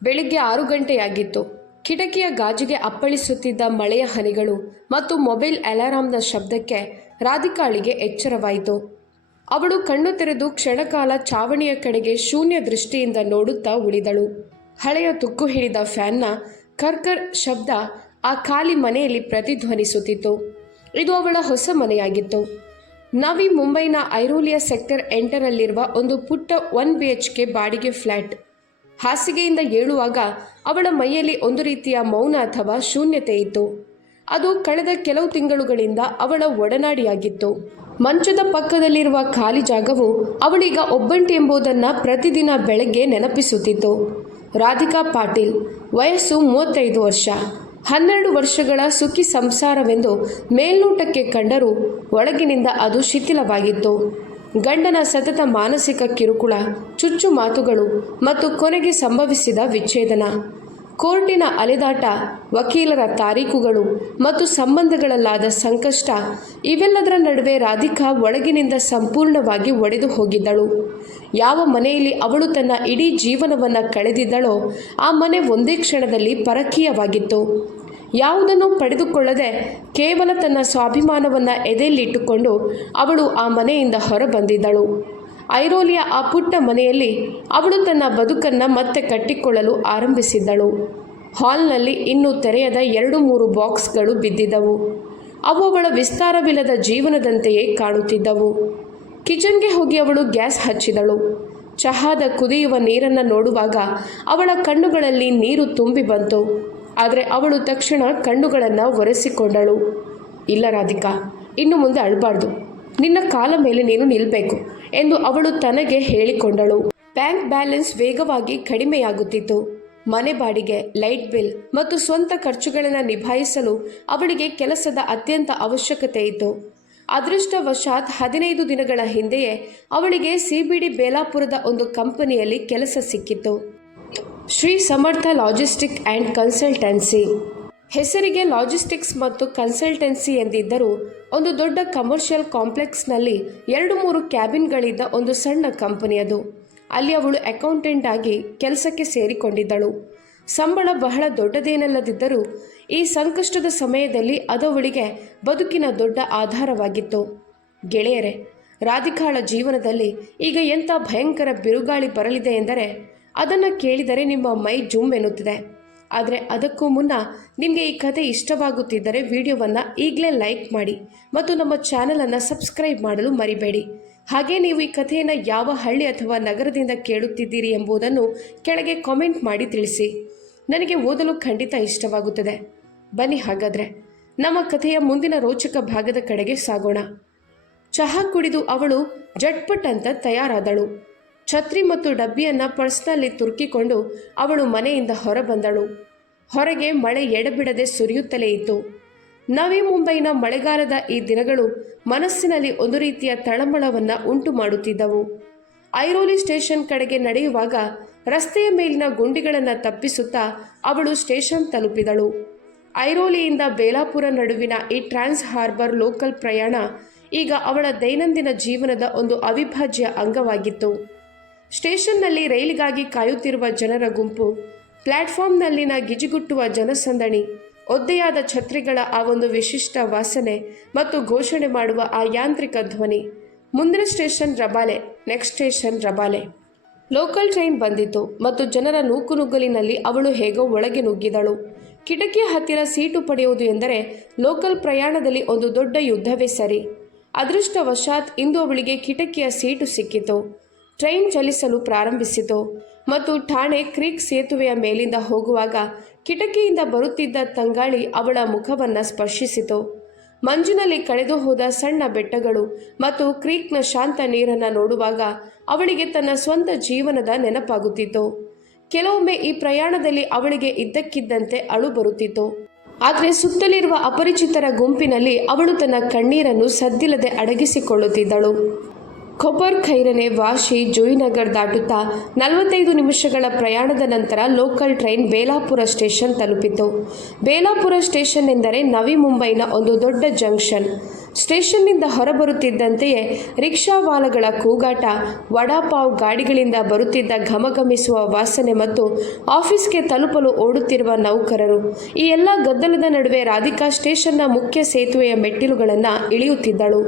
ಬೆಳಿಗ್ಗೆ 6 ಗಂಟೆಯಾಗಿತ್ತು. ಕಿಟಕಿಯ ಗಾಜಿಗೆ ಅಪ್ಪಳಿಸುತ್ತಿದ್ದ ಮಳೆಯ ಹನಿಗಳು ಮತ್ತು ಮೊಬೈಲ್ ಅಲಾರಾಂನ ಶಬ್ದಕ್ಕೆ ರಾಧಿಕಾಳಿಗೆ ಎಚ್ಚರವಾಯಿತು. ಅವಳು ಕಣ್ಣು ತೆರೆದು ಕ್ಷಣಕಾಲ ಚಾವಣಿಯ ಕಡೆಗೆ ಶೂನ್ಯ ದೃಷ್ಟಿಯಿಂದ ನೋಡುತ್ತಾ ಉಳಿದಳು. ಹಳೆಯ ತುಕ್ಕು ಹಿಡಿದ ಫ್ಯಾನ್ನ ಕರ್ಕರ್ ಶಬ್ದ ಆ ಖಾಲಿ ಮನೆಯಲ್ಲಿ ಪ್ರತಿಧ್ವನಿಸುತ್ತಿತ್ತು. ಇದು ಅವಳ ಹೊಸ ಮನೆಯಾಗಿತ್ತು. ನವಿ ಮುಂಬೈನ ಐರೋಲಿಯಾ ಸೆಕ್ಟರ್ 8ರಲ್ಲಿರುವ ಒಂದು ಪುಟ್ಟ 1 BHK ಬಾಡಿಗೆ ಫ್ಲ್ಯಾಟ್. ಹಾಸಿಗೆಯಿಂದ ಏಳುವಾಗ ಅವಳ ಮೈಯಲ್ಲಿ ಒಂದು ರೀತಿಯ ಮೌನ ಅಥವಾ ಶೂನ್ಯತೆ ಇತ್ತು. ಅದು ಕಳೆದ ಕೆಲವು ತಿಂಗಳುಗಳಿಂದ ಅವಳ ಒಡನಾಡಿಯಾಗಿತ್ತು. ಮಂಚದ ಪಕ್ಕದಲ್ಲಿರುವ ಖಾಲಿ ಜಾಗವು ಅವಳೀಗ ಒಬ್ಬಂಟಿ ಎಂಬುದನ್ನು ಪ್ರತಿದಿನ ಬೆಳಗ್ಗೆ ನೆನಪಿಸುತ್ತಿತ್ತು. ರಾಧಿಕಾ ಪಾಟೀಲ್, ವಯಸ್ಸು 35 ವರ್ಷ. 12 ವರ್ಷಗಳ ಸುಖಿ ಸಂಸಾರವೆಂದು ಮೇಲ್ನೋಟಕ್ಕೆ ಕಂಡರೂ ಒಳಗಿನಿಂದ ಅದು ಶಿಥಿಲವಾಗಿತ್ತು. ಗಂಡನ ಸತತ ಮಾನಸಿಕ ಕಿರುಕುಳ, ಚುಚ್ಚು ಮಾತುಗಳು ಮತ್ತು ಕೊನೆಗೆ ಸಂಭವಿಸಿದ ವಿಚ್ಛೇದನ, ಕೋರ್ಟಿನ ಅಲೆದಾಟ, ವಕೀಲರ ತಾರೀಖುಗಳು ಮತ್ತು ಸಂಬಂಧಗಳಲ್ಲಾದ ಸಂಕಷ್ಟ, ಇವೆಲ್ಲದರ ನಡುವೆ ರಾಧಿಕಾ ಒಳಗಿನಿಂದ ಸಂಪೂರ್ಣವಾಗಿ ಒಡೆದು ಹೋಗಿದ್ದಳು. ಯಾವ ಮನೆಯಲ್ಲಿ ಅವಳು ತನ್ನ ಇಡೀ ಜೀವನವನ್ನು ಕಳೆದಿದ್ದಳೋ ಆ ಮನೆ ಒಂದೇ ಕ್ಷಣದಲ್ಲಿ ಪರಕೀಯವಾಗಿತ್ತು. ಯಾವುದನ್ನು ಪಡೆದುಕೊಳ್ಳದೆ ಕೇವಲ ತನ್ನ ಸ್ವಾಭಿಮಾನವನ್ನು ಎದೆಯಲ್ಲಿಟ್ಟುಕೊಂಡು ಅವಳು ಆ ಮನೆಯಿಂದ ಹೊರಬಂದಿದ್ದಳು. ಐರೋಲಿಯ ಆ ಪುಟ್ಟ ಮನೆಯಲ್ಲಿ ಅವಳು ತನ್ನ ಬದುಕನ್ನು ಮತ್ತೆ ಕಟ್ಟಿಕೊಳ್ಳಲು ಆರಂಭಿಸಿದ್ದಳು. ಹಾಲ್ನಲ್ಲಿ ಇನ್ನೂ ತೆರೆಯದ 2-3 ಬಾಕ್ಸ್ಗಳು ಬಿದ್ದಿದ್ದವು. ಅವು ಅವಳ ವಿಸ್ತಾರವಿಲ್ಲದ ಜೀವನದಂತೆಯೇ ಕಾಣುತ್ತಿದ್ದವು. ಕಿಚನ್ಗೆ ಹೋಗಿ ಅವಳು ಗ್ಯಾಸ್ ಹಚ್ಚಿದಳು. ಚಹಾದ ಕುದಿಯುವ ನೀರನ್ನು ನೋಡುವಾಗ ಅವಳ ಕಣ್ಣುಗಳಲ್ಲಿ ನೀರು ತುಂಬಿ ಬಂತು. ಆದರೆ ಅವಳು ತಕ್ಷಣ ಕಣ್ಣುಗಳನ್ನು ಒರೆಸಿಕೊಂಡಳು. ಇಲ್ಲ ರಾಧಿಕಾ, ಇನ್ನು ಮುಂದೆ ಅಳಬಾರ್ದು. ನಿನ್ನ ಕಾಲ ಮೇಲೆ ನೀನು ನಿಲ್ಲಬೇಕು ಎಂದು ಅವಳು ತನಗೆ ಹೇಳಿಕೊಂಡಳು. ಬ್ಯಾಂಕ್ ಬ್ಯಾಲೆನ್ಸ್ ವೇಗವಾಗಿ ಕಡಿಮೆಯಾಗುತ್ತಿತ್ತು. ಮನೆ ಬಾಡಿಗೆ, ಲೈಟ್ ಬಿಲ್ ಮತ್ತು ಸ್ವಂತ ಖರ್ಚುಗಳನ್ನು ನಿಭಾಯಿಸಲು ಅವಳಿಗೆ ಕೆಲಸದ ಅತ್ಯಂತ ಅವಶ್ಯಕತೆ ಇತ್ತು. ಅದೃಷ್ಟವಶಾತ್ 15 ದಿನಗಳ ಹಿಂದೆಯೇ ಅವಳಿಗೆ CBD ಬೇಲಾಪುರದ ಒಂದು ಕಂಪನಿಯಲ್ಲಿ ಕೆಲಸ ಸಿಕ್ಕಿತ್ತು. ಶ್ರೀ ಸಮರ್ಥ ಲಾಜಿಸ್ಟಿಕ್ ಆ್ಯಂಡ್ ಕನ್ಸಲ್ಟೆನ್ಸಿ. ಹೆಸರಿಗೆ ಲಾಜಿಸ್ಟಿಕ್ಸ್ ಮತ್ತು ಕನ್ಸಲ್ಟೆನ್ಸಿ ಎಂದಿದ್ದರೂ ಒಂದು ದೊಡ್ಡ ಕಮರ್ಷಿಯಲ್ ಕಾಂಪ್ಲೆಕ್ಸ್ನಲ್ಲಿ 2-3 ಕ್ಯಾಬಿನ್ಗಳಿದ್ದ ಒಂದು ಸಣ್ಣ ಕಂಪನಿಯದು. ಅಲ್ಲಿ ಅವಳು ಅಕೌಂಟೆಂಟ್ ಆಗಿ ಕೆಲಸಕ್ಕೆ ಸೇರಿಕೊಂಡಿದ್ದಳು. ಸಂಬಳ ಬಹಳ ದೊಡ್ಡದೇನಲ್ಲದಿದ್ದರೂ ಈ ಸಂಕಷ್ಟದ ಸಮಯದಲ್ಲಿ ಅದವಳಿಗೆ ಬದುಕಿನ ದೊಡ್ಡ ಆಧಾರವಾಗಿತ್ತು. ಗೆಳೆಯರೇ, ರಾಧಿಕಾಳ ಜೀವನದಲ್ಲಿ ಈಗ ಎಂಥ ಭಯಂಕರ ಬಿರುಗಾಳಿ ಬರಲಿದೆ ಎಂದರೆ ಅದನ್ನು ಕೇಳಿದರೆ ನಿಮ್ಮ ಮೈ ಜುಮ್ ಎನ್ನುತ್ತದೆ. ಆದರೆ ಅದಕ್ಕೂ ಮುನ್ನ ನಿಮಗೆ ಈ ಕಥೆ ಇಷ್ಟವಾಗುತ್ತಿದ್ದರೆ ವಿಡಿಯೋವನ್ನು ಈಗಲೇ ಲೈಕ್ ಮಾಡಿ ಮತ್ತು ನಮ್ಮ ಚಾನಲನ್ನು ಸಬ್ಸ್ಕ್ರೈಬ್ ಮಾಡಲು ಮರಿಬೇಡಿ. ಹಾಗೆ ನೀವು ಈ ಕಥೆಯನ್ನು ಯಾವ ಹಳ್ಳಿ ಅಥವಾ ನಗರದಿಂದ ಕೇಳುತ್ತಿದ್ದೀರಿ ಎಂಬುದನ್ನು ಕೆಳಗೆ ಕಾಮೆಂಟ್ ಮಾಡಿ ತಿಳಿಸಿ. ನನಗೆ ಓದಲು ಖಂಡಿತ ಇಷ್ಟವಾಗುತ್ತದೆ. ಬನ್ನಿ ಹಾಗಾದರೆ ನಮ್ಮ ಕಥೆಯ ಮುಂದಿನ ರೋಚಕ ಭಾಗದ ಕಡೆಗೆ ಸಾಗೋಣ. ಚಹಾ ಕುಡಿದು ಅವಳು ಜಟ್ಪಟ್ ಅಂತ ತಯಾರಾದಳು. ಛತ್ರಿ ಮತ್ತು ಡಬ್ಬಿಯನ್ನು ಪರ್ಸ್ನಲ್ಲಿ ತುರುಕಿಕೊಂಡು ಅವಳು ಮನೆಯಿಂದ ಹೊರಬಂದಳು. ಹೊರಗೆ ಮಳೆ ಎಡಬಿಡದೆ ಸುರಿಯುತ್ತಲೇ ಇತ್ತು. ನವಿ ಮುಂಬೈನ ಮಳೆಗಾಲದ ಈ ದಿನಗಳು ಮನಸ್ಸಿನಲ್ಲಿ ಒಂದು ರೀತಿಯ ತಳಮಳವನ್ನು ಉಂಟು ಮಾಡುತ್ತಿದ್ದವು. ಐರೋಲಿ ಸ್ಟೇಷನ್ ಕಡೆಗೆ ನಡೆಯುವಾಗ ರಸ್ತೆಯ ಮೇಲಿನ ಗುಂಡಿಗಳನ್ನು ತಪ್ಪಿಸುತ್ತಾ ಅವಳು ಸ್ಟೇಷನ್ ತಲುಪಿದಳು. ಐರೋಲಿಯಿಂದ ಬೇಲಾಪುರ ನಡುವಿನ ಈ ಟ್ರಾನ್ಸ್ ಹಾರ್ಬರ್ ಲೋಕಲ್ ಪ್ರಯಾಣ ಈಗ ಅವಳ ದೈನಂದಿನ ಜೀವನದ ಒಂದು ಅವಿಭಾಜ್ಯ ಅಂಗವಾಗಿತ್ತು. ಸ್ಟೇಷನ್ನಲ್ಲಿ ರೈಲಿಗಾಗಿ ಕಾಯುತ್ತಿರುವ ಜನರ ಗುಂಪು, ಪ್ಲ್ಯಾಟ್ಫಾರ್ಮ್ನಲ್ಲಿನ ಗಿಜಿಗುಟ್ಟುವ ಜನಸಂದಣಿ, ಒದ್ದೆಯಾದ ಛತ್ರಿಗಳ ಆ ಒಂದು ವಿಶಿಷ್ಟ ವಾಸನೆ ಮತ್ತು ಘೋಷಣೆ ಮಾಡುವ ಆ ಯಾಂತ್ರಿಕ ಧ್ವನಿ. ಮುಂದಿನ station Rabale, next station Rabale. Local train ಬಂದಿತು ಮತ್ತು ಜನರ ನೂಕುನುಗ್ಗಲಿನಲ್ಲಿ ಅವಳು ಹೇಗೋ ಒಳಗೆ ನುಗ್ಗಿದಳು. ಕಿಟಕಿಯ ಹತ್ತಿರ ಸೀಟು ಪಡೆಯುವುದು ಎಂದರೆ ಲೋಕಲ್ ಪ್ರಯಾಣದಲ್ಲಿ ಒಂದು ದೊಡ್ಡ ಯುದ್ಧವೇ ಸರಿ. ಅದೃಷ್ಟವಶಾತ್ ಇಂದು ಅವಳಿಗೆ ಕಿಟಕಿಯ ಸೀಟು ಸಿಕ್ಕಿತು. ಟ್ರೈನ್ ಚಲಿಸಲು ಪ್ರಾರಂಭಿಸಿತು ಮತ್ತು ಠಾಣೆ ಕ್ರೀಕ್ ಸೇತುವೆಯ ಮೇಲಿಂದ ಹೋಗುವಾಗ ಕಿಟಕಿಯಿಂದ ಬರುತ್ತಿದ್ದ ತಂಗಾಳಿ ಅವಳ ಮುಖವನ್ನು ಸ್ಪರ್ಶಿಸಿತು. ಮಂಜಿನಲ್ಲಿ ಕಳೆದು ಹೋದ ಸಣ್ಣ ಬೆಟ್ಟಗಳು ಮತ್ತು ಕ್ರೀಕ್ನ ಶಾಂತ ನೀರನ್ನು ನೋಡುವಾಗ ಅವಳಿಗೆ ತನ್ನ ಸ್ವಂತ ಜೀವನದ ನೆನಪಾಗುತ್ತಿತ್ತು. ಕೆಲವೊಮ್ಮೆ ಈ ಪ್ರಯಾಣದಲ್ಲಿ ಅವಳಿಗೆ ಇದ್ದಕ್ಕಿದ್ದಂತೆ ಅಳು ಬರುತ್ತಿತ್ತು. ಆದರೆ ಸುತ್ತಲಿರುವ ಅಪರಿಚಿತರ ಗುಂಪಿನಲ್ಲಿ ಅವಳು ತನ್ನ ಕಣ್ಣೀರನ್ನು ಸದ್ದಿಲ್ಲದೆ ಅಡಗಿಸಿಕೊಳ್ಳುತ್ತಿದ್ದಳು. ಖೊಬರ್ ಖೈರನೆ, ವಾಶಿ, ಜೂಯಿನಗರ್ ದಾಟುತ್ತಾ 45 ನಿಮಿಷಗಳ ಪ್ರಯಾಣದ ನಂತರ ಲೋಕಲ್ ಟ್ರೈನ್ ಬೇಲಾಪುರ ಸ್ಟೇಷನ್ ತಲುಪಿತು. ಬೇಲಾಪುರ ಸ್ಟೇಷನ್ ಎಂದರೆ ನವಿ ಮುಂಬೈನ ಒಂದು ದೊಡ್ಡ ಜಂಕ್ಷನ್. ಸ್ಟೇಷನ್ನಿಂದ ಹೊರಬರುತ್ತಿದ್ದಂತೆಯೇ ರಿಕ್ಷಾವಾಲಗಳ ಕೂಗಾಟ, ವಡಾಪಾವ್ ಗಾಡಿಗಳಿಂದ ಬರುತ್ತಿದ್ದ ಘಮಘಮಿಸುವ ವಾಸನೆ ಮತ್ತು ಆಫೀಸ್ಗೆ ತಲುಪಲು ಓಡುತ್ತಿರುವ ನೌಕರರು, ಈ ಎಲ್ಲ ಗದ್ದಲದ ನಡುವೆ ರಾಧಿಕಾ ಸ್ಟೇಷನ್ನ ಮುಖ್ಯ ಸೇತುವೆಯ ಮೆಟ್ಟಿಲುಗಳನ್ನು ಇಳಿಯುತ್ತಿದ್ದಳು.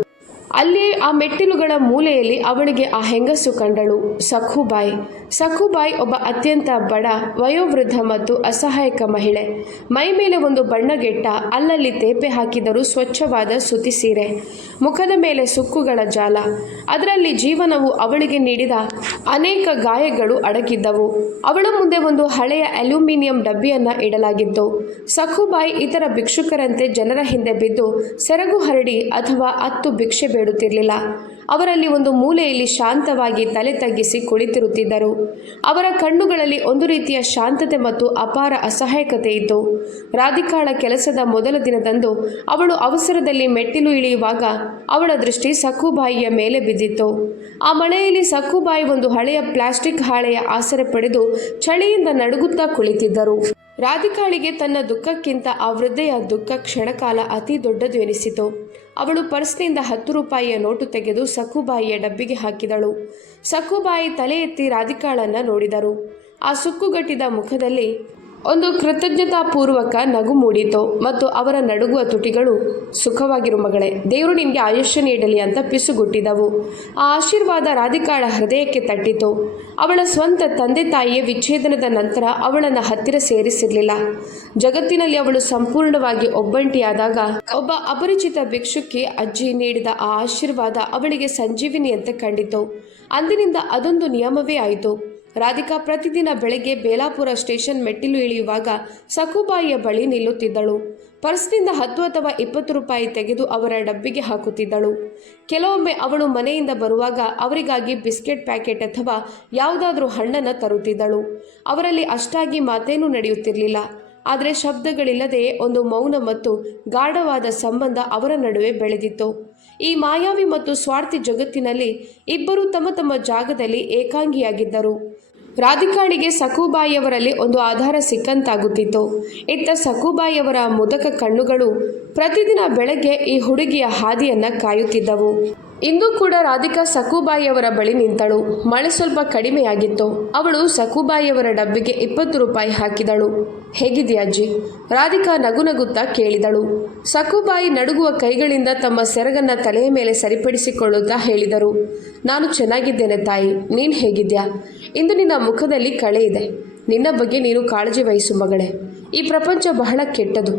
ಅಲ್ಲಿ ಆ ಮೆಟ್ಟಿಲುಗಳ ಮೂಲೆಯಲ್ಲಿ ಅವಳಿಗೆ ಆ ಹೆಂಗಸು ಕಂಡಳು, ಸಖುಬಾಯಿ. ಸಖುಬಾಯಿ ಒಬ್ಬ ಅತ್ಯಂತ ಬಡ, ವಯೋವೃದ್ಧ ಮತ್ತು ಅಸಹಾಯಕ ಮಹಿಳೆ. ಮೈ ಮೇಲೆ ಒಂದು ಬಣ್ಣಗೆಟ್ಟ, ಅಲ್ಲಲ್ಲಿ ತೇಪೆ ಹಾಕಿದರೂ ಸ್ವಚ್ಛವಾದ ಸುತಿ ಸೀರೆ, ಮುಖದ ಮೇಲೆ ಸುಕ್ಕುಗಳ ಜಾಲ. ಅದರಲ್ಲಿ ಜೀವನವು ಅವಳಿಗೆ ನೀಡಿದ ಅನೇಕ ಗಾಯಗಳು ಅಡಗಿದ್ದವು. ಅವಳ ಮುಂದೆ ಒಂದು ಹಳೆಯ ಅಲ್ಯೂಮಿನಿಯಂ ಡಬ್ಬಿಯನ್ನು ಇಡಲಾಗಿತ್ತು. ಸಖುಬಾಯಿ ಇತರ ಭಿಕ್ಷುಕರಂತೆ ಜನರ ಹಿಂದೆ ಬಿದ್ದು ಸೆರಗು ಹರಡಿ ಅಥವಾ ಅತ್ತು ಭಿಕ್ಷೆ ಬೇಡುತ್ತಿರಲಿಲ್ಲ. ಅವರಲ್ಲಿ ಒಂದು ಮೂಲೆಯಲ್ಲಿ ಶಾಂತವಾಗಿ ತಲೆ ತಗ್ಗಿಸಿ ಕುಳಿತಿರುತ್ತಿದ್ದರು. ಅವರ ಕಣ್ಣುಗಳಲ್ಲಿ ಒಂದು ರೀತಿಯ ಶಾಂತತೆ ಮತ್ತು ಅಪಾರ ಅಸಹಾಯಕತೆ ಇತ್ತು. ರಾಧಿಕಾಳ ಕೆಲಸದ ಮೊದಲ ದಿನದಂದು ಅವಳು ಅವಸರದಲ್ಲಿ ಮೆಟ್ಟಿಲು ಇಳಿಯುವಾಗ ಅವಳ ದೃಷ್ಟಿ ಸಖುಬಾಯಿಯ ಮೇಲೆ ಬಿದ್ದಿತ್ತು. ಆ ಮಳೆಯಲ್ಲಿ ಸಖುಬಾಯಿ ಒಂದು ಹಳೆಯ ಪ್ಲಾಸ್ಟಿಕ್ ಹಾಳೆಯ ಆಸರೆ ಪಡೆದು ಚಳಿಯಿಂದ ನಡುಗುತ್ತಾ ಕುಳಿತಿದ್ದರು. ರಾಧಿಕಾಳಿಗೆ ತನ್ನ ದುಃಖಕ್ಕಿಂತ ಆ ವೃದ್ಧೆಯ ದುಃಖ ಕ್ಷಣಕಾಲ ಅತಿ ದೊಡ್ಡದು ಎನಿಸಿತು. ಅವಳು ಪರ್ಸ್ನಿಂದ 10 ರೂಪಾಯಿಯ ನೋಟು ತೆಗೆದು ಸಖುಬಾಯಿಯ ಡಬ್ಬಿಗೆ ಹಾಕಿದಳು. ಸಖುಬಾಯಿ ತಲೆ ಎತ್ತಿ ರಾಧಿಕಾಳನ್ನು ನೋಡಿದರು. ಆ ಸುಕ್ಕುಗಟ್ಟಿದ ಮುಖದಲ್ಲಿ ಒಂದು ಕೃತಜ್ಞತಾಪೂರ್ವಕ ನಗು ಮೂಡಿತು ಮತ್ತು ಅವರ ನಡುಗುವ ತುಟಿಗಳು, ಸುಖವಾಗಿರು ಮಗಳೇ, ದೇವರು ನಿನಗೆ ಆಯುಷ್ಯ ನೀಡಲಿ ಅಂತ ಪಿಸುಗುಟ್ಟಿದವು. ಆ ಆಶೀರ್ವಾದ ರಾಧಿಕಾಳ ಹೃದಯಕ್ಕೆ ತಟ್ಟಿತು. ಅವಳ ಸ್ವಂತ ತಂದೆ ತಾಯಿಯ ವಿಚ್ಛೇದನದ ನಂತರ ಅವಳನ್ನು ಹತ್ತಿರ ಸೇರಿಸಿರಲಿಲ್ಲ. ಜಗತ್ತಿನಲ್ಲಿ ಅವಳು ಸಂಪೂರ್ಣವಾಗಿ ಒಬ್ಬಂಟಿಯಾದಾಗ ಒಬ್ಬ ಅಪರಿಚಿತ ಭಿಕ್ಷುಕಿ ಅಜ್ಜಿ ನೀಡಿದ ಆ ಆಶೀರ್ವಾದ ಅವಳಿಗೆ ಸಂಜೀವಿನಿಯಂತೆ ಕಂಡಿತು. ಅಂದಿನಿಂದ ಅದೊಂದು ನಿಯಮವೇ ಆಯಿತು. ರಾಧಿಕಾ ಪ್ರತಿದಿನ ಬೆಳಗ್ಗೆ ಬೇಲಾಪುರ ಸ್ಟೇಷನ್ ಮೆಟ್ಟಿಲು ಇಳಿಯುವಾಗ ಸಖುಬಾಯಿಯ ಬಳಿ ನಿಲ್ಲುತ್ತಿದ್ದಳು. ಪರ್ಸ್ನಿಂದ 10 ಅಥವಾ 20 ರೂಪಾಯಿ ತೆಗೆದು ಅವರ ಡಬ್ಬಿಗೆ ಹಾಕುತ್ತಿದ್ದಳು. ಕೆಲವೊಮ್ಮೆ ಅವಳು ಮನೆಯಿಂದ ಬರುವಾಗ ಅವರಿಗಾಗಿ ಬಿಸ್ಕೆಟ್ ಪ್ಯಾಕೆಟ್ ಅಥವಾ ಯಾವುದಾದ್ರೂ ಹಣ್ಣನ್ನು ತರುತ್ತಿದ್ದಳು. ಅವರಲ್ಲಿ ಅಷ್ಟಾಗಿ ಮಾತೇನೂ ನಡೆಯುತ್ತಿರಲಿಲ್ಲ. ಆದರೆ ಶಬ್ದಗಳಿಲ್ಲದೆಯೇ ಒಂದು ಮೌನ ಮತ್ತು ಗಾಢವಾದ ಸಂಬಂಧ ಅವರ ನಡುವೆ ಬೆಳೆದಿತ್ತು. ಈ ಮಾಯಾವಿ ಮತ್ತು ಸ್ವಾರ್ಥಿ ಜಗತ್ತಿನಲ್ಲಿ ಇಬ್ಬರೂ ತಮ್ಮ ತಮ್ಮ ಜಾಗದಲ್ಲಿ ಏಕಾಂಗಿಯಾಗಿದ್ದರು. ರಾಧಿಕಾಳಿಗೆ ಸಖುಬಾಯಿಯವರಲ್ಲಿ ಒಂದು ಆಧಾರ ಸಿಕ್ಕಂತಾಗುತ್ತಿತ್ತು. ಇತ್ತ ಸಖುಬಾಯಿಯವರ ಮುದಕ ಕಣ್ಣುಗಳು ಪ್ರತಿದಿನ ಬೆಳಗ್ಗೆ ಈ ಹುಡುಗಿಯ ಹಾದಿಯನ್ನು ಕಾಯುತ್ತಿದ್ದವು. ಇಂದು ಕೂಡ ರಾಧಿಕಾ ಸಖುಬಾಯಿಯವರ ಬಳಿ ನಿಂತಳು. ಮಳೆ ಸ್ವಲ್ಪ ಕಡಿಮೆಯಾಗಿತ್ತು. ಅವಳು ಸಖುಬಾಯಿಯವರ ಡಬ್ಬಿಗೆ 20 ರೂಪಾಯಿ ಹಾಕಿದಳು. ಹೇಗಿದೆಯಾ ಅಜ್ಜಿ? ರಾಧಿಕಾ ನಗುನಗುತ್ತಾ ಕೇಳಿದಳು. ಸಖುಬಾಯಿ ನಡುಗುವ ಕೈಗಳಿಂದ ತಮ್ಮ ಸೆರಗನ್ನ ತಲೆಯ ಮೇಲೆ ಸರಿಪಡಿಸಿಕೊಳ್ಳುತ್ತಾ ಹೇಳಿದರು, ನಾನು ಚೆನ್ನಾಗಿದ್ದೇನೆ ತಾಯಿ, ನೀನು ಹೇಗಿದ್ಯಾ? ಇಂದು ನಿನ್ನ ಮುಖದಲ್ಲಿ ಕಳೆ ಇದೆ. ನಿನ್ನ ಬಗ್ಗೆ ನೀನು ಕಾಳಜಿ ವಹಿಸು ಮಗಳೇ. ಈ ಪ್ರಪಂಚ ಬಹಳ ಕೆಟ್ಟದು.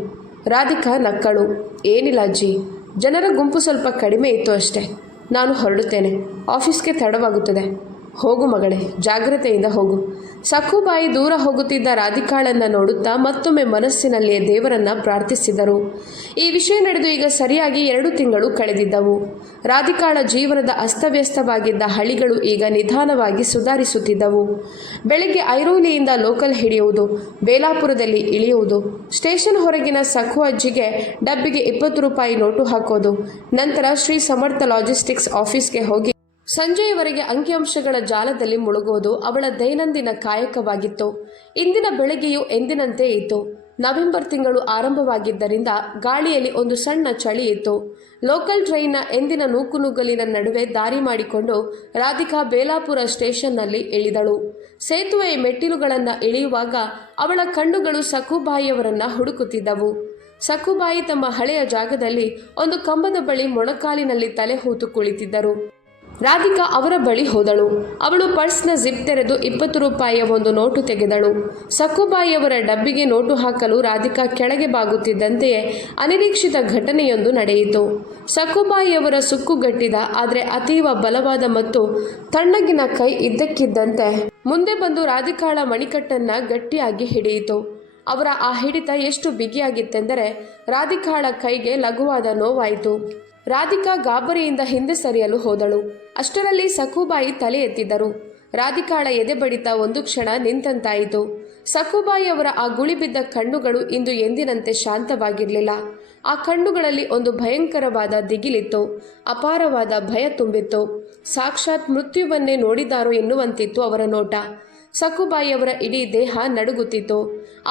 ರಾಧಿಕಾ ನಕ್ಕಳು. ಏನಿಲ್ಲ ಅಜ್ಜಿ, ಜನರ ಗುಂಪು ಸ್ವಲ್ಪ ಕಡಿಮೆ ಇತ್ತು ಅಷ್ಟೇ. ನಾನು ಹೊರಡುತ್ತೇನೆ, ಆಫೀಸ್ಗೆ ತಡವಾಗುತ್ತದೆ. ಹೋಗು ಮಗಳೇ, ಜಾಗ್ರತೆಯಿಂದ ಹೋಗು. ಸಖುಬಾಯಿ ದೂರ ಹೋಗುತ್ತಿದ್ದ ರಾಧಿಕಾಳನ್ನು ನೋಡುತ್ತಾ ಮತ್ತೊಮ್ಮೆ ಮನಸ್ಸಿನಲ್ಲಿಯೇ ದೇವರನ್ನ ಪ್ರಾರ್ಥಿಸಿದರು. ಈ ವಿಷಯ ನಡೆದು ಈಗ ಸರಿಯಾಗಿ 2 ತಿಂಗಳು ಕಳೆದಿದ್ದವು. ರಾಧಿಕಾಳ ಜೀವನದ ಅಸ್ತವ್ಯಸ್ತವಾಗಿದ್ದ ಹಳಿಗಳು ಈಗ ನಿಧಾನವಾಗಿ ಸುಧಾರಿಸುತ್ತಿದ್ದವು. ಬೆಳಗ್ಗೆ ಐರೋಲಿಯಿಂದ ಲೋಕಲ್ ಹಿಡಿಯುವುದು, ಬೇಲಾಪುರದಲ್ಲಿ ಇಳಿಯುವುದು, ಸ್ಟೇಷನ್ ಹೊರಗಿನ ಸಖು ಅಜ್ಜಿಗೆ ಡಬ್ಬಿಗೆ 20 ರೂಪಾಯಿ ನೋಟು ಹಾಕೋದು, ನಂತರ ಶ್ರೀ ಸಮರ್ಥ ಲಾಜಿಸ್ಟಿಕ್ಸ್ ಆಫೀಸ್ಗೆ ಹೋಗಿ ಸಂಜೆಯವರೆಗೆ ಅಂಕಿಅಂಶಗಳ ಜಾಲದಲ್ಲಿ ಮುಳುಗುವುದು ಅವಳ ದೈನಂದಿನ ಕಾಯಕವಾಗಿತ್ತು. ಇಂದಿನ ಬೆಳಗ್ಗೆಯೂ ಎಂದಿನಂತೆ ಇತ್ತು. ನವೆಂಬರ್ ತಿಂಗಳು ಆರಂಭವಾಗಿದ್ದರಿಂದ ಗಾಳಿಯಲ್ಲಿ ಒಂದು ಸಣ್ಣ ಚಳಿ ಇತ್ತು. ಲೋಕಲ್ ಟ್ರೈನ್ನ ಎಂದಿನ ನೂಕುನುಗ್ಗಲಿನ ನಡುವೆ ದಾರಿ ಮಾಡಿಕೊಂಡು ರಾಧಿಕಾ ಬೇಲಾಪುರ ಸ್ಟೇಷನ್ನಲ್ಲಿ ಇಳಿದಳು. ಸೇತುವೆಯ ಮೆಟ್ಟಿಲುಗಳನ್ನು ಇಳಿಯುವಾಗ ಅವಳ ಕಣ್ಣುಗಳು ಸಖುಬಾಯಿಯವರನ್ನ ಹುಡುಕುತ್ತಿದ್ದವು. ಸಖುಬಾಯಿ ತಮ್ಮ ಹಳೆಯ ಜಾಗದಲ್ಲಿ ಒಂದು ಕಂಬದ ಬಳಿ ಮೊಣಕಾಲಿನಲ್ಲಿ ತಲೆ ಹೂತು ಕುಳಿತಿದ್ದರು. ರಾಧಿಕಾ ಅವರ ಬಳಿ ಹೋದಳು. ಅವಳು ಪರ್ಸ್ನ ಜಿಪ್ ತೆರೆದು 20 ರೂಪಾಯಿಯ ಒಂದು ನೋಟು ತೆಗೆದಳು. ಸಖುಬಾಯಿಯವರ ಡಬ್ಬಿಗೆ ನೋಟು ಹಾಕಲು ರಾಧಿಕಾ ಕೆಳಗೆ ಬಾಗುತ್ತಿದ್ದಂತೆಯೇ ಅನಿರೀಕ್ಷಿತ ಘಟನೆಯೊಂದು ನಡೆಯಿತು. ಸಖುಬಾಯಿಯವರ ಸುಕ್ಕುಗಟ್ಟಿದ ಆದರೆ ಅತೀವ ಬಲವಾದ ಮತ್ತು ತಣ್ಣಗಿನ ಕೈ ಇದ್ದಕ್ಕಿದ್ದಂತೆ ಮುಂದೆ ಬಂದು ರಾಧಿಕಾಳ ಮಣಿಕಟ್ಟನ್ನು ಗಟ್ಟಿಯಾಗಿ ಹಿಡಿಯಿತು. ಅವರ ಆ ಹಿಡಿತ ಎಷ್ಟು ಬಿಗಿಯಾಗಿತ್ತೆಂದರೆ ರಾಧಿಕಾಳ ಕೈಗೆ ಲಘುವಾದ ನೋವಾಯಿತು. ರಾಧಿಕಾ ಗಾಬರಿಯಿಂದ ಹಿಂದೆ ಸರಿಯಲು ಹೋದಳು. ಅಷ್ಟರಲ್ಲಿ ಸಖುಬಾಯಿ ತಲೆ ಎತ್ತಿದ್ದರು. ರಾಧಿಕಾಳ ಎದೆ ಬಡಿತ ಒಂದು ಕ್ಷಣ ನಿಂತಂತಾಯಿತು. ಸಖುಬಾಯಿಯವರ ಆ ಗುಳಿಬಿದ್ದ ಕಣ್ಣುಗಳು ಇಂದು ಎಂದಿನಂತೆ ಶಾಂತವಾಗಿರಲಿಲ್ಲ. ಆ ಕಣ್ಣುಗಳಲ್ಲಿ ಒಂದು ಭಯಂಕರವಾದ ದಿಗಿಲಿತ್ತು. ಅಪಾರವಾದ ಭಯ ತುಂಬಿತ್ತು. ಸಾಕ್ಷಾತ್ ಮೃತ್ಯುವನ್ನೇ ನೋಡಿದಾರೋ ಎನ್ನುವಂತಿತ್ತು ಅವರ ನೋಟ. ಸಕುಬಾಯಿಯವರ ಇಡೀ ದೇಹ ನಡುಗುತ್ತಿತ್ತು.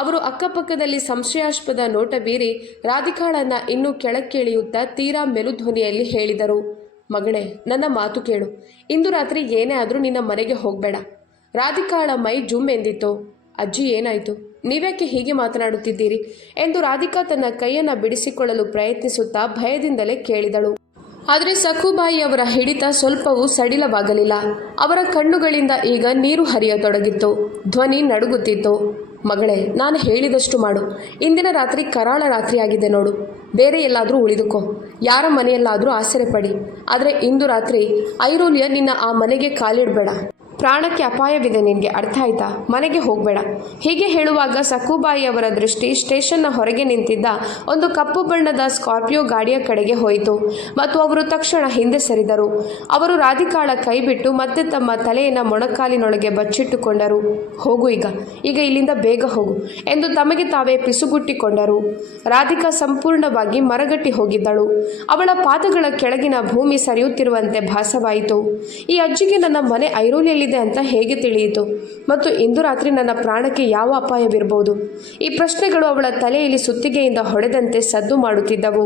ಅವರು ಅಕ್ಕಪಕ್ಕದಲ್ಲಿ ಸಂಶಯಾಸ್ಪದ ನೋಟ ಬೀರಿ ರಾಧಿಕಾಳನ್ನ ಇನ್ನೂ ಕೆಳಕ್ಕಿಳಿಯುತ್ತಾ ತೀರಾ ಮೆಲುಧ್ವನಿಯಲ್ಲಿ ಹೇಳಿದರು, ಮಗಳೇ, ನನ್ನ ಮಾತು ಕೇಳು. ಇಂದು ರಾತ್ರಿ ಏನೇ ಆದರೂ ನಿನ್ನ ಮನೆಗೆ ಹೋಗಬೇಡ. ರಾಧಿಕಾಳ ಮೈ ಜುಮ್ ಎಂದಿತ್ತು. ಅಜ್ಜಿ, ಏನಾಯಿತು? ನೀವ್ಯಾಕೆ ಹೀಗೆ ಮಾತನಾಡುತ್ತಿದ್ದೀರಿ ಎಂದು ರಾಧಿಕಾ ತನ್ನ ಕೈಯನ್ನು ಬಿಡಿಸಿಕೊಳ್ಳಲು ಪ್ರಯತ್ನಿಸುತ್ತಾ ಭಯದಿಂದಲೇ ಕೇಳಿದಳು. ಆದರೆ ಸಕುಬಾಯಿಯವರ ಹಿಡಿತ ಸ್ವಲ್ಪವೂ ಸಡಿಲವಾಗಲಿಲ್ಲ. ಅವರ ಕಣ್ಣುಗಳಿಂದ ಈಗ ನೀರು ಹರಿಯತೊಡಗಿತ್ತು. ಧ್ವನಿ ನಡುಗುತ್ತಿತ್ತು. ಮಗಳೇ, ನಾನು ಹೇಳಿದಷ್ಟು ಮಾಡು. ಇಂದಿನ ರಾತ್ರಿ ಕರಾಳ ರಾತ್ರಿಯಾಗಿದೆ ನೋಡು. ಬೇರೆ ಎಲ್ಲಾದರೂ ಉಳಿದುಕೋ, ಯಾರ ಮನೆಯಲ್ಲಾದರೂ ಆಸರೆ ಪಡಿ. ಆದರೆ ಇಂದು ರಾತ್ರಿ ಐರೋಲಿಯ ನಿನ್ನ ಆ ಮನೆಗೆ ಕಾಲಿಡಬೇಡ. ಪ್ರಾಣಕ್ಕೆ ಅಪಾಯವಿದೆ ನಿನಗೆ, ಅರ್ಥ ಆಯ್ತಾ? ಮನೆಗೆ ಹೋಗಬೇಡ. ಹೀಗೆ ಹೇಳುವಾಗ ಸಕುಬಾಯಿಯವರ ದೃಷ್ಟಿ ಸ್ಟೇಷನ್ನ ಹೊರಗೆ ನಿಂತಿದ್ದ ಒಂದು ಕಪ್ಪು ಬಣ್ಣದ ಸ್ಕಾರ್ಪಿಯೋ ಗಾಡಿಯ ಕಡೆಗೆ ಹೋಯಿತು ಮತ್ತು ಅವರು ತಕ್ಷಣ ಹಿಂದೆ ಸರಿದರು. ಅವರು ರಾಧಿಕಾಳ ಕೈ ಬಿಟ್ಟು ಮತ್ತೆ ತಮ್ಮ ತಲೆಯನ್ನು ಮೊಣಕಾಲಿನೊಳಗೆ ಬಚ್ಚಿಟ್ಟುಕೊಂಡರು. ಹೋಗು ಈಗ ಇಲ್ಲಿಂದ ಬೇಗ ಹೋಗು ಎಂದು ತಮಗೆ ತಾವೇ ಪಿಸುಗುಟ್ಟಿಕೊಂಡರು. ರಾಧಿಕಾ ಸಂಪೂರ್ಣವಾಗಿ ಮರಗಟ್ಟಿ ಹೋಗಿದ್ದಳು. ಅವಳ ಪಾದಗಳ ಕೆಳಗಿನ ಭೂಮಿ ಸರಿಯುತ್ತಿರುವಂತೆ ಭಾಸವಾಯಿತು. ಈ ಅಜ್ಜಿಗೆ ನನ್ನ ಮನೆ ಐರೋಲಿಯಲ್ಲಿ ಅಂತ ಹೇಗೆ ತಿಳಿಯಿತು? ಮತ್ತು ಇಂದು ರಾತ್ರಿ ನನ್ನ ಪ್ರಾಣಕ್ಕೆ ಯಾವ ಅಪಾಯವಿರಬಹುದು? ಈ ಪ್ರಶ್ನೆಗಳು ಅವಳ ತಲೆಯಲ್ಲಿ ಸುತ್ತಿಗೆಯಿಂದ ಹೊಡೆದಂತೆ ಸದ್ದು ಮಾಡುತ್ತಿದ್ದವು.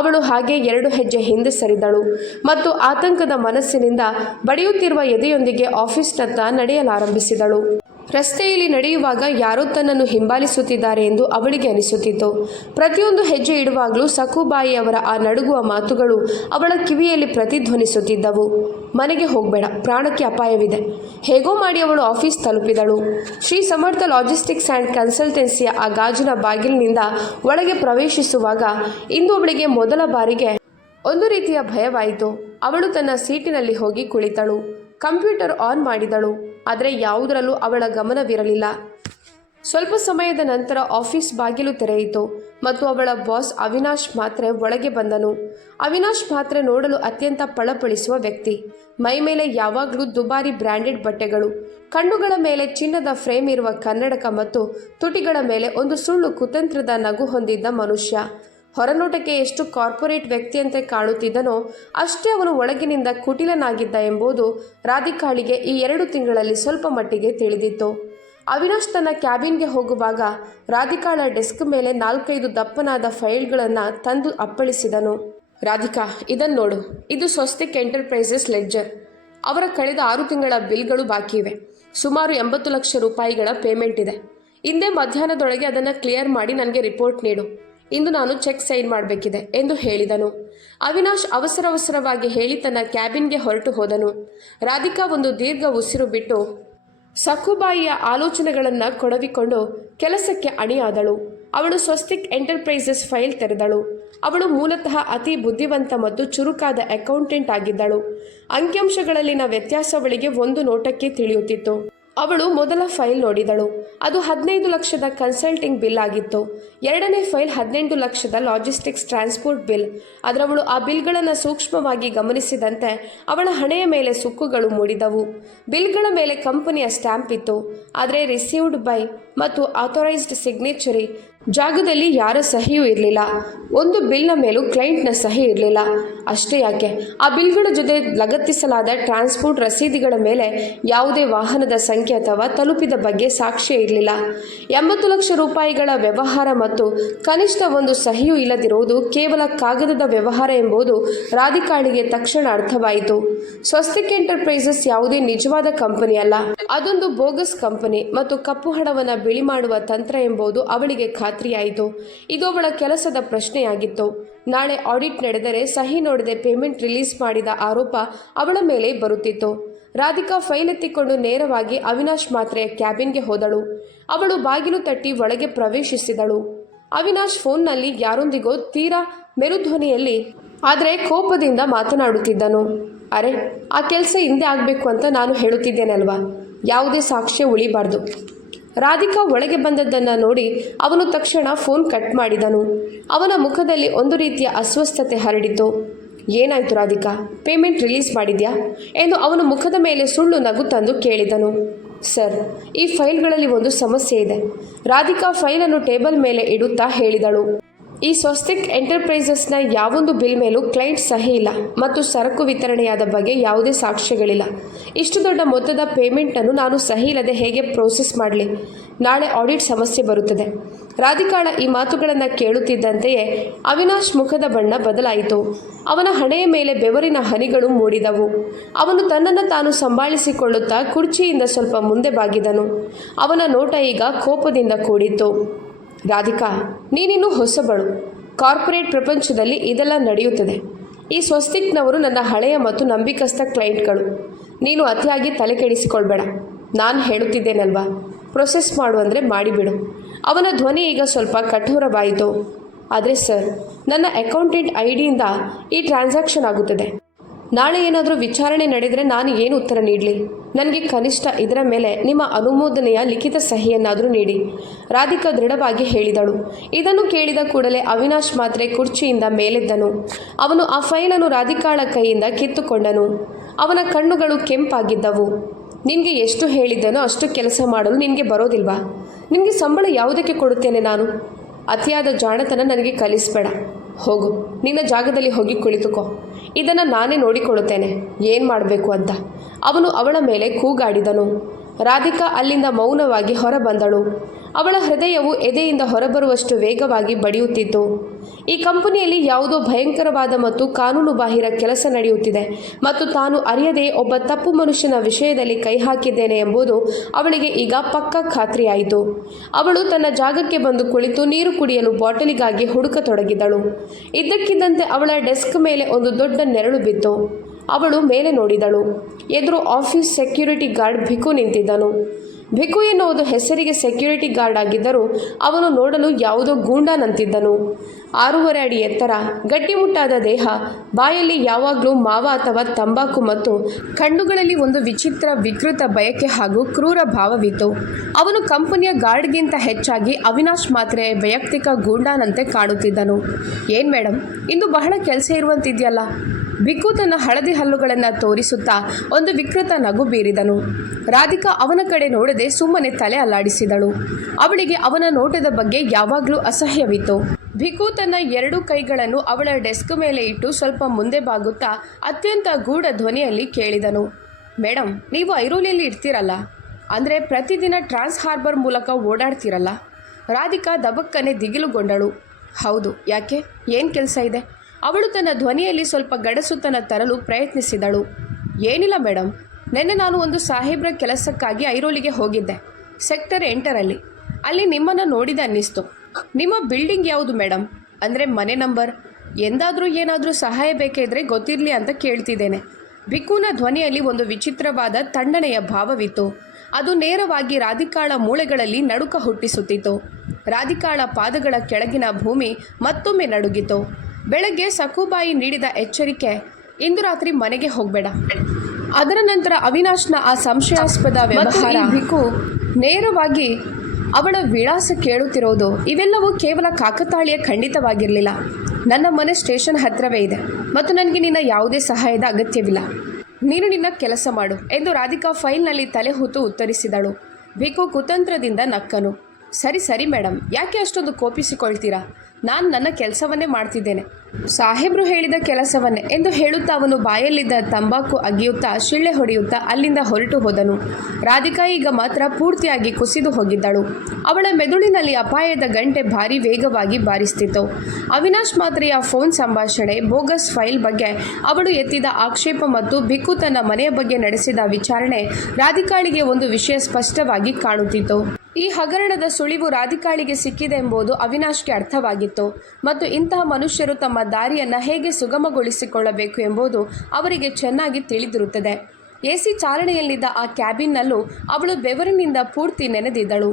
ಅವಳು ಹಾಗೆ 2 ಹೆಜ್ಜೆ ಹಿಂದೆ ಸರಿದಳು ಮತ್ತು ಆತಂಕದ ಮನಸ್ಸಿನಿಂದ ಬಡಿಯುತ್ತಿರುವ ಎದೆಯೊಂದಿಗೆ ಆಫೀಸ್ನತ್ತ ನಡೆಯಲಾರಂಭಿಸಿದಳು. ರಸ್ತೆಯಲ್ಲಿ ನಡೆಯುವಾಗ ಯಾರೋ ತನ್ನನ್ನು ಹಿಂಬಾಲಿಸುತ್ತಿದ್ದಾರೆ ಎಂದು ಅವಳಿಗೆ ಅನಿಸುತ್ತಿತ್ತು. ಪ್ರತಿಯೊಂದು ಹೆಜ್ಜೆ ಇಡುವಾಗಲೂ ಸಕುಬಾಯಿಯವರ ಆ ನಡುಗುವ ಮಾತುಗಳು ಅವಳ ಕಿವಿಯಲ್ಲಿ ಪ್ರತಿಧ್ವನಿಸುತ್ತಿದ್ದವು. ಮನೆಗೆ ಹೋಗಬೇಡ, ಪ್ರಾಣಕ್ಕೆ ಅಪಾಯವಿದೆ. ಹೇಗೋ ಮಾಡಿ ಅವಳು ಆಫೀಸ್ ತಲುಪಿದಳು. ಶ್ರೀ ಸಮರ್ಥ ಲಾಜಿಸ್ಟಿಕ್ಸ್ ಆ್ಯಂಡ್ ಕನ್ಸಲ್ಟೆನ್ಸಿಯ ಆ ಗಾಜಿನ ಬಾಗಿಲಿನಿಂದ ಒಳಗೆ ಪ್ರವೇಶಿಸುವಾಗ ಇಂದು ಅವಳಿಗೆ ಮೊದಲ ಬಾರಿಗೆ ಒಂದು ರೀತಿಯ ಭಯವಾಯಿತು. ಅವಳು ತನ್ನ ಸೀಟಿನಲ್ಲಿ ಹೋಗಿ ಕುಳಿತಳು. ಕಂಪ್ಯೂಟರ್ ಆನ್ ಮಾಡಿದಳು. ಆದರೆ ಯಾವುದರಲ್ಲೂ ಅವಳ ಗಮನವಿರಲಿಲ್ಲ. ಸ್ವಲ್ಪ ಸಮಯದ ನಂತರ ಆಫೀಸ್ ಬಾಗಿಲು ತೆರೆಯಿತು ಮತ್ತು ಅವಳ ಬಾಸ್ ಅವಿನಾಶ್ ಮಾತ್ರೆ ಒಳಗೆ ಬಂದನು. ಅವಿನಾಶ್ ಮಾತ್ರೆ ನೋಡಲು ಅತ್ಯಂತ ಪಳಪಳಿಸುವ ವ್ಯಕ್ತಿ. ಮೈ ಮೇಲೆ ಯಾವಾಗಲೂ ದುಬಾರಿ ಬ್ರ್ಯಾಂಡೆಡ್ ಬಟ್ಟೆಗಳು, ಕಣ್ಣುಗಳ ಮೇಲೆ ಚಿನ್ನದ ಫ್ರೇಮ್ ಇರುವ ಕನ್ನಡಕ ಮತ್ತು ತುಟಿಗಳ ಮೇಲೆ ಒಂದು ಸುಳ್ಳು ಕುತಂತ್ರದ ನಗು ಹೊಂದಿದ್ದ ಮನುಷ್ಯ. ಹೊರನೋಟಕ್ಕೆ ಎಷ್ಟು ಕಾರ್ಪೊರೇಟ್ ವ್ಯಕ್ತಿಯಂತೆ ಕಾಣುತ್ತಿದ್ದನೋ ಅಷ್ಟೇ ಅವನು ಒಳಗಿನಿಂದ ಕುಟಿಲನಾಗಿದ್ದ ಎಂಬುದು ರಾಧಿಕಾಳಿಗೆ ಈ 2 ತಿಂಗಳಲ್ಲಿ ಸ್ವಲ್ಪ ಮಟ್ಟಿಗೆ ತಿಳಿದಿತ್ತು. ಅವಿನಾಶ್ ತನ್ನ ಕ್ಯಾಬಿನ್ಗೆ ಹೋಗುವಾಗ ರಾಧಿಕಾಳ ಡೆಸ್ಕ್ ಮೇಲೆ 4-5 ದಪ್ಪನಾದ ಫೈಲ್ಗಳನ್ನು ತಂದು ಅಪ್ಪಳಿಸಿದನು. ರಾಧಿಕಾ, ಇದನ್ನು ನೋಡು. ಇದು ಸ್ವಸ್ತಿಕ್ ಎಂಟರ್ಪ್ರೈಸಸ್ ಲೆಡ್ಜರ್. ಅವರ ಕಳೆದ 6 ತಿಂಗಳ ಬಿಲ್ಗಳು ಬಾಕಿ ಇವೆ. ಸುಮಾರು 80 ಲಕ್ಷ ರೂಪಾಯಿಗಳ ಪೇಮೆಂಟ್ ಇದೆ. ಇಂದೇ ಮಧ್ಯಾಹ್ನದೊಳಗೆ ಅದನ್ನು ಕ್ಲಿಯರ್ ಮಾಡಿ ನನಗೆ ರಿಪೋರ್ಟ್ ನೀಡು. ಇಂದು ನಾನು ಚೆಕ್ ಸೈನ್ ಮಾಡಬೇಕಿದೆ ಎಂದು ಹೇಳಿದನು. ಅವಿನಾಶ್ ಅವಸರವಾಗಿ ಹೇಳಿ ತನ್ನ ಕ್ಯಾಬಿನ್ಗೆ ಹೊರಟು ಹೋದನು. ರಾಧಿಕಾ ಒಂದು ದೀರ್ಘ ಉಸಿರು ಬಿಟ್ಟು ಸಕುಬಾಯಿಯ ಆಲೋಚನೆಗಳನ್ನು ಕೊಡವಿಕೊಂಡು ಕೆಲಸಕ್ಕೆ ಅಣಿಯಾದಳು. ಅವಳು ಸ್ವಸ್ತಿಕ್ ಎಂಟರ್ಪ್ರೈಸಸ್ ಫೈಲ್ ತೆರೆದಳು. ಅವಳು ಮೂಲತಃ ಅತಿ ಬುದ್ಧಿವಂತ ಮತ್ತು ಚುರುಕಾದ ಅಕೌಂಟೆಂಟ್ ಆಗಿದ್ದಳು. ಅಂಕಿಅಂಶಗಳಲ್ಲಿನ ವ್ಯತ್ಯಾಸ ಅವಳಿಗೆ ಒಂದು ನೋಟಕ್ಕೆ ತಿಳಿಯುತ್ತಿತ್ತು. ಅವಳು ಮೊದಲ ಫೈಲ್ ನೋಡಿದಳು. ಅದು 15 ಲಕ್ಷದ ಕನ್ಸಲ್ಟಿಂಗ್ ಬಿಲ್ ಆಗಿತ್ತು. 2ನೇ ಫೈಲ್ 18 ಲಕ್ಷದ ಲಾಜಿಸ್ಟಿಕ್ಸ್ ಟ್ರಾನ್ಸ್ಪೋರ್ಟ್ ಬಿಲ್. ಅದರವಳು ಆ ಬಿಲ್ಗಳನ್ನು ಸೂಕ್ಷ್ಮವಾಗಿ ಗಮನಿಸಿದಂತೆ ಅವಳ ಹಣೆಯ ಮೇಲೆ ಸುಕ್ಕುಗಳು ಮೂಡಿದವು. ಬಿಲ್ಗಳ ಮೇಲೆ ಕಂಪನಿಯ ಸ್ಟ್ಯಾಂಪ್ ಇತ್ತು. ಆದರೆ ರಿಸೀವ್ಡ್ ಬೈ ಮತ್ತು ಆಥೋರೈಸ್ಡ್ ಸಿಗ್ನೇಚರಿ ಜಾಗದಲ್ಲಿ ಯಾರ ಸಹಿಯೂ ಇರಲಿಲ್ಲ. ಒಂದು ಬಿಲ್ನ ಮೇಲೂ ಕ್ಲೈಂಟ್ನ ಸಹಿ ಇರಲಿಲ್ಲ. ಅಷ್ಟೇ ಯಾಕೆ, ಆ ಬಿಲ್ಗಳ ಜೊತೆ ಲಗತ್ತಿಸಲಾದ ಟ್ರಾನ್ಸ್ಪೋರ್ಟ್ ರಸೀದಿಗಳ ಮೇಲೆ ಯಾವುದೇ ವಾಹನದ ಸಂಖ್ಯೆ ಅಥವಾ ತಲುಪಿದ ಬಗ್ಗೆ ಸಾಕ್ಷ್ಯ ಇರಲಿಲ್ಲ. 80 ಲಕ್ಷ ರೂಪಾಯಿಗಳ ವ್ಯವಹಾರ ಮತ್ತು ಕನಿಷ್ಠ ಒಂದು ಸಹಿಯೂ ಇಲ್ಲದಿರುವುದು ಕೇವಲ ಕಾಗದದ ವ್ಯವಹಾರ ಎಂಬುದು ರಾಧಿಕಾಳಿಗೆ ತಕ್ಷಣ ಅರ್ಥವಾಯಿತು. ಸ್ವಸ್ತಿಕ್ ಎಂಟರ್ಪ್ರೈಸಸ್ ಯಾವುದೇ ನಿಜವಾದ ಕಂಪನಿ ಅಲ್ಲ. ಅದೊಂದು ಬೋಗಸ್ ಕಂಪನಿ ಮತ್ತು ಕಪ್ಪು ಹಣವನ್ನು ಬಿಳಿ ಮಾಡುವ ತಂತ್ರ ಎಂಬುದು ಅವಳಿಗೆ ಖಾತ್ರಿಯಾಯಿತು. ಇದು ಅವಳ ಕೆಲಸದ ಪ್ರಶ್ನೆಯಾಗಿತ್ತು. ನಾಳೆ ಆಡಿಟ್ ನಡೆದರೆ ಸಹಿ ನೋಡದೆ ಪೇಮೆಂಟ್ ರಿಲೀಸ್ ಮಾಡಿದ ಆರೋಪ ಅವಳ ಮೇಲೆ ಬರುತ್ತಿತ್ತು. ರಾಧಿಕಾ ಫೈಲ್ ಎತ್ತಿಕೊಂಡು ನೇರವಾಗಿ ಅವಿನಾಶ್ ಮಾತ್ರೆಯ ಕ್ಯಾಬಿನ್ಗೆ ಹೋದಳು. ಅವಳು ಬಾಗಿಲು ತಟ್ಟಿ ಒಳಗೆ ಪ್ರವೇಶಿಸಿದಳು. ಅವಿನಾಶ್ ಫೋನ್ನಲ್ಲಿ ಯಾರೊಂದಿಗೋ ತೀರಾ ಮೆರುಧ್ವನಿಯಲ್ಲಿ ಆದರೆ ಕೋಪದಿಂದ ಮಾತನಾಡುತ್ತಿದ್ದನು. ಅರೆ, ಆ ಕೆಲಸ ಹಿಂದೆ ಆಗಬೇಕು ಅಂತ ನಾನು ಹೇಳುತ್ತಿದ್ದೇನಲ್ವಾ? ಯಾವುದೇ ಸಾಕ್ಷ್ಯ ಉಳಿಬಾರ್ದು. ರಾಧಿಕಾ ಒಳಗೆ ಬಂದದ್ದನ್ನು ನೋಡಿ ಅವನು ತಕ್ಷಣ ಫೋನ್ ಕಟ್ ಮಾಡಿದನು. ಅವನ ಮುಖದಲ್ಲಿ ಒಂದು ರೀತಿಯ ಅಸ್ವಸ್ಥತೆ ಹರಡಿತು. ಏನಾಯಿತು ರಾಧಿಕಾ, ಪೇಮೆಂಟ್ ರಿಲೀಸ್ ಮಾಡಿದ್ಯಾ ಎಂದು ಅವನ ಮುಖದ ಮೇಲೆ ಸುಳ್ಳು ನಗು ತಂದು ಕೇಳಿದನು. ಸರ್, ಈ ಫೈಲ್ಗಳಲ್ಲಿ ಒಂದು ಸಮಸ್ಯೆ ಇದೆ. ರಾಧಿಕಾ ಫೈಲನ್ನು ಟೇಬಲ್ ಮೇಲೆ ಇಡುತ್ತಾ ಹೇಳಿದಳು. ಈ ಸ್ವಸ್ತಿಕ್ ಎಂಟರ್ಪ್ರೈಸಸ್ನ ಯಾವೊಂದು ಬಿಲ್ ಮೇಲೂ ಕ್ಲೈಂಟ್ ಸಹಿ ಇಲ್ಲ ಮತ್ತು ಸರಕು ವಿತರಣೆಯಾದ ಬಗ್ಗೆ ಯಾವುದೇ ಸಾಕ್ಷ್ಯಗಳಿಲ್ಲ. ಇಷ್ಟು ದೊಡ್ಡ ಮೊತ್ತದ ಪೇಮೆಂಟನ್ನು ನಾನು ಸಹಿ ಇಲ್ಲದೆ ಹೇಗೆ ಪ್ರೋಸೆಸ್ ಮಾಡಲಿ? ನಾಳೆ ಆಡಿಟ್ ಸಮಸ್ಯೆ ಬರುತ್ತದೆ. ರಾಧಿಕಾಳ ಈ ಮಾತುಗಳನ್ನು ಕೇಳುತ್ತಿದ್ದಂತೆಯೇ ಅವಿನಾಶ್ ಮುಖದ ಬಣ್ಣ ಬದಲಾಯಿತು. ಅವನ ಹಣೆಯ ಮೇಲೆ ಬೆವರಿನ ಹನಿಗಳು ಮೂಡಿದವು. ಅವನು ತನ್ನನ್ನು ತಾನು ಸಂಭಾಳಿಸಿಕೊಳ್ಳುತ್ತಾ ಕುರ್ಚಿಯಿಂದ ಸ್ವಲ್ಪ ಮುಂದೆ ಬಾಗಿದನು. ಅವನ ನೋಟ ಈಗ ಕೋಪದಿಂದ ಕೂಡಿತ್ತು. ರಾಧಿಕಾ, ನೀನಿನ್ನೂ ಹೊಸಬಳು. ಕಾರ್ಪೊರೇಟ್ ಪ್ರಪಂಚದಲ್ಲಿ ಇದೆಲ್ಲ ನಡೆಯುತ್ತದೆ. ಈ ಸ್ವಸ್ತಿಕ್ನವರು ನನ್ನ ಹಳೆಯ ಮತ್ತು ನಂಬಿಕಸ್ಥ ಕ್ಲೈಂಟ್ಗಳು. ನೀನು ಅತಿಯಾಗಿ ತಲೆ ಕೆಡಿಸಿಕೊಳ್ಬೇಡ. ನಾನು ಹೇಳುತ್ತಿದ್ದೇನಲ್ವಾ, ಪ್ರೊಸೆಸ್ ಮಾಡು ಅಂದರೆ ಮಾಡಿಬಿಡು. ಅವನ ಧ್ವನಿ ಈಗ ಸ್ವಲ್ಪ ಕಠೋರವಾಯಿತು. ಆದರೆ ಸರ್, ನನ್ನ ಅಕೌಂಟೆಂಟ್ ಐಡಿಯಿಂದ ಈ ಟ್ರಾನ್ಸಾಕ್ಷನ್ ಆಗುತ್ತದೆ. ನಾಳೆ ಏನಾದರೂ ವಿಚಾರಣೆ ನಡೆದರೆ ನಾನು ಏನು ಉತ್ತರ ನೀಡಲಿ? ನನಗೆ ಕನಿಷ್ಠ ಇದರ ಮೇಲೆ ನಿಮ್ಮ ಅನುಮೋದನೆಯ ಲಿಖಿತ ಸಹಿಯನ್ನಾದರೂ ನೀಡಿ, ರಾಧಿಕಾ ದೃಢವಾಗಿ ಹೇಳಿದಳು. ಇದನ್ನು ಕೇಳಿದ ಕೂಡಲೇ ಅವಿನಾಶ್ ಮಾತ್ರೆ ಕುರ್ಚಿಯಿಂದ ಮೇಲೆದ್ದನು. ಅವನು ಆ ಫೈಲನ್ನು ರಾಧಿಕಾಳ ಕೈಯಿಂದ ಕಿತ್ತುಕೊಂಡನು. ಅವನ ಕಣ್ಣುಗಳು ಕೆಂಪಾಗಿದ್ದವು. ನಿನಗೆ ಎಷ್ಟು ಹೇಳಿದ್ದನೋ ಅಷ್ಟು ಕೆಲಸ ಮಾಡಲು ನಿನಗೆ ಬರೋದಿಲ್ವಾ? ನಿನಗೆ ಸಂಬಳ ಯಾವುದಕ್ಕೆ ಕೊಡುತ್ತೇನೆ ನಾನು? ಅತಿಯಾದ ಜಾಣತನ ನನಗೆ ಕಲಿಸಬೇಡ. ಹೋಗು, ನಿನ್ನ ಜಾಗದಲ್ಲಿ ಹೋಗಿ ಕುಳಿತುಕೋ. ಇದನ್ನು ನಾನೇ ನೋಡಿಕೊಳ್ಳುತ್ತೇನೆ ಏನು ಮಾಡಬೇಕು ಅಂತ. ಅವನು ಅವಳ ಮೇಲೆ ಕೂಗಾಡಿದನು. ರಾಧಿಕಾ ಅಲ್ಲಿಂದ ಮೌನವಾಗಿ ಹೊರಬಂದಳು. ಅವಳ ಹೃದಯವು ಎದೆಯಿಂದ ಹೊರಬರುವಷ್ಟು ವೇಗವಾಗಿ ಬಡಿಯುತ್ತಿತ್ತು. ಈ ಕಂಪನಿಯಲ್ಲಿ ಯಾವುದೋ ಭಯಂಕರವಾದ ಮತ್ತು ಕಾನೂನುಬಾಹಿರ ಕೆಲಸ ನಡೆಯುತ್ತಿದೆ ಮತ್ತು ತಾನು ಅರಿಯದೇ ಒಬ್ಬ ತಪ್ಪು ಮನುಷ್ಯನ ವಿಷಯದಲ್ಲಿ ಕೈ ಹಾಕಿದ್ದೇನೆ ಎಂಬುದು ಅವಳಿಗೆ ಈಗ ಪಕ್ಕಾ ಖಾತ್ರಿಯಾಯಿತು. ಅವಳು ತನ್ನ ಜಾಗಕ್ಕೆ ಬಂದು ಕುಳಿತು ನೀರು ಕುಡಿಯಲು ಬಾಟಲಿಗಾಗಿ ಹುಡುಕತೊಡಗಿದಳು. ಇದ್ದಕ್ಕಿದ್ದಂತೆ ಅವಳ ಡೆಸ್ಕ್ ಮೇಲೆ ಒಂದು ದೊಡ್ಡ ನೆರಳು ಬಿತ್ತು. ಅವಳು ಮೇಲೆ ನೋಡಿದಳು. ಎದುರು ಆಫೀಸ್ ಸೆಕ್ಯೂರಿಟಿ ಗಾರ್ಡ್ ಭಿಕು ನಿಂತಿದ್ದನು. ಭಿಕು ಎನ್ನುವುದು ಹೆಸರಿಗೆ ಸೆಕ್ಯೂರಿಟಿ ಗಾರ್ಡ್ ಆಗಿದ್ದರೂ ಅವನು ನೋಡಲು ಯಾವುದೋ ಗೂಂಡನಂತಿದ್ದನು. 6.5 ಅಡಿ ಎತ್ತರ, ಗಟ್ಟಿಮುಟ್ಟಾದ ದೇಹ, ಬಾಯಲ್ಲಿ ಯಾವಾಗಲೂ ಮಾವ ಅಥವಾ ತಂಬಾಕು ಮತ್ತು ಕಣ್ಣುಗಳಲ್ಲಿ ಒಂದು ವಿಚಿತ್ರ ವಿಕೃತ ಬಯಕೆ ಹಾಗೂ ಕ್ರೂರ ಭಾವವಿತ್ತು. ಅವನು ಕಂಪನಿಯ ಗಾರ್ಡ್ಗಿಂತ ಹೆಚ್ಚಾಗಿ ಅವಿನಾಶ್ ಮಾತ್ರೆ ವೈಯಕ್ತಿಕ ಗೂಂಡನಂತೆ ಕಾಣುತ್ತಿದ್ದನು. ಏನು ಮೇಡಮ್, ಇಂದು ಬಹಳ ಕೆಲಸ ಇರುವಂತಿದೆಯಲ್ಲ? ಭಿಕು ತನ್ನ ಹಳದಿ ಹಲ್ಲುಗಳನ್ನು ತೋರಿಸುತ್ತಾ ಒಂದು ವಿಕೃತ ನಗು ಬೀರಿದನು. ರಾಧಿಕಾ ಅವನ ಕಡೆ ನೋಡದೆ ಸುಮ್ಮನೆ ತಲೆ ಅಲ್ಲಾಡಿಸಿದಳು. ಅವಳಿಗೆ ಅವನ ನೋಟದ ಬಗ್ಗೆ ಯಾವಾಗಲೂ ಅಸಹ್ಯವಿತ್ತು. ಭಿಕು ತನ್ನ 2 ಕೈಗಳನ್ನು ಅವಳ ಡೆಸ್ಕ್ ಮೇಲೆ ಇಟ್ಟು ಸ್ವಲ್ಪ ಮುಂದೆ ಬಾಗುತ್ತಾ ಅತ್ಯಂತ ಗೂಢ ಧ್ವನಿಯಲ್ಲಿ ಕೇಳಿದನು. ಮೇಡಮ್, ನೀವು ಐರೋಲಿಯಲ್ಲಿ ಇರ್ತೀರಲ್ಲ, ಅಂದರೆ ಪ್ರತಿದಿನ ಟ್ರಾನ್ಸ್ ಹಾರ್ಬರ್ ಮೂಲಕ ಓಡಾಡ್ತೀರಲ್ಲ? ರಾಧಿಕಾ ದಬಕ್ಕನೆ ದಿಗಿಲುಗೊಂಡಳು. ಹೌದು, ಯಾಕೆ? ಏನು ಕೆಲಸ ಇದೆ? ಅವಳು ತನ್ನ ಧ್ವನಿಯಲ್ಲಿ ಸ್ವಲ್ಪ ಗಡಸುತನ ತರಲು ಪ್ರಯತ್ನಿಸಿದಳು. ಏನಿಲ್ಲ ಮೇಡಮ್, ನಿನ್ನೆ ನಾನು ಒಂದು ಸಾಹೇಬ್ರ ಕೆಲಸಕ್ಕಾಗಿ ಐರೋಲಿಗೆ ಹೋಗಿದ್ದೆ, ಸೆಕ್ಟರ್ 8ರಲ್ಲಿ. ಅಲ್ಲಿ ನಿಮ್ಮನ್ನು ನೋಡಿದೆ ಅನ್ನಿಸ್ತು. ನಿಮ್ಮ ಬಿಲ್ಡಿಂಗ್ ಯಾವುದು ಮೇಡಮ್? ಅಂದರೆ ಮನೆ ನಂಬರ್? ಎಂದಾದರೂ ಏನಾದರೂ ಸಹಾಯ ಬೇಕಿದ್ರೆ ಗೊತ್ತಿರಲಿ ಅಂತ ಕೇಳ್ತಿದ್ದೇನೆ. ಭಿಕ್ಕುನ ಧ್ವನಿಯಲ್ಲಿ ಒಂದು ವಿಚಿತ್ರವಾದ ತಣ್ಣನೆಯ ಭಾವವಿತ್ತು. ಅದು ನೇರವಾಗಿ ರಾಧಿಕಾಳ ಮೂಳೆಗಳಲ್ಲಿ ನಡುಕ ಹುಟ್ಟಿಸುತ್ತಿತ್ತು. ರಾಧಿಕಾಳ ಪಾದಗಳ ಕೆಳಗಿನ ಭೂಮಿ ಮತ್ತೊಮ್ಮೆ ನಡುಗಿತು. ಬೆಳಗ್ಗೆ ಸಕುಬಾಯಿ ನೀಡಿದ ಎಚ್ಚರಿಕೆ, ಇಂದು ರಾತ್ರಿ ಮನೆಗೆ ಹೋಗಬೇಡ. ಅದರ ನಂತರ ಅವಿನಾಶ್ನ ಆ ಸಂಶಯಾಸ್ಪದ ವ್ಯವಹಾರ, ಭಿಕು ನೇರವಾಗಿ ಅವಳ ವಿಳಾಸ ಕೇಳುತ್ತಿರೋದು, ಇವೆಲ್ಲವೂ ಕೇವಲ ಕಾಕತಾಳೀಯ ಖಂಡಿತವಾಗಿರಲಿಲ್ಲ. ನನ್ನ ಮನೆ ಸ್ಟೇಷನ್ ಹತ್ತಿರವೇ ಇದೆ ಮತ್ತು ನನಗೆ ನಿನ್ನ ಯಾವುದೇ ಸಹಾಯದ ಅಗತ್ಯವಿಲ್ಲ. ನೀನು ನಿನ್ನ ಕೆಲಸ ಮಾಡು ಎಂದು ರಾಧಿಕಾ ಫೈಲ್ನಲ್ಲಿ ತಲೆ ಹೊತ್ತು ಉತ್ತರಿಸಿದಳು. ಭಿಕು ಕುತಂತ್ರದಿಂದ ನಕ್ಕನು. ಸರಿ ಸರಿ ಮೇಡಮ್, ಯಾಕೆ ಅಷ್ಟೊಂದು ಕೋಪಿಸಿಕೊಳ್ತೀರಾ? ನಾನು ನನ್ನ ಕೆಲಸವನ್ನೇ ಮಾಡ್ತಿದ್ದೇನೆ, ಸಾಹೇಬ್ರು ಹೇಳಿದ ಕೆಲಸವನ್ನೇ ಎಂದು ಹೇಳುತ್ತಾ ಅವನು ಬಾಯಲ್ಲಿದ್ದ ತಂಬಾಕು ಅಗಿಯುತ್ತಾ ಶಿಳ್ಳೆ ಹೊಡೆಯುತ್ತಾ ಅಲ್ಲಿಂದ ಹೊರಟು ಹೋದನು. ರಾಧಿಕಾ ಈಗ ಮಾತ್ರ ಪೂರ್ತಿಯಾಗಿ ಕುಸಿದು ಹೋಗಿದ್ದಳು. ಅವಳ ಮೆದುಳಿನಲ್ಲಿ ಅಪಾಯದ ಗಂಟೆ ಭಾರಿ ವೇಗವಾಗಿ ಬಾರಿಸ್ತಿತ್ತು. ಅವಿನಾಶ್ ಮಾತ್ರೆಯ ಫೋನ್ ಸಂಭಾಷಣೆ, ಬೋಗಸ್ ಫೈಲ್ ಬಗ್ಗೆ ಅವಳು ಎತ್ತಿದ ಆಕ್ಷೇಪ ಮತ್ತು ಭಿಕು ತನ್ನ ಮನೆಯ ಬಗ್ಗೆ ನಡೆಸಿದ ವಿಚಾರಣೆ, ರಾಧಿಕಾಳಿಗೆ ಒಂದು ವಿಷಯ ಸ್ಪಷ್ಟವಾಗಿ ಕಾಣುತ್ತಿತ್ತು. ಈ ಹಗರಣದ ಸುಳಿವು ರಾಧಿಕಾಳಿಗೆ ಸಿಕ್ಕಿದೆ ಎಂಬುದು ಅವಿನಾಶ್ಗೆ ಅರ್ಥವಾಗಿತ್ತು ಮತ್ತು ಇಂತಹ ಮನುಷ್ಯರು ತಮ್ಮ ದಾರಿಯನ್ನು ಹೇಗೆ ಸುಗಮಗೊಳಿಸಿಕೊಳ್ಳಬೇಕು ಎಂಬುದು ಅವರಿಗೆ ಚೆನ್ನಾಗಿ ತಿಳಿದಿರುತ್ತದೆ. ಎಸಿ ಚಾಲನೆಯಲ್ಲಿದ್ದ ಆ ಕ್ಯಾಬಿನ್ನಲ್ಲೂ ಅವಳು ಬೆವರಿನಿಂದ ಪೂರ್ತಿ ನೆನೆದಿದ್ದಳು.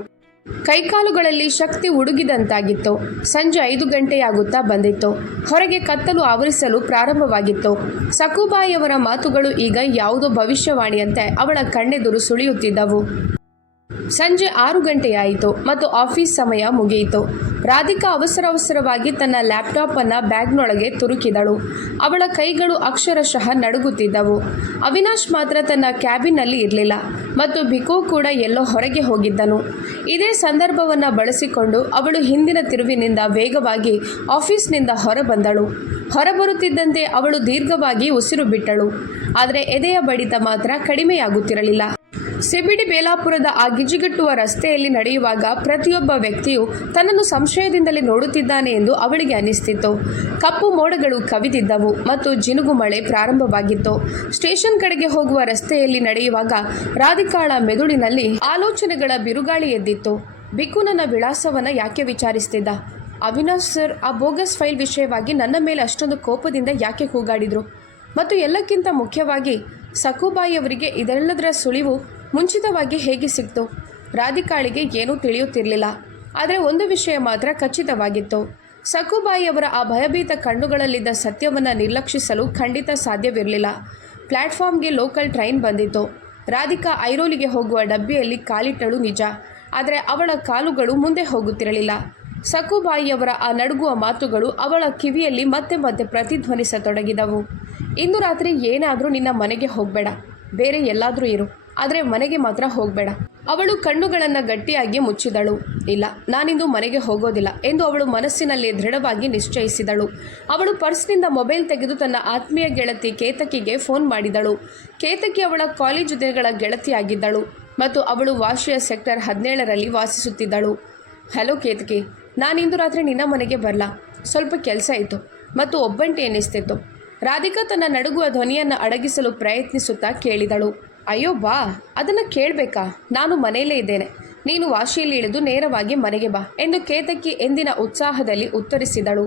ಕೈಕಾಲುಗಳಲ್ಲಿ ಶಕ್ತಿ ಉಡುಗಿದಂತಾಗಿತ್ತು. ಸಂಜೆ 5 ಗಂಟೆಯಾಗುತ್ತಾ ಬಂದಿತ್ತು. ಹೊರಗೆ ಕತ್ತಲು ಆವರಿಸಲು ಪ್ರಾರಂಭವಾಗಿತ್ತು. ಸಕುಬಾಯಿಯವರ ಮಾತುಗಳು ಈಗ ಯಾವುದೋ ಭವಿಷ್ಯವಾಣಿಯಂತೆ ಅವಳ ಕಣ್ಣೆದುರು ಸುಳಿಯುತ್ತಿದ್ದವು. ಸಂಜೆ 6 ಗಂಟೆಯಾಯಿತು ಮತ್ತು ಆಫೀಸ್ ಸಮಯ ಮುಗಿಯಿತು. ರಾಧಿಕಾ ಅವಸರವಾಗಿ ತನ್ನ ಲ್ಯಾಪ್ಟಾಪ್ ಅನ್ನು ಬ್ಯಾಗ್ನೊಳಗೆ ತುರುಕಿದಳು. ಅವಳ ಕೈಗಳು ಅಕ್ಷರಶಃ ನಡುಗುತ್ತಿದ್ದವು. ಅವಿನಾಶ್ ಮಾತ್ರ ತನ್ನ ಕ್ಯಾಬಿನ್ನಲ್ಲಿ ಇರಲಿಲ್ಲ ಮತ್ತು ಭಿಕು ಕೂಡ ಎಲ್ಲೋ ಹೊರಗೆ ಹೋಗಿದ್ದನು. ಇದೇ ಸಂದರ್ಭವನ್ನು ಬಳಸಿಕೊಂಡು ಅವಳು ಹಿಂದಿನ ತಿರುವಿನಿಂದ ವೇಗವಾಗಿ ಆಫೀಸ್ನಿಂದ ಹೊರಬಂದಳು. ಹೊರಬರುತ್ತಿದ್ದಂತೆ ಅವಳು ದೀರ್ಘವಾಗಿ ಉಸಿರು ಬಿಟ್ಟಳು. ಆದರೆ ಎದೆಯ ಬಡಿತ ಮಾತ್ರ ಕಡಿಮೆಯಾಗುತ್ತಿರಲಿಲ್ಲ. ಸಿಬಿಡಿ ಬೇಲಾಪುರದ ಆ ಗಿಜಿಗಟ್ಟುವ ರಸ್ತೆಯಲ್ಲಿ ನಡೆಯುವಾಗ ಪ್ರತಿಯೊಬ್ಬ ವ್ಯಕ್ತಿಯು ತನ್ನನ್ನು ಸಂಶಯದಿಂದಲೇ ನೋಡುತ್ತಿದ್ದಾನೆ ಎಂದು ಅವಳಿಗೆ ಅನ್ನಿಸ್ತಿತ್ತು. ಕಪ್ಪು ಮೋಡಗಳು ಕವಿದಿದ್ದವು ಮತ್ತು ಜಿನುಗು ಮಳೆ ಪ್ರಾರಂಭವಾಗಿತ್ತು. ಸ್ಟೇಷನ್ ಕಡೆಗೆ ಹೋಗುವ ರಸ್ತೆಯಲ್ಲಿ ನಡೆಯುವಾಗ ರಾಧಿಕಾಳ ಮೆದುಳಿನಲ್ಲಿ ಆಲೋಚನೆಗಳ ಬಿರುಗಾಳಿ ಎದ್ದಿತ್ತು. ಭಿಕು ನನ್ನ ವಿಳಾಸವನ್ನು ಯಾಕೆ ವಿಚಾರಿಸ್ತಿದ್ದ? ಅವಿನಾಶ್ ಸರ್ ಆ ಬೋಗಸ್ ಫೈಲ್ ವಿಷಯವಾಗಿ ನನ್ನ ಮೇಲೆ ಅಷ್ಟೊಂದು ಕೋಪದಿಂದ ಯಾಕೆ ಕೂಗಾಡಿದ್ರು? ಮತ್ತು ಎಲ್ಲಕ್ಕಿಂತ ಮುಖ್ಯವಾಗಿ ಸಕುಬಾಯಿಯವರಿಗೆ ಇದೆಲ್ಲದರ ಸುಳಿವು ಮುಂಚಿತವಾಗಿ ಹೇಗೆ ಸಿಕ್ತು? ರಾಧಿಕಾಳಿಗೆ ಏನೂ ತಿಳಿಯುತ್ತಿರಲಿಲ್ಲ. ಆದರೆ ಒಂದು ವಿಷಯ ಮಾತ್ರ ಖಚಿತವಾಗಿತ್ತು. ಸಕುಬಾಯಿಯವರ ಆ ಭಯಭೀತ ಕಣ್ಣುಗಳಲ್ಲಿದ್ದ ಸತ್ಯವನ್ನು ನಿರ್ಲಕ್ಷಿಸಲು ಖಂಡಿತ ಸಾಧ್ಯವಿರಲಿಲ್ಲ. ಪ್ಲ್ಯಾಟ್ಫಾರ್ಮ್ಗೆ ಲೋಕಲ್ ಟ್ರೈನ್ ಬಂದಿತ್ತು. ರಾಧಿಕಾ ಐರೋಲಿಗೆ ಹೋಗುವ ಡಬ್ಬಿಯಲ್ಲಿ ಕಾಲಿಟ್ಟಳು ನಿಜ, ಆದರೆ ಅವಳ ಕಾಲುಗಳು ಮುಂದೆ ಹೋಗುತ್ತಿರಲಿಲ್ಲ. ಸಕುಬಾಯಿಯವರ ಆ ನಡುಗುವ ಮಾತುಗಳು ಅವಳ ಕಿವಿಯಲ್ಲಿ ಮತ್ತೆ ಮತ್ತೆ ಪ್ರತಿಧ್ವನಿಸತೊಡಗಿದವು. ಇಂದು ರಾತ್ರಿ ಏನಾದರೂ ನಿನ್ನ ಮನೆಗೆ ಹೋಗಬೇಡ, ಬೇರೆ ಎಲ್ಲಾದರೂ ಇರು, ಆದರೆ ಮನೆಗೆ ಮಾತ್ರ ಹೋಗಬೇಡ. ಅವಳು ಕಣ್ಣುಗಳನ್ನು ಗಟ್ಟಿಯಾಗಿ ಮುಚ್ಚಿದಳು. ಇಲ್ಲ, ನಾನಿಂದು ಮನೆಗೆ ಹೋಗೋದಿಲ್ಲ ಎಂದು ಅವಳು ಮನಸ್ಸಿನಲ್ಲಿ ದೃಢವಾಗಿ ನಿಶ್ಚಯಿಸಿದಳು. ಅವಳು ಪರ್ಸ್ನಿಂದ ಮೊಬೈಲ್ ತೆಗೆದು ತನ್ನ ಆತ್ಮೀಯ ಗೆಳತಿ ಕೇತಕಿಗೆ ಫೋನ್ ಮಾಡಿದಳು. ಕೇತಕಿ ಅವಳ ಕಾಲೇಜು ದಿನಗಳ ಗೆಳತಿಯಾಗಿದ್ದಳು ಮತ್ತು ಅವಳು ವಾಶಿಯ ಸೆಕ್ಟರ್ 17ರಲ್ಲಿ ವಾಸಿಸುತ್ತಿದ್ದಳು. ಹಲೋ ಕೇತಕಿ, ನಾನಿಂದು ರಾತ್ರಿ ನಿನ್ನ ಮನೆಗೆ ಬರಲ್ಲ. ಸ್ವಲ್ಪ ಕೆಲಸ ಇತ್ತು ಮತ್ತು ಒಬ್ಬಂಟಿ ಎನ್ನಿಸ್ತಿತ್ತು. ರಾಧಿಕಾ ತನ್ನ ನಡುಗುವ ಧ್ವನಿಯನ್ನು ಅಡಗಿಸಲು ಪ್ರಯತ್ನಿಸುತ್ತಾ ಕೇಳಿದಳು. ಅಯ್ಯೋ ಬಾ, ಅದನ್ನು ಕೇಳಬೇಕಾ? ನಾನು ಮನೆಯಲ್ಲೇ ಇದ್ದೇನೆ. ನೀನು ವಾಶಿಯಲ್ಲಿ ಇಳಿದು ನೇರವಾಗಿ ಮನೆಗೆ ಬಾ ಎಂದು ಕೇತಕಿ ಎಂದಿನ ಉತ್ಸಾಹದಲ್ಲಿ ಉತ್ತರಿಸಿದಳು.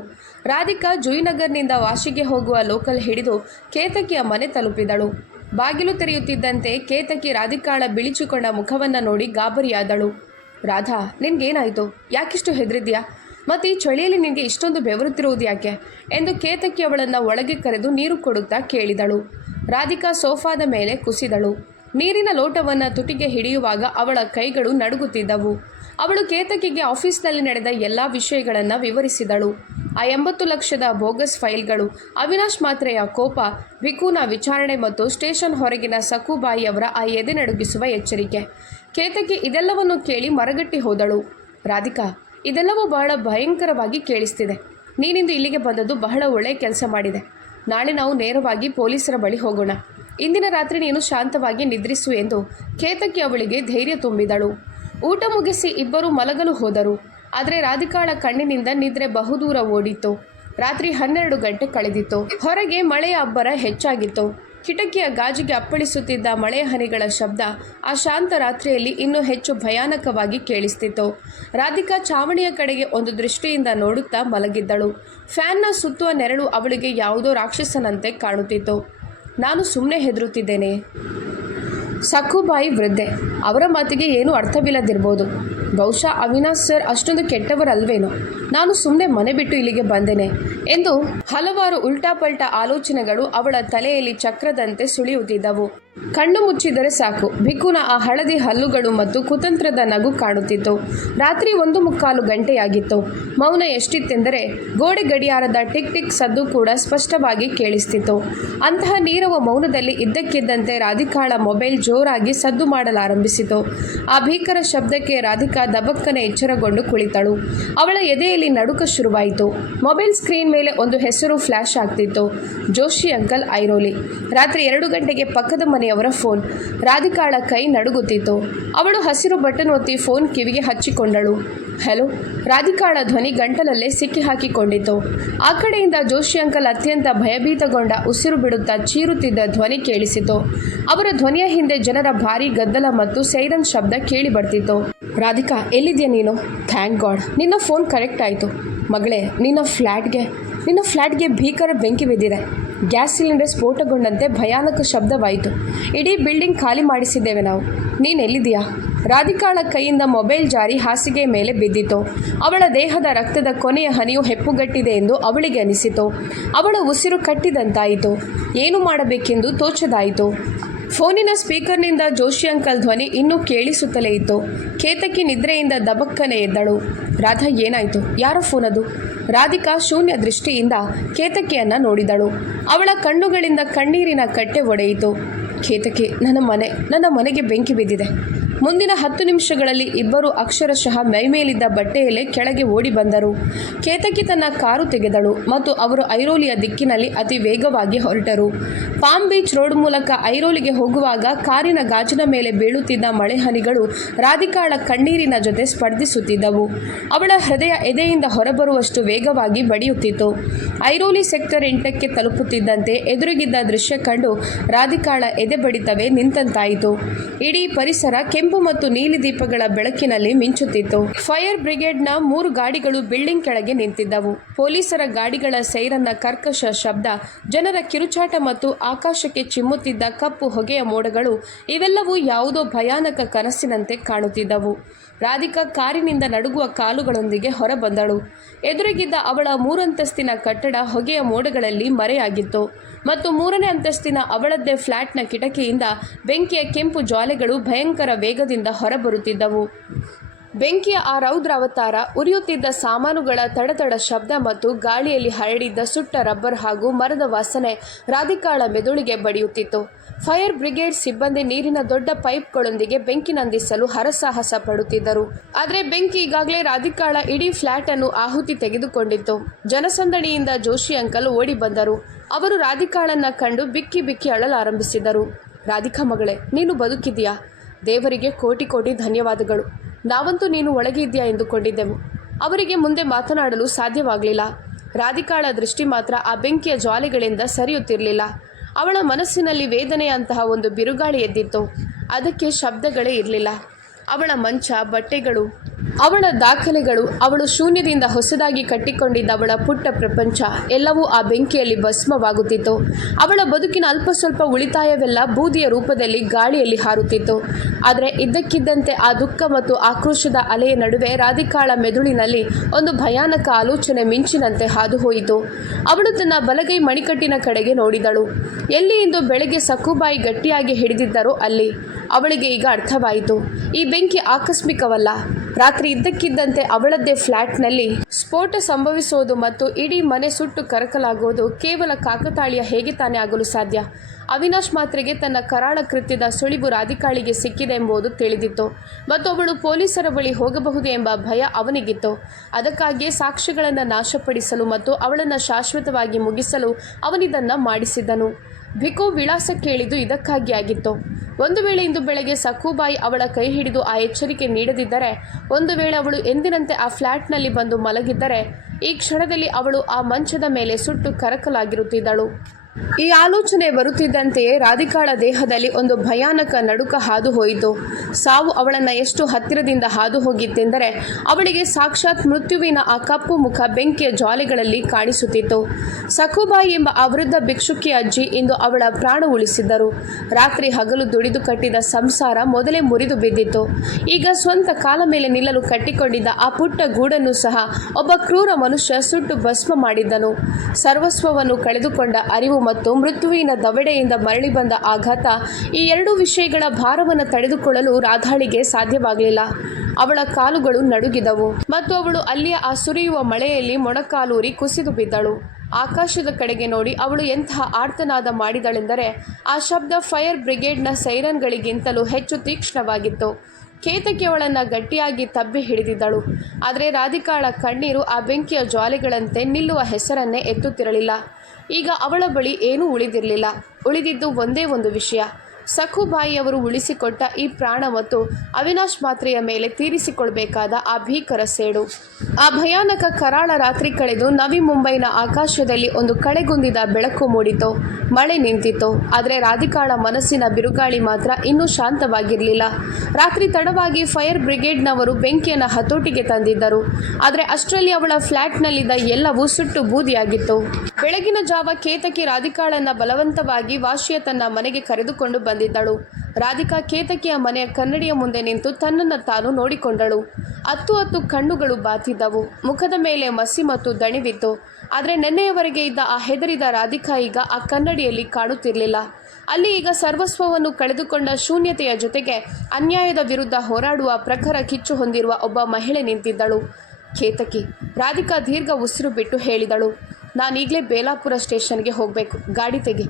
ರಾಧಿಕಾ ಜುಯಿನಗರ್ನಿಂದ ವಾಶಿಗೆ ಹೋಗುವ ಲೋಕಲ್ ಹಿಡಿದು ಕೇತಕಿಯ ಮನೆ ತಲುಪಿದಳು. ಬಾಗಿಲು ತೆರೆಯುತ್ತಿದ್ದಂತೆ ಕೇತಕಿ ರಾಧಿಕಾಳ ಬಿಳಿಚಿಕೊಂಡ ಮುಖವನ್ನು ನೋಡಿ ಗಾಬರಿಯಾದಳು. ರಾಧಾ, ನಿನ್ಗೇನಾಯಿತು? ಯಾಕಿಷ್ಟು ಹೆದರಿದ್ಯಾ? ಮತ್ತು ಈ ಚಳಿಯಲ್ಲಿ ನಿನಗೆ ಇಷ್ಟೊಂದು ಬೆವರುತ್ತಿರುವುದು ಯಾಕೆ ಎಂದು ಕೇತಕಿ ಅವಳನ್ನು ಒಳಗೆ ಕರೆದು ನೀರು ಕೊಡುತ್ತಾ ಕೇಳಿದಳು. ರಾಧಿಕಾ ಸೋಫಾದ ಮೇಲೆ ಕುಸಿದಳು. ನೀರಿನ ಲೋಟವನ್ನು ತುಟಿಗೆ ಹಿಡಿಯುವಾಗ ಅವಳ ಕೈಗಳು ನಡುಗುತ್ತಿದ್ದವು. ಅವಳು ಕೇತಕಿಗೆ ಆಫೀಸ್ನಲ್ಲಿ ನಡೆದ ಎಲ್ಲ ವಿಷಯಗಳನ್ನು ವಿವರಿಸಿದಳು. ಆ 80 ಲಕ್ಷದ ಬೋಗಸ್ ಫೈಲ್ಗಳು, ಅವಿನಾಶ್ ಮಾತ್ರೆಯ ಕೋಪ, ಭಿಕುನ ವಿಚಾರಣೆ ಮತ್ತು ಸ್ಟೇಷನ್ ಹೊರಗಿನ ಸಕುಬಾಯಿಯವರ ಆ ಎದೆ ನಡುಗಿಸುವ ಎಚ್ಚರಿಕೆ. ಕೇತಕಿ ಇದೆಲ್ಲವನ್ನು ಕೇಳಿ ಮರಗಟ್ಟಿ ಹೋದಳು. ರಾಧಿಕಾ, ಇದೆಲ್ಲವೂ ಬಹಳ ಭಯಂಕರವಾಗಿ ಕೇಳಿಸ್ತಿದೆ. ನೀನಿಂದು ಇಲ್ಲಿಗೆ ಬಂದದ್ದು ಬಹಳ ಒಳ್ಳೆಯ ಕೆಲಸ ಮಾಡಿದೆ. ನಾಳೆ ನಾವು ನೇರವಾಗಿ ಪೊಲೀಸರ ಬಳಿ ಹೋಗೋಣ. ಇಂದಿನ ರಾತ್ರಿ ನೀನು ಶಾಂತವಾಗಿ ನಿದ್ರಿಸು ಎಂದು ಕೇತಕಿ ಅವಳಿಗೆ ಧೈರ್ಯ ತುಂಬಿದಳು. ಊಟ ಮುಗಿಸಿ ಇಬ್ಬರು ಮಲಗಲು ಹೋದರು. ಆದರೆ ರಾಧಿಕಾಳ ಕಣ್ಣಿನಿಂದ ನಿದ್ರೆ ಬಹುದೂರ ಓಡಿತ್ತು. ರಾತ್ರಿ 12 ಗಂಟೆ ಕಳೆದಿತ್ತು. ಹೊರಗೆ ಮಳೆಯ ಅಬ್ಬರ ಹೆಚ್ಚಾಗಿತ್ತು. ಕಿಟಕಿಯ ಗಾಜಿಗೆ ಅಪ್ಪಳಿಸುತ್ತಿದ್ದ ಮಳೆಯ ಹನಿಗಳ ಶಬ್ದ ಆ ಶಾಂತ ರಾತ್ರಿಯಲ್ಲಿ ಇನ್ನೂ ಹೆಚ್ಚು ಭಯಾನಕವಾಗಿ ಕೇಳಿಸ್ತಿತ್ತು. ರಾಧಿಕಾ ಚಾವಣಿಯ ಕಡೆಗೆ ಒಂದು ದೃಷ್ಟಿಯಿಂದ ನೋಡುತ್ತಾ ಮಲಗಿದ್ದಳು. ಫ್ಯಾನ್ನ ಸುತ್ತುವ ನೆರಳು ಅವಳಿಗೆ ಯಾವುದೋ ರಾಕ್ಷಸನಂತೆ ಕಾಣುತ್ತಿತ್ತು. ನಾನು ಸುಮ್ಮನೆ ಹೆದರುತ್ತಿದ್ದೇನೆ. ಸಕುಬಾಯಿ ವೃದ್ಧೆ, ಅವರ ಮಾತಿಗೆ ಏನೂ ಅರ್ಥವಿಲ್ಲದಿರ್ಬೋದು. ಬಹುಶಃ ಅವಿನಾಶ್ ಸರ್ ಅಷ್ಟೊಂದು ಕೆಟ್ಟವರಲ್ವೇನೋ. ನಾನು ಸುಮ್ಮನೆ ಮನೆ ಬಿಟ್ಟು ಇಲ್ಲಿಗೆ ಬಂದೇನೆ ಎಂದು ಹಲವಾರು ಉಲ್ಟಾಪಲ್ಟಾ ಆಲೋಚನೆಗಳು ಅವಳ ತಲೆಯಲ್ಲಿ ಚಕ್ರದಂತೆ ಸುಳಿಯುತ್ತಿದ್ದವು. ಕಣ್ಣು ಮುಚ್ಚಿದರೆ ಸಾಕು, ಭಿಕುನ ಆ ಹಳದಿ ಹಲ್ಲುಗಳು ಮತ್ತು ಕುತಂತ್ರದ ನಗು ಕಾಣುತ್ತಿತ್ತು. ರಾತ್ರಿ 1:15 ಗಂಟೆಯಾಗಿತ್ತು. ಮೌನ ಎಷ್ಟಿತ್ತೆಂದರೆ ಗೋಡೆ ಗಡಿಯಾರದ ಟಿಕ್ ಟಿಕ್ ಸದ್ದು ಕೂಡ ಸ್ಪಷ್ಟವಾಗಿ ಕೇಳಿಸ್ತಿತ್ತು. ಅಂತಹ ನೀರವ ಮೌನದಲ್ಲಿ ಇದ್ದಕ್ಕಿದ್ದಂತೆ ರಾಧಿಕಾಳ ಮೊಬೈಲ್ ಜೋರಾಗಿ ಸದ್ದು ಮಾಡಲಾರಂಭಿಸಿತು. ಆ ಭೀಕರ ಶಬ್ದಕ್ಕೆ ರಾಧಿಕಾ ದಬಕ್ಕನೆ ಎಚ್ಚರಗೊಂಡು ಕುಳಿತಳು. ಅವಳ ಎದೆಯಲ್ಲಿ ನಡುಕ ಶುರುವಾಯಿತು. ಮೊಬೈಲ್ ಸ್ಕ್ರೀನ್ ಮೇಲೆ ಒಂದು ಹೆಸರು ಫ್ಲ್ಯಾಶ್ ಆಗ್ತಿತ್ತು. ಜೋಶಿ ಅಂಕಲ್ ಐರೋಲಿ. ರಾತ್ರಿ 2 ಗಂಟೆಗೆ ಪಕ್ಕದ ಮನೆಯವರ ಫೋನ್. ರಾಧಿಕಾಳ ಕೈ ನಡುಗುತ್ತಿತ್ತು. ಅವಳು ಹಸಿರು ಬಟನ್ ಒತ್ತಿ ಫೋನ್ ಕಿವಿಗೆ ಹಚ್ಚಿಕೊಂಡಳು. ಹಲೋ. ರಾಧಿಕಾಳ ಧ್ವನಿ ಗಂಟಲಲ್ಲೇ ಸಿಕ್ಕಿ ಹಾಕಿಕೊಂಡಿತು. ಆ ಕಡೆಯಿಂದ ಜೋಶಿ ಅಂಕಲ್ ಅತ್ಯಂತ ಭಯಭೀತಗೊಂಡ ಉಸಿರು ಬಿಡುತ್ತಾ ಚೀರುತ್ತಿದ್ದ ಧ್ವನಿ ಕೇಳಿಸಿತು. ಅವರ ಧ್ವನಿಯ ಹಿಂದೆ ಜನರ ಭಾರೀ ಗದ್ದಲ ಮತ್ತು ಸೈರನ್ ಶಬ್ದ ಕೇಳಿ ಬರ್ತಿತ್ತು. ರಾಧಿಕಾ, ಎಲ್ಲಿದ್ಯಾ ನೀನು? ಥ್ಯಾಂಕ್ ಗಾಡ್, ನಿನ್ನ ಫೋನ್ ಕನೆಕ್ಟ್ ಆಯಿತು. ಮಗಳೇ, ನಿನ್ನ ಫ್ಲ್ಯಾಟ್ಗೆ ಭೀಕರ ಬೆಂಕಿ ಬಿದ್ದಿದೆ. ಗ್ಯಾಸ್ ಸಿಲಿಂಡರ್ ಸ್ಫೋಟಗೊಂಡಂತೆ ಭಯಾನಕ ಶಬ್ದವಾಯಿತು. ಇಡೀ ಬಿಲ್ಡಿಂಗ್ ಖಾಲಿ ಮಾಡಿಸಿದ್ದೇವೆ ನಾವು. ನೀನೆಲ್ಲಿದೆಯಾ? ರಾಧಿಕಾಳ ಕೈಯಿಂದ ಮೊಬೈಲ್ ಜಾರಿ ಹಾಸಿಗೆ ಮೇಲೆ ಬಿದ್ದಿತು. ಅವಳ ದೇಹದ ರಕ್ತದ ಕೊನೆಯ ಹನಿಯು ಹೆಪ್ಪುಗಟ್ಟಿದೆ ಎಂದು ಅವಳಿಗೆ ಅನಿಸಿತು. ಅವಳ ಉಸಿರು ಕಟ್ಟಿದಂತಾಯಿತು. ಏನು ಮಾಡಬೇಕೆಂದು ತೋಚದಾಯಿತು. ಫೋನಿನ ಸ್ಪೀಕರ್ನಿಂದ ಜೋಶಿ ಅಂಕಲ್ ಧ್ವನಿ ಇನ್ನೂ ಕೇಳಿಸುತ್ತಲೇ ಇತ್ತು. ಕೇತಕಿ ನಿದ್ರೆಯಿಂದ ದಬಕ್ಕನೆ ಎದ್ದಳು. ರಾಧಾ, ಏನಾಯಿತು? ಯಾರ ಫೋನ್ ಅದು? ರಾಧಿಕಾ ಶೂನ್ಯ ದೃಷ್ಟಿಯಿಂದ ಕೇತಕಿಯನ್ನು ನೋಡಿದಳು. ಅವಳ ಕಣ್ಣುಗಳಿಂದ ಕಣ್ಣೀರಿನ ಕಟ್ಟೆ ಒಡೆಯಿತು. ಕೇತಕಿ, ನನ್ನ ಮನೆಗೆ ಬೆಂಕಿ ಬಿದ್ದಿದೆ. ಮುಂದಿನ 10 ನಿಮಿಷಗಳಲ್ಲಿ ಇಬ್ಬರು ಅಕ್ಷರಶಃ ಮೈಮೇಲಿದ್ದ ಬಟ್ಟೆಯಲ್ಲೇ ಕೆಳಗೆ ಓಡಿ ಬಂದರು. ಕೇತಕಿ ತನ್ನ ಕಾರು ತೆಗೆದಳು ಮತ್ತು ಅವರು ಐರೋಲಿಯ ದಿಕ್ಕಿನಲ್ಲಿ ಅತಿ ವೇಗವಾಗಿ ಹೊರಟರು. ಪಾಮ್ ಬೀಚ್ ರೋಡ್ ಮೂಲಕ ಐರೋಲಿಗೆ ಹೋಗುವಾಗ ಕಾರಿನ ಗಾಜಿನ ಮೇಲೆ ಬೀಳುತ್ತಿದ್ದ ಮಳೆ ಹನಿಗಳು ರಾಧಿಕಾಳ ಕಣ್ಣೀರಿನ ಜೊತೆ ಸ್ಪರ್ಧಿಸುತ್ತಿದ್ದವು. ಅವಳ ಹೃದಯ ಎದೆಯಿಂದ ಹೊರಬರುವಷ್ಟು ವೇಗವಾಗಿ ಬಡಿಯುತ್ತಿತ್ತು. ಐರೋಲಿ ಸೆಕ್ಟರ್ 8ಕ್ಕೆ ತಲುಪುತ್ತಿದ್ದಂತೆ ಎದುರಿಗಿದ್ದ ದೃಶ್ಯ ಕಂಡು ರಾಧಿಕಾಳ ಎದೆ ಬಡಿತವೇ ನಿಂತಂತಾಯಿತು. ಇಡೀ ಪರಿಸರ ಕೆಂಪು ಮತ್ತು ನೀಲಿ ದೀಪಗಳ ಬೆಳಕಿನಲ್ಲಿ ಮಿಂಚುತ್ತಿತ್ತು. ಫೈರ್ ಬ್ರಿಗೇಡ್ನ 3 ಗಾಡಿಗಳು ಬಿಲ್ಡಿಂಗ್ ಕೆಳಗೆ ನಿಂತಿದ್ದವು. ಪೊಲೀಸರ ಗಾಡಿಗಳ ಸೈರನ್ನ ಕರ್ಕಶ ಶಬ್ದ, ಜನರ ಕಿರುಚಾಟ ಮತ್ತು ಆಕಾಶಕ್ಕೆ ಚಿಮ್ಮುತ್ತಿದ್ದ ಕಪ್ಪು ಹೊಗೆಯ ಮೋಡಗಳು ಇವೆಲ್ಲವೂ ಯಾವುದೋ ಭಯಾನಕ ಕನಸಿನಂತೆ ಕಾಣುತ್ತಿದ್ದವು. ರಾಧಿಕಾ ಕಾರಿನಿಂದ ನಡುಗುವ ಕಾಲುಗಳೊಂದಿಗೆ ಹೊರಬಂದಳು. ಎದುರಿಗಿದ್ದ ಅವಳ 3 ಅಂತಸ್ತಿನ ಕಟ್ಟಡ ಹೊಗೆಯ ಮೋಡಗಳಲ್ಲಿ ಮರೆಯಾಗಿತ್ತು ಮತ್ತು 3ನೇ ಅಂತಸ್ತಿನ ಅವಳದ್ದೇ ಫ್ಲ್ಯಾಟ್ನ ಕಿಟಕಿಯಿಂದ ಬೆಂಕಿಯ ಕೆಂಪು ಜ್ವಾಲೆಗಳು ಭಯಂಕರ ವೇಗದಿಂದ ಹೊರಬರುತ್ತಿದ್ದವು. ಬೆಂಕಿಯ ಆ ರೌದ್ರ ಅವತಾರ, ಉರಿಯುತ್ತಿದ್ದ ಸಾಮಾನುಗಳ ತಡತಡ ಶಬ್ದ ಮತ್ತು ಗಾಳಿಯಲ್ಲಿ ಹರಡಿದ್ದ ಸುಟ್ಟ ರಬ್ಬರ್ ಹಾಗೂ ಮರದ ವಾಸನೆ ರಾಧಿಕಾಳ ಮೆದುಳಿಗೆ ಬಡಿಯುತ್ತಿತ್ತು. ಫೈರ್ ಬ್ರಿಗೇಡ್ ಸಿಬ್ಬಂದಿ ನೀರಿನ ದೊಡ್ಡ ಪೈಪ್ಗಳೊಂದಿಗೆ ಬೆಂಕಿ ನಂದಿಸಲು ಹರಸಾಹಸ ಪಡುತ್ತಿದ್ದರು. ಆದರೆ ಬೆಂಕಿ ಈಗಾಗಲೇ ರಾಧಿಕಾಳ ಇಡೀ ಫ್ಲ್ಯಾಟ್ ಅನ್ನು ಆಹುತಿ ತೆಗೆದುಕೊಂಡಿತ್ತು. ಜನಸಂದಣಿಯಿಂದ ಜೋಶಿ ಅಂಕಲ್ ಓಡಿ ಬಂದರು. ಅವರು ರಾಧಿಕಾಳನ್ನ ಕಂಡು ಬಿಕ್ಕಿ ಬಿಕ್ಕಿ ಅಳಲಾರಂಭಿಸಿದರು. ರಾಧಿಕಾ ಮಗಳೇ, ನೀನು ಬದುಕಿದೆಯಾ? ದೇವರಿಗೆ ಕೋಟಿ ಕೋಟಿ ಧನ್ಯವಾದಗಳು. ನಾವಂತೂ ನೀನು ಒಳಗೆ ಇದೆಯಾ ಎಂದುಕೊಂಡಿದ್ದೆವು. ಅವರಿಗೆ ಮುಂದೆ ಮಾತನಾಡಲು ಸಾಧ್ಯವಾಗಲಿಲ್ಲ. ರಾಧಿಕಾಳ ದೃಷ್ಟಿ ಮಾತ್ರ ಆ ಬೆಂಕಿಯ ಜ್ವಾಲೆಗಳಿಂದ ಸರಿಯುತ್ತಿರಲಿಲ್ಲ. ಅವಳ ಮನಸ್ಸಿನಲ್ಲಿ ವೇದನೆಯಂತಹ ಒಂದು ಬಿರುಗಾಳಿ ಎದ್ದಿತ್ತು. ಅದಕ್ಕೆ ಶಬ್ದಗಳೇ ಇರಲಿಲ್ಲ. ಅವಳ ಮಂಚ, ಬಟ್ಟೆಗಳು, ಅವಳ ದಾಖಲೆಗಳು, ಅವಳು ಶೂನ್ಯದಿಂದ ಹೊಸದಾಗಿ ಕಟ್ಟಿಕೊಂಡಿದ್ದ ಅವಳ ಪುಟ್ಟ ಪ್ರಪಂಚ ಎಲ್ಲವೂ ಆ ಬೆಂಕಿಯಲ್ಲಿ ಭಸ್ಮವಾಗುತ್ತಿತ್ತು. ಅವಳ ಬದುಕಿನ ಅಲ್ಪ ಸ್ವಲ್ಪ ಉಳಿತಾಯವೆಲ್ಲ ಬೂದಿಯ ರೂಪದಲ್ಲಿ ಗಾಳಿಯಲ್ಲಿ ಹಾರುತ್ತಿತ್ತು. ಆದರೆ ಇದ್ದಕ್ಕಿದ್ದಂತೆ ಆ ದುಃಖ ಮತ್ತು ಆಕ್ರೋಶದ ಅಲೆಯ ನಡುವೆ ರಾಧಿಕಾಳ ಮೆದುಳಿನಲ್ಲಿ ಒಂದು ಭಯಾನಕ ಆಲೋಚನೆ ಮಿಂಚಿನಂತೆ ಹಾದು ಹೋಯಿತು. ಅವಳು ತನ್ನ ಬಲಗೈ ಮಣಿಕಟ್ಟಿನ ಕಡೆಗೆ ನೋಡಿದಳು. ಎಲ್ಲಿ ಇಂದು ಬೆಳಗ್ಗೆ ಸಖುಬಾಯಿ ಗಟ್ಟಿಯಾಗಿ ಹಿಡಿದಿದ್ದರೋ ಅಲ್ಲಿ. ಅವಳಿಗೆ ಈಗ ಅರ್ಥವಾಯಿತು. ಈ ಬೆಂಕಿ ಆಕಸ್ಮಿಕವಲ್ಲ. ರಾತ್ರಿ ಇದ್ದಕ್ಕಿದ್ದಂತೆ ಅವಳದ್ದೇ ಫ್ಲ್ಯಾಟ್ನಲ್ಲಿ ಸ್ಫೋಟ ಸಂಭವಿಸುವುದು ಮತ್ತು ಇಡೀ ಮನೆ ಸುಟ್ಟು ಕರಕಲಾಗುವುದು ಕೇವಲ ಕಾಕತಾಳೀಯ ಹೇಗೆ ತಾನೇ ಆಗಲು ಸಾಧ್ಯ? ಅವಿನಾಶ್ ಮಾತ್ರೆಗೆ ತನ್ನ ಕರಾಳ ಕೃತ್ಯದ ಸುಳಿವು ರಾಧಿಕಾಳಿಗೆ ಸಿಕ್ಕಿದೆ ಎಂಬುದು ತಿಳಿದಿತ್ತು ಮತ್ತು ಅವಳು ಪೊಲೀಸರ ಬಳಿ ಹೋಗಬಹುದು ಎಂಬ ಭಯ ಅವನಿಗಿತ್ತು. ಅದಕ್ಕಾಗಿಯೇ ಸಾಕ್ಷ್ಯಗಳನ್ನು ನಾಶಪಡಿಸಲು ಮತ್ತು ಅವಳನ್ನು ಶಾಶ್ವತವಾಗಿ ಮುಗಿಸಲು ಅವನಿದನ್ನು ಮಾಡಿಸಿದ್ದನು. ಭಿಕು ವಿಳಾಸ ಕೇಳಿದ್ದು ಇದಕ್ಕಾಗಿ ಆಗಿತ್ತು. ಒಂದು ವೇಳೆ ಇಂದು ಬೆಳಗ್ಗೆ ಸಖುಬಾಯಿ ಅವಳ ಕೈ ಹಿಡಿದು ಆ ಎಚ್ಚರಿಕೆ ನೀಡದಿದ್ದರೆ, ಒಂದು ವೇಳೆ ಅವಳು ಎಂದಿನಂತೆ ಆ ಫ್ಲ್ಯಾಟ್ನಲ್ಲಿ ಬಂದು ಮಲಗಿದ್ದರೆ, ಈ ಕ್ಷಣದಲ್ಲಿ ಅವಳು ಆ ಮಂಚದ ಮೇಲೆ ಸುಟ್ಟು ಕರಕಲಾಗಿರುತ್ತಿದ್ದಳು. ಈ ಆಲೋಚನೆ ಬರುತ್ತಿದ್ದಂತೆಯೇ ರಾಧಿಕಾಳ ದೇಹದಲ್ಲಿ ಒಂದು ಭಯಾನಕ ನಡುಕ ಹಾದು ಹೋಯಿತು. ಸಾವು ಅವಳನ್ನು ಎಷ್ಟು ಹತ್ತಿರದಿಂದ ಹಾದು ಹೋಗಿತ್ತೆಂದರೆ ಅವಳಿಗೆ ಸಾಕ್ಷಾತ್ ಮೃತ್ಯುವಿನ ಆ ಕಪ್ಪು ಮುಖ ಬೆಂಕಿಯ ಜ್ವಾಲೆಗಳಲ್ಲಿ ಕಾಣಿಸುತ್ತಿತ್ತು. ಸಖುಬಾಯಿ ಎಂಬ ಆ ವೃದ್ಧ ಭಿಕ್ಷುಕಿ ಅಜ್ಜಿ ಇಂದು ಅವಳ ಪ್ರಾಣ ಉಳಿಸಿದ್ದರು. ರಾತ್ರಿ ಹಗಲು ದುಡಿದು ಕಟ್ಟಿದ ಸಂಸಾರ ಮೊದಲೇ ಮುರಿದು ಬಿದ್ದಿತ್ತು. ಈಗ ಸ್ವಂತ ಕಾಲ ಮೇಲೆ ನಿಲ್ಲಲು ಕಟ್ಟಿಕೊಂಡಿದ್ದ ಆ ಪುಟ್ಟ ಗೂಡನ್ನು ಸಹ ಒಬ್ಬ ಕ್ರೂರ ಮನುಷ್ಯ ಸುಟ್ಟು ಭಸ್ಮ ಮಾಡಿದ್ದನು. ಸರ್ವಸ್ವವನ್ನು ಕಳೆದುಕೊಂಡ ಅರಿವು ಮತ್ತು ಮೃತ್ಯುವಿನ ದವಡೆಯಿಂದ ಮರಳಿ ಬಂದ ಆಘಾತ, ಈ 2 ವಿಷಯಗಳ ಭಾರವನ್ನು ತಡೆದುಕೊಳ್ಳಲು ರಾಧಾಳಿಗೆ ಸಾಧ್ಯವಾಗಲಿಲ್ಲ. ಅವಳ ಕಾಲುಗಳು ನಡುಗಿದವು ಮತ್ತು ಅವಳು ಅಲ್ಲಿಯ ಆ ಸುರಿಯುವ ಮಳೆಯಲ್ಲಿ ಮೊಣಕಾಲೂರಿ ಕುಸಿದು ಬಿದ್ದಳು. ಆಕಾಶದ ಕಡೆಗೆ ನೋಡಿ ಅವಳು ಎಂತಹ ಆರ್ತನಾದ ಮಾಡಿದಳೆಂದರೆ ಆ ಶಬ್ದ ಫೈರ್ ಬ್ರಿಗೇಡ್ನ ಸೈರನ್ಗಳಿಗಿಂತಲೂ ಹೆಚ್ಚು ತೀಕ್ಷ್ಣವಾಗಿತ್ತು. ಕೇತಕಿ ಅವಳನ್ನು ಗಟ್ಟಿಯಾಗಿ ತಬ್ಬಿ ಹಿಡಿದಿದ್ದಳು. ಆದರೆ ರಾಧಿಕಾಳ ಕಣ್ಣೀರು ಆ ಬೆಂಕಿಯ ಜ್ವಾಲೆಗಳಂತೆ ನಿಲ್ಲುವ ಹೆಸರನ್ನೇ ಎತ್ತುತ್ತಿರಲಿಲ್ಲ. ಈಗ ಅವಳ ಬಳಿ ಏನೂ ಉಳಿದಿರಲಿಲ್ಲ. ಉಳಿದಿದ್ದು ಒಂದೇ ಒಂದು ವಿಷಯ, ಸಖುಬಾಯಿಯವರು ಉಳಿಸಿಕೊಟ್ಟ ಈ ಪ್ರಾಣ ಮತ್ತು ಅವಿನಾಶ್ ಮಾತ್ರೆಯ ಮೇಲೆ ತೀರಿಸಿಕೊಳ್ಬೇಕಾದ ಆ ಭೀಕರ ಸೇಡು. ಆ ಭಯಾನಕ ಕರಾಳ ರಾತ್ರಿ ಕಳೆದು ನವಿ ಮುಂಬೈನ ಆಕಾಶದಲ್ಲಿ ಒಂದು ಕಳೆಗುಂದಿದ ಬೆಳಕು ಮೂಡಿತು. ಮಳೆ ನಿಂತಿತ್ತು. ಆದರೆ ರಾಧಿಕಾಳ ಮನಸ್ಸಿನ ಬಿರುಗಾಳಿ ಮಾತ್ರ ಇನ್ನೂ ಶಾಂತವಾಗಿರಲಿಲ್ಲ. ರಾತ್ರಿ ತಡವಾಗಿ ಫೈರ್ ಬ್ರಿಗೇಡ್ನವರು ಬೆಂಕಿಯನ್ನು ಹತೋಟಿಗೆ ತಂದಿದ್ದರು. ಆದರೆ ಅಷ್ಟರಲ್ಲಿ ಅವಳ ಫ್ಲ್ಯಾಟ್ನಲ್ಲಿದ್ದ ಎಲ್ಲವೂ ಸುಟ್ಟು ಬೂದಿಯಾಗಿತ್ತು. ಬೆಳಗಿನ ಜಾವ ಕೇತಕಿ ರಾಧಿಕಾಳನ್ನು ಬಲವಂತವಾಗಿ ವಾಶಿಯ ತನ್ನ ಮನೆಗೆ ಕರೆದುಕೊಂಡು ಬಂದಿದ್ದಳು. ರಾಧಿಕಾ ಕೇತಕಿಯ ಮನೆಯ ಕನ್ನಡಿಯ ಮುಂದೆ ನಿಂತು ತನ್ನನ್ನು ತಾನು ನೋಡಿಕೊಂಡಳು. ಹತ್ತು ಕಣ್ಣುಗಳು ಬಾತಿದ್ದವು. ಮುಖದ ಮೇಲೆ ಮಸಿ ಮತ್ತು ದಣಿವಿತ್ತು. ಆದರೆ ನೆನ್ನೆಯವರೆಗೆ ಇದ್ದ ಆ ಹೆದರಿದ ರಾಧಿಕಾ ಈಗ ಆ ಕನ್ನಡಿಯಲ್ಲಿ ಕಾಣುತ್ತಿರಲಿಲ್ಲ. ಅಲ್ಲಿ ಈಗ ಸರ್ವಸ್ವವನ್ನು ಕಳೆದುಕೊಂಡ ಶೂನ್ಯತೆಯ ಜೊತೆಗೆ ಅನ್ಯಾಯದ ವಿರುದ್ಧ ಹೋರಾಡುವ ಪ್ರಖರ ಕಿಚ್ಚು ಹೊಂದಿರುವ ಒಬ್ಬ ಮಹಿಳೆ ನಿಂತಿದ್ದಳು. ಕೇತಕಿ. ರಾಧಿಕಾ ದೀರ್ಘ ಉಸಿರು ಬಿಟ್ಟು ಹೇಳಿದಳು, ನಾನೀಗಲೇ ಬೇಲಾಪುರ ಸ್ಟೇಷನ್ಗೆ ಹೋಗಬೇಕು, ಗಾಡಿ ತೆಗಿ.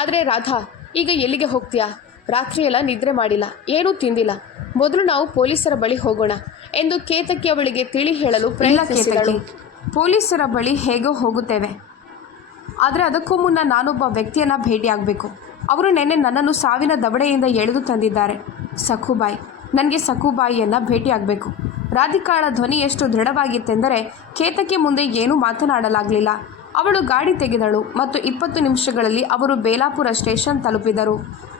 ಆದರೆ ರಾಧಾ, ಈಗ ಎಲ್ಲಿಗೆ ಹೋಗ್ತೀಯಾ? ರಾತ್ರಿಯೆಲ್ಲ ನಿದ್ರೆ ಮಾಡಿಲ್ಲ, ಏನೂ ತಿಂದಿಲ್ಲ. ಮೊದಲು ನಾವು ಪೊಲೀಸರ ಬಳಿ ಹೋಗೋಣ ಎಂದು ಕೇತಕಿ ಅವಳಿಗೆ ತಿಳಿ ಹೇಳಲು ಪ್ರಯತ್ನಿಸಿದಳು. ಪೊಲೀಸರ ಬಳಿ ಹೇಗೋ ಹೋಗುತ್ತೇವೆ, ಆದರೆ ಅದಕ್ಕೂ ಮುನ್ನ ನಾನೊಬ್ಬ ವ್ಯಕ್ತಿಯನ್ನು ಭೇಟಿಯಾಗಬೇಕು. ಅವರು ನೆನ್ನೆ ನನ್ನನ್ನು ಸಾವಿನ ದವಡೆಯಿಂದ ಎಳೆದು ತಂದಿದ್ದಾರೆ. ಸಖುಬಾಯಿ, ನನಗೆ ಸಖುಬಾಯಿಯನ್ನು ಭೇಟಿಯಾಗಬೇಕು. ರಾಧಿಕಾಳ ಧ್ವನಿ ಎಷ್ಟು ದೃಢವಾಗಿತ್ತೆಂದರೆ ಕೇತಕಿ ಮುಂದೆ ಏನೂ ಮಾತನಾಡಲಾಗಲಿಲ್ಲ. ಅವಳು ಗಾಡಿ ತೆಗೆದಳು ಮತ್ತು 20 ನಿಮಿಷಗಳಲ್ಲಿ ಅವರು ಬೇಲಾಪುರ ಸ್ಟೇಷನ್ ತಲುಪಿದರು.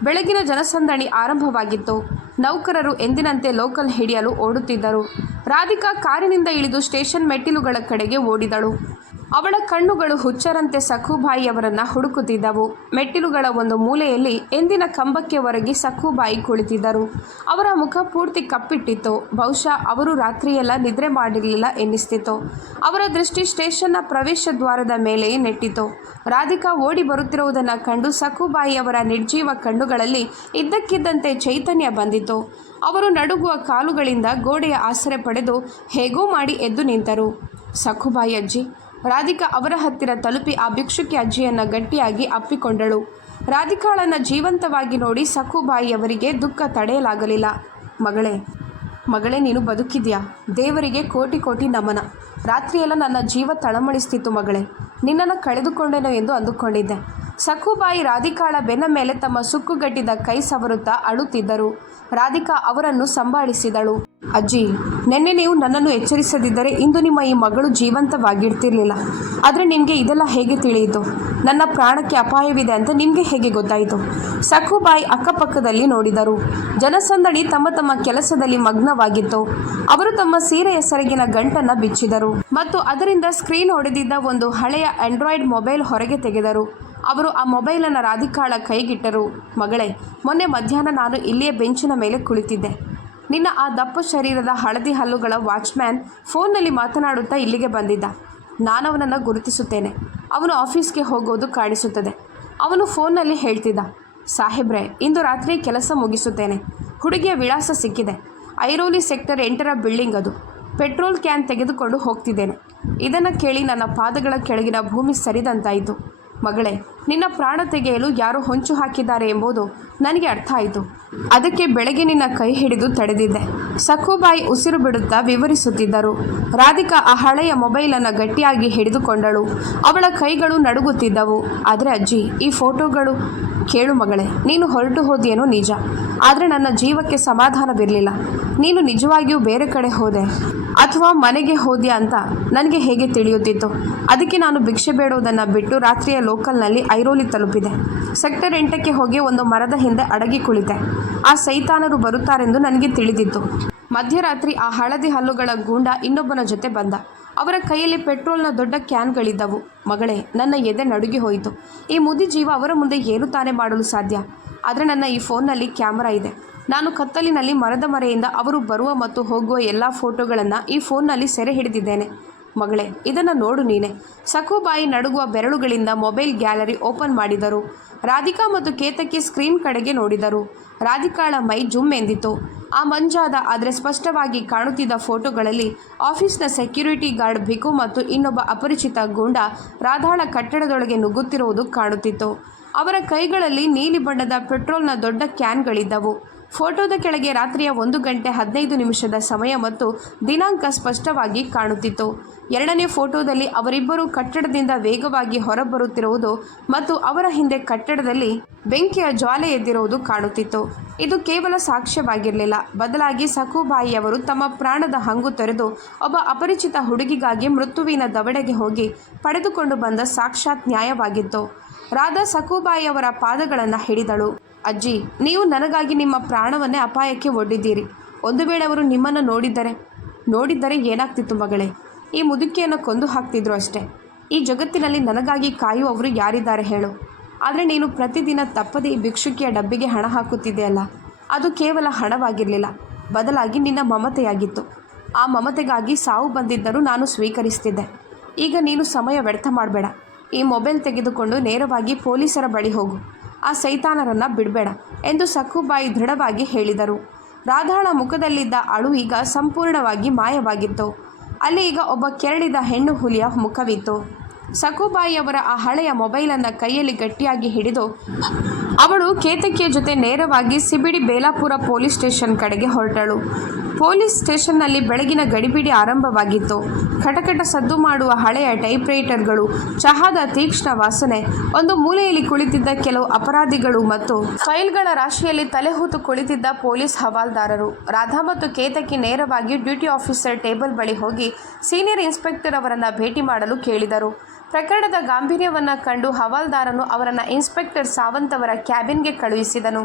ಬೆಳಗಿನ ಜನಸಂದಣಿ ಆರಂಭವಾಗಿತ್ತು. ನೌಕರರು ಎಂದಿನಂತೆ ಲೋಕಲ್ ಹಿಡಿಯಲು ಓಡುತ್ತಿದ್ದರು. ರಾಧಿಕಾ ಕಾರಿನಿಂದ ಇಳಿದು ಸ್ಟೇಷನ್ ಮೆಟ್ಟಿಲುಗಳ ಕಡೆಗೆ ಓಡಿದಳು. ಅವಳ ಕಣ್ಣುಗಳು ಹುಚ್ಚರಂತೆ ಸಖುಬಾಯಿಯವರನ್ನು ಹುಡುಕುತ್ತಿದ್ದವು. ಮೆಟ್ಟಿಲುಗಳ ಒಂದು ಮೂಲೆಯಲ್ಲಿ ಎಂದಿನ ಕಂಬಕ್ಕೆ ಒರಗಿ ಸಖುಬಾಯಿ ಕುಳಿತಿದ್ದರು. ಅವರ ಮುಖ ಪೂರ್ತಿ ಕಪ್ಪಿಟ್ಟಿತ್ತು. ಬಹುಶಃ ಅವರು ರಾತ್ರಿಯೆಲ್ಲ ನಿದ್ರೆ ಮಾಡಿರಲಿಲ್ಲ ಎನ್ನಿಸ್ತಿತ್ತು. ಅವರ ದೃಷ್ಟಿ ಸ್ಟೇಷನ್ನ ಪ್ರವೇಶ ದ್ವಾರದ ಮೇಲೆಯೇ ನೆಟ್ಟಿತು. ರಾಧಿಕಾ ಓಡಿ ಬರುತ್ತಿರುವುದನ್ನು ಕಂಡು ಸಖುಬಾಯಿಯವರ ನಿರ್ಜೀವ ಕಣ್ಣುಗಳಲ್ಲಿ ಇದ್ದಕ್ಕಿದ್ದಂತೆ ಚೈತನ್ಯ ಬಂದಿತು. ಅವರು ನಡುಗುವ ಕಾಲುಗಳಿಂದ ಗೋಡೆಯ ಆಸರೆ ಪಡೆದು ಹೇಗೋ ಮಾಡಿ ಎದ್ದು ನಿಂತರು. ಸಖುಬಾಯಿ ಅಜ್ಜಿ. ರಾಧಿಕಾ ಅವರ ಹತ್ತಿರ ತಲುಪಿ ಆ ಭಿಕ್ಷುಕಿ ಅಜ್ಜಿಯನ್ನು ಗಟ್ಟಿಯಾಗಿ ಅಪ್ಪಿಕೊಂಡಳು. ರಾಧಿಕಾಳನ್ನು ಜೀವಂತವಾಗಿ ನೋಡಿ ಸಖುಬಾಯಿಯವರಿಗೆ ದುಃಖ ತಡೆಯಲಾಗಲಿಲ್ಲ. ಮಗಳೇ, ನೀನು ಬದುಕಿದ್ಯಾ? ದೇವರಿಗೆ ಕೋಟಿ ಕೋಟಿ ನಮನ. ರಾತ್ರಿಯೆಲ್ಲ ನನ್ನ ಜೀವ ತಳಮಳಿಸ್ತಿತ್ತು ಮಗಳೇ. ನಿನ್ನನ್ನು ಕಳೆದುಕೊಂಡೇನೋ ಎಂದು ಅಂದುಕೊಂಡಿದ್ದೆ. ಸಖುಬಾಯಿ ರಾಧಿಕಾಳ ಬೆನ್ನ ಮೇಲೆ ತಮ್ಮ ಸುಕ್ಕುಗಟ್ಟಿದ ಕೈ ಸವರುತ್ತಾ ಅಳುತ್ತಿದ್ದರು. ರಾಧಿಕಾ ಅವರನ್ನು ಸಂಭಾಳಿಸಿದಳು. ಅಜ್ಜಿ, ನಿನ್ನೆ ನೀವು ನನ್ನನ್ನು ಎಚ್ಚರಿಸದಿದ್ದರೆ ಇಂದು ನಿಮ್ಮ ಈ ಮಗಳು ಜೀವಂತವಾಗಿರ್ತಿರ್ಲಿಲ್ಲ. ಆದರೆ ನಿಮಗೆ ಇದೆಲ್ಲ ಹೇಗೆ ತಿಳಿಯಿತು? ನನ್ನ ಪ್ರಾಣಕ್ಕೆ ಅಪಾಯವಿದೆ ಅಂತ ನಿಮಗೆ ಹೇಗೆ ಗೊತ್ತಾಯಿತು? ಸಖುಬಾಯಿ ಅಕ್ಕಪಕ್ಕದಲ್ಲಿ ನೋಡಿದರು. ಜನಸಂದಣಿ ತಮ್ಮ ತಮ್ಮ ಕೆಲಸದಲ್ಲಿ ಮಗ್ನವಾಗಿತ್ತು. ಅವರು ತಮ್ಮ ಸೀರೆಯ ಸೆರಗಿನ ಗಂಟನ್ನು ಬಿಚ್ಚಿದರು ಮತ್ತು ಅದರಿಂದ ಸ್ಕ್ರೀನ್ ಹೊಡೆದಿದ್ದ ಒಂದು ಹಳೆಯ ಆಂಡ್ರಾಯ್ಡ್ ಮೊಬೈಲ್ ಹೊರಗೆ ತೆಗೆದರು. ಅವರು ಆ ಮೊಬೈಲನ್ನು ರಾಧಿಕಾಳ ಕೈಗಿಟ್ಟರು. ಮಗಳೇ, ಮೊನ್ನೆ ಮಧ್ಯಾಹ್ನ ನಾನು ಇಲ್ಲಿಯೇ ಬೆಂಚಿನ ಮೇಲೆ ಕುಳಿತಿದ್ದೆ. ನಿನ್ನ ಆ ದಪ್ಪ ಶರೀರದ ಹಳದಿ ಹಲ್ಲುಗಳ ವಾಚ್ಮ್ಯಾನ್ ಫೋನ್ನಲ್ಲಿ ಮಾತನಾಡುತ್ತಾ ಇಲ್ಲಿಗೆ ಬಂದಿದ್ದ. ನಾನವನನ್ನು ಗುರುತಿಸುತ್ತೇನೆ. ಅವನು ಆಫೀಸ್ಗೆ ಹೋಗೋದು ಕಾಣಿಸುತ್ತದೆ. ಅವನು ಫೋನ್ನಲ್ಲಿ ಹೇಳ್ತಿದ್ದ, ಸಾಹೇಬ್ರೆ, ಇಂದು ರಾತ್ರಿ ಕೆಲಸ ಮುಗಿಸುತ್ತೇನೆ. ಹುಡುಗಿಯ ವಿಳಾಸ ಸಿಕ್ಕಿದೆ. ಐರೋಲಿ ಸೆಕ್ಟರ್ 8ರ ಬಿಲ್ಡಿಂಗ್ ಅದು. ಪೆಟ್ರೋಲ್ ಕ್ಯಾನ್ ತೆಗೆದುಕೊಂಡು ಹೋಗ್ತಿದ್ದೇನೆ. ಇದನ್ನು ಕೇಳಿ ನನ್ನ ಪಾದಗಳ ಕೆಳಗಿನ ಭೂಮಿ ಸರಿದಂತಾಯಿತು. ಮಗಳೇ, ನಿನ್ನ ಪ್ರಾಣ ತೆಗೆಯಲು ಯಾರೋ ಹೊಂಚು ಹಾಕಿದ್ದಾರೆ ಎಂಬುದು ನನಗೆ ಅರ್ಥ ಆಯಿತು. ಅದಕ್ಕೆ ಬೆಳಗ್ಗೆ ನಿನ್ನ ಕೈ ಹಿಡಿದು ತಡೆದಿದ್ದೆ. ಸಖುಬಾಯಿ ಉಸಿರು ಬಿಡುತ್ತಾ ವಿವರಿಸುತ್ತಿದ್ದರು. ರಾಧಿಕಾ ಆ ಹಳೆಯ ಮೊಬೈಲನ್ನು ಗಟ್ಟಿಯಾಗಿ ಹಿಡಿದುಕೊಂಡಳು. ಅವಳ ಕೈಗಳು ನಡುಗುತ್ತಿದ್ದವು. ಆದರೆ ಅಜ್ಜಿ, ಈ ಫೋಟೋಗಳು... ಕೇಳು ಮಗಳೇ, ನೀನು ಹೊರಟು ಹೋದೇನೋ ನಿಜ, ಆದರೆ ನನ್ನ ಜೀವಕ್ಕೆ ಸಮಾಧಾನವಿರಲಿಲ್ಲ. ನೀನು ನಿಜವಾಗಿಯೂ ಬೇರೆ ಕಡೆ ಹೋದೆ ಅಥವಾ ಮನೆಗೆ ಹೋದ್ಯಾ ಅಂತ ನನಗೆ ಹೇಗೆ ತಿಳಿಯುತ್ತಿತ್ತು? ಅದಕ್ಕೆ ನಾನು ಭಿಕ್ಷೆ ಬೇಡೋದನ್ನು ಬಿಟ್ಟು ರಾತ್ರಿಯ ಲೋಕಲ್ನಲ್ಲಿ ಐರೋಲಿ ತಲುಪಿದೆ. ಸೆಕ್ಟರ್ 8ಕ್ಕೆ ಹೋಗಿ ಒಂದು ಮರದ ಹಿಂದೆ ಅಡಗಿ ಕುಳಿತೆ. ಆ ಸೈತಾನರು ಬರುತ್ತಾರೆಂದು ನನಗೆ ತಿಳಿದಿತ್ತು. ಮಧ್ಯರಾತ್ರಿ ಆ ಹಳದಿ ಹಲ್ಲುಗಳ ಗೂಂಡ ಇನ್ನೊಬ್ಬನ ಜೊತೆ ಬಂದ. ಅವರ ಕೈಯಲ್ಲಿ ಪೆಟ್ರೋಲ್ನ ದೊಡ್ಡ ಕ್ಯಾನ್ಗಳಿದ್ದವು. ಮಗಳೇ, ನನ್ನ ಎದೆ ನಡುಗಿ ಹೋಯಿತು. ಈ ಮುದಿ ಜೀವ ಅವರ ಮುಂದೆ ಏನು ತಾನೇ ಮಾಡಲು ಸಾಧ್ಯ? ಆದರೆ ನನ್ನ ಈ ಫೋನ್ನಲ್ಲಿ ಕ್ಯಾಮರಾ ಇದೆ. ನಾನು ಕತ್ತಲಿನಲ್ಲಿ ಮರದ ಮರೆಯಿಂದ ಅವರು ಬರುವ ಮತ್ತು ಹೋಗುವ ಎಲ್ಲ ಫೋಟೋಗಳನ್ನು ಈ ಫೋನ್ನಲ್ಲಿ ಸೆರೆ ಹಿಡಿದಿದ್ದೇನೆ. ಮಗಳೇ, ಇದನ್ನು ನೋಡು ನೀನೆ. ಸಖುಬಾಯಿ ನಡುಗುವ ಬೆರಳುಗಳಿಂದ ಮೊಬೈಲ್ ಗ್ಯಾಲರಿ ಓಪನ್ ಮಾಡಿದರು. ರಾಧಿಕಾ ಮತ್ತು ಕೇತಕಿ ಸ್ಕ್ರೀನ್ ಕಡೆಗೆ ನೋಡಿದರು. ರಾಧಿಕಾಳ ಮೈ ಜುಮ್ ಎಂದಿತು. ಆ ಮಂಜಾದ ಆದರೆ ಸ್ಪಷ್ಟವಾಗಿ ಕಾಣುತ್ತಿದ್ದ ಫೋಟೋಗಳಲ್ಲಿ ಆಫೀಸ್ನ ಸೆಕ್ಯೂರಿಟಿ ಗಾರ್ಡ್ ಭಿಕು ಮತ್ತು ಇನ್ನೊಬ್ಬ ಅಪರಿಚಿತ ಗೂಂಡ ರಾಧಾಳ ಕಟ್ಟಡದೊಳಗೆ ನುಗ್ಗುತ್ತಿರುವುದು ಕಾಣುತ್ತಿತ್ತು. ಅವರ ಕೈಗಳಲ್ಲಿ ನೀಲಿ ಬಣ್ಣದ ಪೆಟ್ರೋಲ್ನ ದೊಡ್ಡ ಕ್ಯಾನ್ಗಳಿದ್ದವು. ಫೋಟೋದ ಕೆಳಗೆ ರಾತ್ರಿಯ 1:15 ಸಮಯ ಮತ್ತು ದಿನಾಂಕ ಸ್ಪಷ್ಟವಾಗಿ ಕಾಣುತ್ತಿತ್ತು. ಎರಡನೇ ಫೋಟೋದಲ್ಲಿ ಅವರಿಬ್ಬರು ಕಟ್ಟಡದಿಂದ ವೇಗವಾಗಿ ಹೊರಬರುತ್ತಿರುವುದು ಮತ್ತು ಅವರ ಹಿಂದೆ ಕಟ್ಟಡದಲ್ಲಿ ಬೆಂಕಿಯ ಜ್ವಾಲೆ ಎದ್ದಿರುವುದು ಕಾಣುತ್ತಿತ್ತು. ಇದು ಕೇವಲ ಸಾಕ್ಷ್ಯವಾಗಿರಲಿಲ್ಲ, ಬದಲಾಗಿ ಸಖುಬಾಯಿಯವರು ತಮ್ಮ ಪ್ರಾಣದ ಹಂಗು ತೊರೆದು ಒಬ್ಬ ಅಪರಿಚಿತ ಹುಡುಗಿಗಾಗಿ ಮೃತ್ಯುವಿನ ದವಡೆಗೆ ಹೋಗಿ ಪಡೆದುಕೊಂಡು ಬಂದ ಸಾಕ್ಷಾತ್ ನ್ಯಾಯವಾಗಿತ್ತು. ರಾಧಾ ಸಖುಬಾಯಿಯವರ ಪಾದಗಳನ್ನು ಹಿಡಿದಳು. ಅಜ್ಜಿ, ನೀವು ನನಗಾಗಿ ನಿಮ್ಮ ಪ್ರಾಣವನ್ನೇ ಅಪಾಯಕ್ಕೆ ಒಡ್ಡಿದ್ದೀರಿ. ಒಂದು ವೇಳೆ ಅವರು ನಿಮ್ಮನ್ನು ನೋಡಿದ್ದರೆ ಏನಾಗ್ತಿತ್ತು ಮಗಳೇ? ಈ ಮುದುಕಿಯನ್ನು ಕೊಂದು ಹಾಕ್ತಿದ್ರು ಅಷ್ಟೇ. ಈ ಜಗತ್ತಿನಲ್ಲಿ ನನಗಾಗಿ ಕಾಯುವವರು ಯಾರಿದ್ದಾರೆ ಹೇಳು? ಆದರೆ ನೀನು ಪ್ರತಿದಿನ ತಪ್ಪದೆ ಈ ಭಿಕ್ಷುಕಿಯ ಡಬ್ಬಿಗೆ ಹಣ ಹಾಕುತ್ತಿದೆಯಲ್ಲ, ಅದು ಕೇವಲ ಹಣವಾಗಿರಲಿಲ್ಲ, ಬದಲಾಗಿ ನಿನ್ನ ಮಮತೆಯಾಗಿತ್ತು. ಆ ಮಮತೆಗಾಗಿ ಸಾವು ಬಂದಿದ್ದರೂ ನಾನು ಸ್ವೀಕರಿಸ್ತಿದ್ದೆ. ಈಗ ನೀನು ಸಮಯ ವ್ಯರ್ಥ ಮಾಡಬೇಡ. ಈ ಮೊಬೈಲ್ ತೆಗೆದುಕೊಂಡು ನೇರವಾಗಿ ಪೊಲೀಸರ ಬಳಿ ಹೋಗು. ಆ ಸೈತಾನರನ್ನು ಬಿಡಬೇಡ ಎಂದು ಸಖುಬಾಯಿ ದೃಢವಾಗಿ ಹೇಳಿದರು. ರಾಧಾಳ ಮುಖದಲ್ಲಿದ್ದ ಅಳು ಈಗ ಸಂಪೂರ್ಣವಾಗಿ ಮಾಯವಾಗಿತ್ತು. ಅಲ್ಲಿ ಈಗ ಒಬ್ಬ ಕೆರಳಿದ ಹೆಣ್ಣು ಹುಲಿಯ ಮುಖವಿತ್ತು. ಸಖುಬಾಯಿಯವರ ಆ ಹಳೆಯ ಮೊಬೈಲನ್ನು ಕೈಯಲ್ಲಿ ಗಟ್ಟಿಯಾಗಿ ಹಿಡಿದು ಅವಳು ಕೇತಕಿಯ ಜೊತೆ ನೇರವಾಗಿ ಸಿಬಿಡಿ ಬೇಲಾಪುರ ಪೊಲೀಸ್ ಸ್ಟೇಷನ್ ಕಡೆಗೆ ಹೊರಟಳು. ಪೊಲೀಸ್ ಸ್ಟೇಷನ್ನಲ್ಲಿ ಬೆಳಗಿನ ಗಡಿಬಿಡಿ ಆರಂಭವಾಗಿತ್ತು. ಕಟಕಟ ಸದ್ದು ಮಾಡುವ ಹಳೆಯ ಟೈಪ್ರೈಟರ್ಗಳು, ಚಹಾದ ತೀಕ್ಷ್ಣ ವಾಸನೆ, ಒಂದು ಮೂಲೆಯಲ್ಲಿ ಕುಳಿತಿದ್ದ ಕೆಲವು ಅಪರಾಧಿಗಳು ಮತ್ತು ಫೈಲ್ಗಳ ರಾಶಿಯಲ್ಲಿ ತಲೆಹೂತು ಕುಳಿತಿದ್ದ ಪೊಲೀಸ್ ಹವಾಲ್ದಾರರು. ರಾಧಾ ಮತ್ತು ಕೇತಕಿ ನೇರವಾಗಿ ಡ್ಯೂಟಿ ಆಫೀಸರ್ ಟೇಬಲ್ ಬಳಿ ಹೋಗಿ ಸೀನಿಯರ್ ಇನ್ಸ್ಪೆಕ್ಟರ್ ಅವರನ್ನು ಭೇಟಿ ಮಾಡಲು ಕೇಳಿದರು. ಪ್ರಕರಣದ ಗಾಂಭೀರ್ಯವನ್ನು ಕಂಡು ಹವಾಲ್ದಾರನು ಅವರನ್ನು ಇನ್ಸ್ಪೆಕ್ಟರ್ ಸಾವಂತ್ ಅವರ ಕ್ಯಾಬಿನ್ಗೆ ಕಳುಹಿಸಿದನು.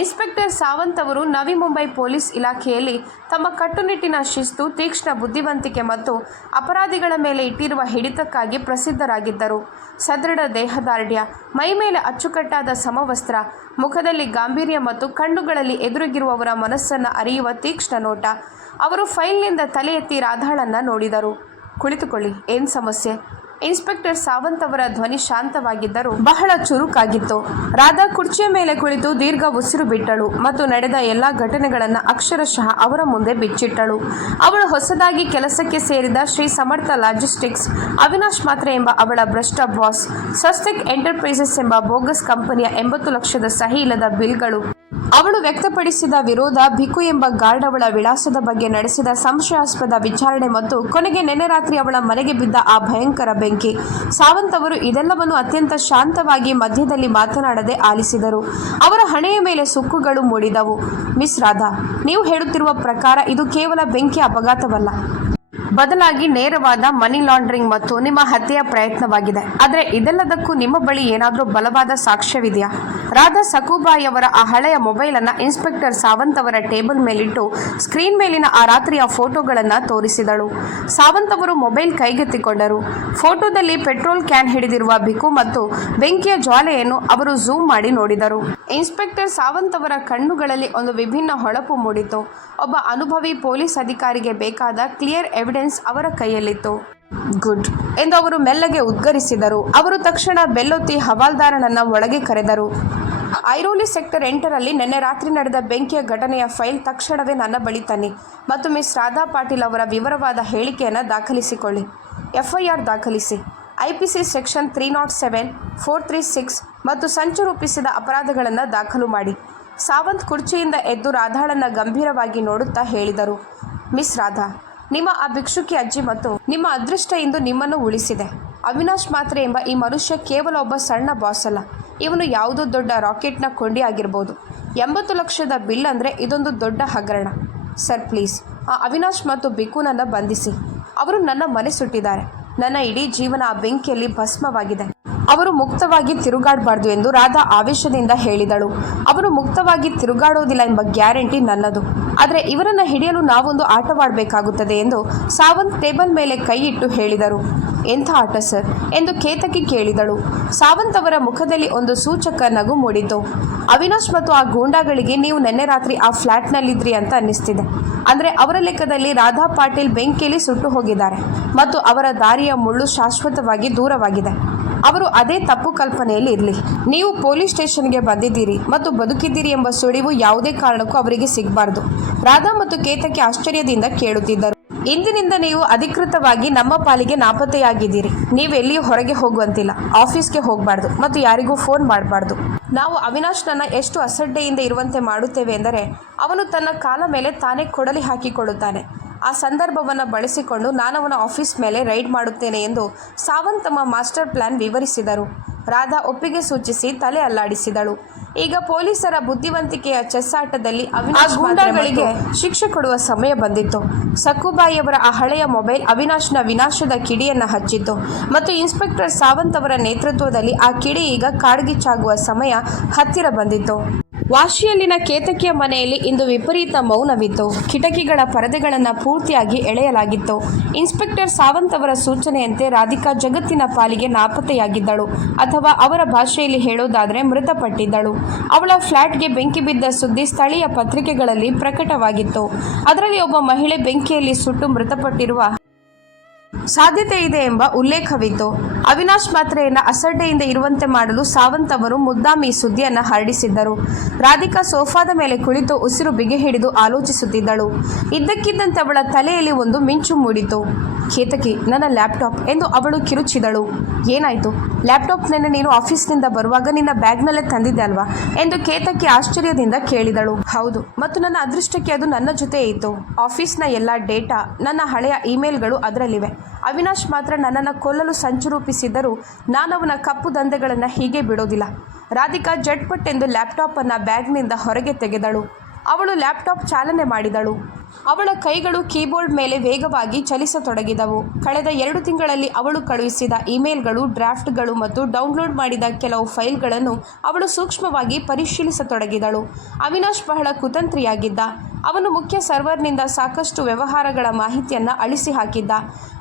ಇನ್ಸ್ಪೆಕ್ಟರ್ ಸಾವಂತ್ ಅವರು ನವಿ ಮುಂಬೈ ಪೊಲೀಸ್ ಇಲಾಖೆಯಲ್ಲಿ ತಮ್ಮ ಕಟ್ಟುನಿಟ್ಟಿನ ಶಿಸ್ತು, ತೀಕ್ಷ್ಣ ಬುದ್ಧಿವಂತಿಕೆ ಮತ್ತು ಅಪರಾಧಿಗಳ ಮೇಲೆ ಇಟ್ಟಿರುವ ಹಿಡಿತಕ್ಕಾಗಿ ಪ್ರಸಿದ್ಧರಾಗಿದ್ದರು. ಸದೃಢ ದೇಹದಾರ್ಢ್ಯ, ಮೈಮೇಲೆ ಅಚ್ಚುಕಟ್ಟಾದ ಸಮವಸ್ತ್ರ, ಮುಖದಲ್ಲಿ ಗಾಂಭೀರ್ಯ ಮತ್ತು ಕಣ್ಣುಗಳಲ್ಲಿ ಎದುರಿಗಿರುವವರ ಮನಸ್ಸನ್ನು ಅರಿಯುವ ತೀಕ್ಷ್ಣ ನೋಟ. ಅವರು ಫೈಲ್ನಿಂದ ತಲೆ ಎತ್ತಿ ರಾಧಾಳನ್ನು ನೋಡಿದರು. ಕುಳಿತುಕೊಳ್ಳಿ, ಏನು ಸಮಸ್ಯೆ? ಇನ್ಸ್ಪೆಕ್ಟರ್ ಸಾವಂತ್ ಅವರ ಧ್ವನಿ ಶಾಂತವಾಗಿದ್ದರೂ ಬಹಳ ಚುರುಕಾಗಿತ್ತು. ರಾಧಾ ಕುರ್ಚಿಯ ಮೇಲೆ ಕುಳಿತು ದೀರ್ಘ ಉಸಿರು ಬಿಟ್ಟಳು ಮತ್ತು ನಡೆದ ಎಲ್ಲ ಘಟನೆಗಳನ್ನು ಅಕ್ಷರಶಃ ಅವರ ಮುಂದೆ ಬಿಚ್ಚಿಟ್ಟಳು. ಅವಳು ಹೊಸದಾಗಿ ಕೆಲಸಕ್ಕೆ ಸೇರಿದ ಶ್ರೀ ಸಮರ್ಥ ಲಾಜಿಸ್ಟಿಕ್ಸ್, ಅವಿನಾಶ್ ಮಾತ್ರೆ ಎಂಬ ಅವಳ ಭ್ರಷ್ಟ ಬಾಸ್, ಸ್ವಸ್ತಿಕ್ ಎಂಟರ್ಪ್ರೈಸಸ್ ಎಂಬ ಬೋಗಸ್ ಕಂಪನಿಯ 80 ಲಕ್ಷದ ಸಹಿ ಇಲ್ಲದ ಬಿಲ್ಗಳು, ಅವಳು ವ್ಯಕ್ತಪಡಿಸಿದ ವಿರೋಧ, ಭಿಕು ಎಂಬ ಗಾರ್ಡ್ ಅವಳ ವಿಳಾಸದ ಬಗ್ಗೆ ನಡೆಸಿದ ಸಂಶಯಾಸ್ಪದ ವಿಚಾರಣೆ ಮತ್ತು ಕೊನೆಗೆ ನೆನ್ನೆ ರಾತ್ರಿ ಅವಳ ಮನೆಗೆ ಬಿದ್ದ ಆ ಭಯಂಕರ ಬೆಂಕಿ. ಸಾವಂತ್ ಅವರು ಇದೆಲ್ಲವನ್ನು ಅತ್ಯಂತ ಶಾಂತವಾಗಿ ಮಧ್ಯದಲ್ಲಿ ಮಾತನಾಡದೆ ಆಲಿಸಿದರು. ಅವರ ಹಣೆಯ ಮೇಲೆ ಸುಕ್ಕುಗಳು ಮೂಡಿದವು. ಮಿಸ್ ರಾಧಾ, ನೀವು ಹೇಳುತ್ತಿರುವ ಪ್ರಕಾರ ಇದು ಕೇವಲ ಬೆಂಕಿ ಅಪಘಾತವಲ್ಲ, ಬದಲಾಗಿ ನೇರವಾದ ಮನಿ ಲಾಂಡ್ರಿಂಗ್ ಮತ್ತು ನಿಮ್ಮ ಹತ್ಯೆಯ ಪ್ರಯತ್ನವಾಗಿದೆ. ಆದರೆ ಇದೆಲ್ಲದಕ್ಕೂ ನಿಮ್ಮ ಬಳಿ ಏನಾದರೂ ಬಲವಾದ ಸಾಕ್ಷ್ಯವಿದೆಯಾ? ರಾಧಾ ಸಖುಬಾಯಿಯವರ ಆ ಹಳೆಯ ಮೊಬೈಲನ್ನು ಇನ್ಸ್ಪೆಕ್ಟರ್ ಸಾವಂತ್ ಅವರ ಟೇಬಲ್ ಮೇಲಿಟ್ಟು ಸ್ಕ್ರೀನ್ ಮೇಲಿನ ಆ ರಾತ್ರಿಯ ಫೋಟೋಗಳನ್ನು ತೋರಿಸಿದಳು. ಸಾವಂತ್ ಅವರು ಮೊಬೈಲ್ ಕೈಗೆತ್ತಿಕೊಂಡರು. ಫೋಟೋದಲ್ಲಿ ಪೆಟ್ರೋಲ್ ಕ್ಯಾನ್ ಹಿಡಿದಿರುವ ಭಿಕು ಮತ್ತು ಬೆಂಕಿಯ ಜ್ವಾಲೆಯನ್ನು ಅವರು ಝೂಮ್ ಮಾಡಿ ನೋಡಿದರು. ಇನ್ಸ್ಪೆಕ್ಟರ್ ಸಾವಂತ್ ಅವರ ಕಣ್ಣುಗಳಲ್ಲಿ ಒಂದು ವಿಭಿನ್ನ ಹೊಳಪು ಮೂಡಿತು. ಒಬ್ಬ ಅನುಭವಿ ಪೊಲೀಸ್ ಅಧಿಕಾರಿಗೆ ಬೇಕಾದ ಕ್ಲಿಯರ್ ಎವಿಡೆನ್ಸ್ ಅವರ ಕೈಯಲ್ಲಿತ್ತು. ಗುಡ್ ಎಂದು ಅವರು ಮೆಲ್ಲಗೆ ಉದ್ಗರಿಸಿದರು. ಅವರು ತಕ್ಷಣ ಬೆಲ್ಲೊತ್ತಿ ಹವಾಲ್ದಾರನನ್ನ ಒಳಗೆ ಕರೆದರು. ಐರೋಲಿ ಸೆಕ್ಟರ್ 8ರಲ್ಲಿ ನಿನ್ನೆ ರಾತ್ರಿ ನಡೆದ ಬೆಂಕಿಯ ಘಟನೆಯ ಫೈಲ್ ತಕ್ಷಣವೇ ನನ್ನ ಬಳಿ ತನ್ನಿ ಮತ್ತು ಮಿಸ್ ರಾಧಾ ಪಾಟೀಲ್ ಅವರ ವಿವರವಾದ ಹೇಳಿಕೆಯನ್ನು ದಾಖಲಿಸಿಕೊಳ್ಳಿ. FIR ದಾಖಲಿಸಿ. IPC ಸೆಕ್ಷನ್ 307, 436 ಮತ್ತು ಸಂಚು ರೂಪಿಸಿದ ಅಪರಾಧಗಳನ್ನು ದಾಖಲು ಮಾಡಿ. ಸಾವಂತ್ ಕುರ್ಚಿಯಿಂದ ಎದ್ದು ರಾಧಾಳನ್ನು ಗಂಭೀರವಾಗಿ ನೋಡುತ್ತಾ ಹೇಳಿದರು. ಮಿಸ್ ರಾಧಾ, ನಿಮ್ಮ ಆ ಭಿಕ್ಷುಕಿ ಅಜ್ಜಿ ಮತ್ತು ನಿಮ್ಮ ಅದೃಷ್ಟ ಇಂದು ನಿಮ್ಮನ್ನು ಉಳಿಸಿದೆ. ಅವಿನಾಶ್ ಮಾತ್ರೆ ಎಂಬ ಈ ಮನುಷ್ಯ ಕೇವಲ ಒಬ್ಬ ಸಣ್ಣ ಬಾಸ್ ಅಲ್ಲ, ಇವನು ಯಾವುದೋ ದೊಡ್ಡ ರಾಕೆಟ್ನ ಕೊಂಡಿ ಆಗಿರ್ಬೋದು. 80 ಲಕ್ಷದ ಬಿಲ್ ಅಂದರೆ ಇದೊಂದು ದೊಡ್ಡ ಹಗರಣ. ಸರ್ ಪ್ಲೀಸ್, ಆ ಅವಿನಾಶ್ ಮತ್ತು ಭಿಕುನನ್ನು ಬಂಧಿಸಿ. ಅವರು ನನ್ನ ಮನೆ ಸುಟ್ಟಿದ್ದಾರೆ. ನನ್ನ ಇಡೀ ಜೀವನ ಆ ಬೆಂಕಿಯಲ್ಲಿ ಭಸ್ಮವಾಗಿದೆ. ಅವರು ಮುಕ್ತವಾಗಿ ತಿರುಗಾಡಬಾರ್ದು ಎಂದು ರಾಧಾ ಆವೇಶದಿಂದ ಹೇಳಿದಳು. ಅವರು ಮುಕ್ತವಾಗಿ ತಿರುಗಾಡೋದಿಲ್ಲ ಎಂಬ ಗ್ಯಾರಂಟಿ ನನ್ನದು. ಆದರೆ ಇವರನ್ನು ಹಿಡಿಯಲು ನಾವೊಂದು ಆಟವಾಡಬೇಕಾಗುತ್ತದೆ ಎಂದು ಸಾವಂತ್ ಟೇಬಲ್ ಮೇಲೆ ಕೈ ಇಟ್ಟು ಹೇಳಿದರು. ಎಂಥ ಆಟ ಸರ್ ಎಂದು ಕೇತಕಿ ಕೇಳಿದಳು. ಸಾವಂತ್ ಅವರ ಮುಖದಲ್ಲಿ ಒಂದು ಸೂಚಕ ನಗು ಮೂಡಿತು. ಅವಿನಾಶ್ ಮತ್ತು ಆ ಗೂಂಡಾಗಳಿಗೆ ನೀವು ನಿನ್ನೆ ರಾತ್ರಿ ಆ ಫ್ಲ್ಯಾಟ್ನಲ್ಲಿದ್ರಿ ಅಂತ ಅನ್ನಿಸ್ತಿದೆ. ಅಂದರೆ ಅವರ ಲೆಕ್ಕದಲ್ಲಿ ರಾಧಾ ಪಾಟೀಲ್ ಬೆಂಕಿಯಲ್ಲಿ ಸುಟ್ಟು ಹೋಗಿದ್ದಾರೆ ಮತ್ತು ಅವರ ದಾರಿಯ ಮುಳ್ಳು ಶಾಶ್ವತವಾಗಿ ದೂರವಾಗಿದೆ. ಅವರು ಅದೇ ತಪ್ಪು ಕಲ್ಪನೆಯಲ್ಲಿ ಇರಲಿ. ನೀವು ಪೊಲೀಸ್ ಸ್ಟೇಷನ್ಗೆ ಬಂದಿದ್ದೀರಿ ಮತ್ತು ಬದುಕಿದ್ದೀರಿ ಎಂಬ ಸುಳಿವು ಯಾವುದೇ ಕಾರಣಕ್ಕೂ ಅವರಿಗೆ ಸಿಗಬಾರ್ದು. ರಾಧಾ ಮತ್ತು ಕೇತಕಿ ಆಶ್ಚರ್ಯದಿಂದ ಕೇಳುತ್ತಿದ್ದರು. ಇಂದಿನಿಂದ ನೀವು ಅಧಿಕೃತವಾಗಿ ನಮ್ಮ ಪಾಲಿಗೆ ನಾಪತ್ತೆಯಾಗಿದ್ದೀರಿ. ನೀವೆಲ್ಲಿಯೂ ಹೊರಗೆ ಹೋಗುವಂತಿಲ್ಲ, ಆಫೀಸ್ಗೆ ಹೋಗಬಾರ್ದು ಮತ್ತು ಯಾರಿಗೂ ಫೋನ್ ಮಾಡಬಾರ್ದು. ನಾವು ಅವಿನಾಶ್ನನ್ನ ಎಷ್ಟು ಅಸಡ್ಡೆಯಿಂದ ಇರುವಂತೆ ಮಾಡುತ್ತೇವೆ ಎಂದರೆ ಅವನು ತನ್ನ ಕಾಲ ಮೇಲೆ ತಾನೇ ಕೊಡಲಿ ಹಾಕಿಕೊಳ್ಳುತ್ತಾನೆ. ಆ ಸಂದರ್ಭವನ್ನು ಬಳಸಿಕೊಂಡು ನಾನು ಅವನ ಆಫೀಸ್ ಮೇಲೆ ರೈಡ್ ಮಾಡುತ್ತೇನೆ ಎಂದು ಸಾವಂತ್ ತಮ್ಮ ಮಾಸ್ಟರ್ ಪ್ಲಾನ್ ವಿವರಿಸಿದರು. ರಾಧಾ ಒಪ್ಪಿಗೆ ಸೂಚಿಸಿ ತಲೆ ಅಲ್ಲಾಡಿಸಿದಳು. ಈಗ ಪೊಲೀಸರ ಬುದ್ಧಿವಂತಿಕೆಯ ಚೆಸ್ಸಾಟದಲ್ಲಿ ಅವಿನಾಶ್ ಗೂಂಡಾಗಳಿಗೆ ಶಿಕ್ಷೆ ಕೊಡುವ ಸಮಯ ಬಂದಿತ್ತು. ಸಖುಬಾಯಿಯವರ ಆ ಹಳೆಯ ಮೊಬೈಲ್ ಅವಿನಾಶ್ನ ವಿನಾಶದ ಕಿಡಿಯನ್ನು ಹಚ್ಚಿತ್ತು ಮತ್ತು ಇನ್ಸ್ಪೆಕ್ಟರ್ ಸಾವಂತ್ ಅವರ ನೇತೃತ್ವದಲ್ಲಿ ಆ ಕಿಡಿ ಈಗ ಕಾಡ್ಗಿಚ್ಚಾಗುವ ಸಮಯ ಹತ್ತಿರ ಬಂದಿತ್ತು. ವಾಶಿಯಲ್ಲಿನ ಕೇತಕಿಯ ಮನೆಯಲ್ಲಿ ಇಂದು ವಿಪರೀತ ಮೌನವಿತ್ತು. ಕಿಟಕಿಗಳ ಪರದೆಗಳನ್ನು ಪೂರ್ತಿಯಾಗಿ ಎಳೆಯಲಾಗಿತ್ತು. ಇನ್ಸ್ಪೆಕ್ಟರ್ ಸಾವಂತ್ ಅವರ ಸೂಚನೆಯಂತೆ ರಾಧಿಕಾ ಜಗತ್ತಿನ ಪಾಲಿಗೆ ನಾಪತ್ತೆಯಾಗಿದ್ದಳು, ಅಥವಾ ಅವರ ಭಾಷೆಯಲ್ಲಿ ಹೇಳೋದಾದರೆ ಮೃತಪಟ್ಟಿದ್ದಳು. ಅವಳ ಫ್ಲ್ಯಾಟ್ಗೆ ಬೆಂಕಿ ಬಿದ್ದ ಸುದ್ದಿ ಸ್ಥಳೀಯ ಪತ್ರಿಕೆಗಳಲ್ಲಿ ಪ್ರಕಟವಾಗಿತ್ತು. ಅದರಲ್ಲಿ ಒಬ್ಬ ಮಹಿಳೆ ಬೆಂಕಿಯಲ್ಲಿ ಸುಟ್ಟು ಮೃತಪಟ್ಟಿರುವ ಸಾಧ್ಯತೆ ಇದೆ ಎಂಬ ಉಲ್ಲೇಖವಿತ್ತು. ಅವಿನಾಶ್ ಮಾತ್ರೆಯನ್ನು ಅಸಡ್ಡೆಯಿಂದ ಇರುವಂತೆ ಮಾಡಲು ಸಾವಂತ್ ಅವರು ಮುದ್ದಾಂ ಈ ಸುದ್ದಿಯನ್ನು ಹರಡಿಸಿದ್ದರು. ರಾಧಿಕಾ ಸೋಫಾದ ಮೇಲೆ ಕುಳಿತು ಉಸಿರು ಬಿಗಿ ಹಿಡಿದು ಆಲೋಚಿಸುತ್ತಿದ್ದಳು. ಇದ್ದಕ್ಕಿದ್ದಂತೆ ಅವಳ ತಲೆಯಲ್ಲಿ ಒಂದು ಮಿಂಚು ಮೂಡಿತು. ಕೇತಕಿ, ನನ್ನ ಲ್ಯಾಪ್ಟಾಪ್ ಎಂದು ಅವಳು ಕಿರುಚಿದಳು. ಏನಾಯಿತು? ಲ್ಯಾಪ್ಟಾಪ್ ನೆನ್ನೆ ನೀನು ಆಫೀಸ್ನಿಂದ ಬರುವಾಗ ನಿನ್ನ ಬ್ಯಾಗ್ನಲ್ಲೇ ತಂದಿದ್ದೆ ಅಲ್ವಾ ಎಂದು ಕೇತಕಿ ಆಶ್ಚರ್ಯದಿಂದ ಕೇಳಿದಳು. ಹೌದು, ಮತ್ತು ನನ್ನ ಅದೃಷ್ಟಕ್ಕೆ ಅದು ನನ್ನ ಜೊತೆ ಇತ್ತು. ಆಫೀಸ್ನ ಎಲ್ಲ ಡೇಟಾ, ನನ್ನ ಹಳೆಯ ಇಮೇಲ್ಗಳು ಅದರಲ್ಲಿವೆ. ಅವಿನಾಶ್ ಮಾತ್ರ ನನ್ನನ್ನು ಕೊಲ್ಲಲು ಸಂಚು ರೂಪಿಸಿದ್ದರೂ ನಾನವನ ಕಪ್ಪು ದಂಧೆಗಳನ್ನು ಹೀಗೆ ಬಿಡೋದಿಲ್ಲ. ರಾಧಿಕಾ ಜಟ್ಪಟ್ ಎಂದು ಲ್ಯಾಪ್ಟಾಪನ್ನು ಬ್ಯಾಗ್ನಿಂದ ಹೊರಗೆ ತೆಗೆದಳು. ಅವಳು ಲ್ಯಾಪ್ಟಾಪ್ ಚಾಲನೆ ಮಾಡಿದಳು. ಅವಳ ಕೈಗಳು ಕೀಬೋರ್ಡ್ ಮೇಲೆ ವೇಗವಾಗಿ ಚಲಿಸತೊಡಗಿದವು. ಕಳೆದ 2 ತಿಂಗಳಲ್ಲಿ ಅವಳು ಕಳುಹಿಸಿದ ಇಮೇಲ್ಗಳು, ಡ್ರಾಫ್ಟ್ಗಳು ಮತ್ತು ಡೌನ್ಲೋಡ್ ಮಾಡಿದ ಕೆಲವು ಫೈಲ್ಗಳನ್ನು ಅವಳು ಸೂಕ್ಷ್ಮವಾಗಿ ಪರಿಶೀಲಿಸತೊಡಗಿದಳು. ಅವಿನಾಶ್ ಬಹಳ ಕುತಂತ್ರಿಯಾಗಿದ್ದ. ಅವನು ಮುಖ್ಯ ಸರ್ವರ್ನಿಂದ ಸಾಕಷ್ಟು ವ್ಯವಹಾರಗಳ ಮಾಹಿತಿಯನ್ನು ಅಳಿಸಿ ಹಾಕಿದ್ದ.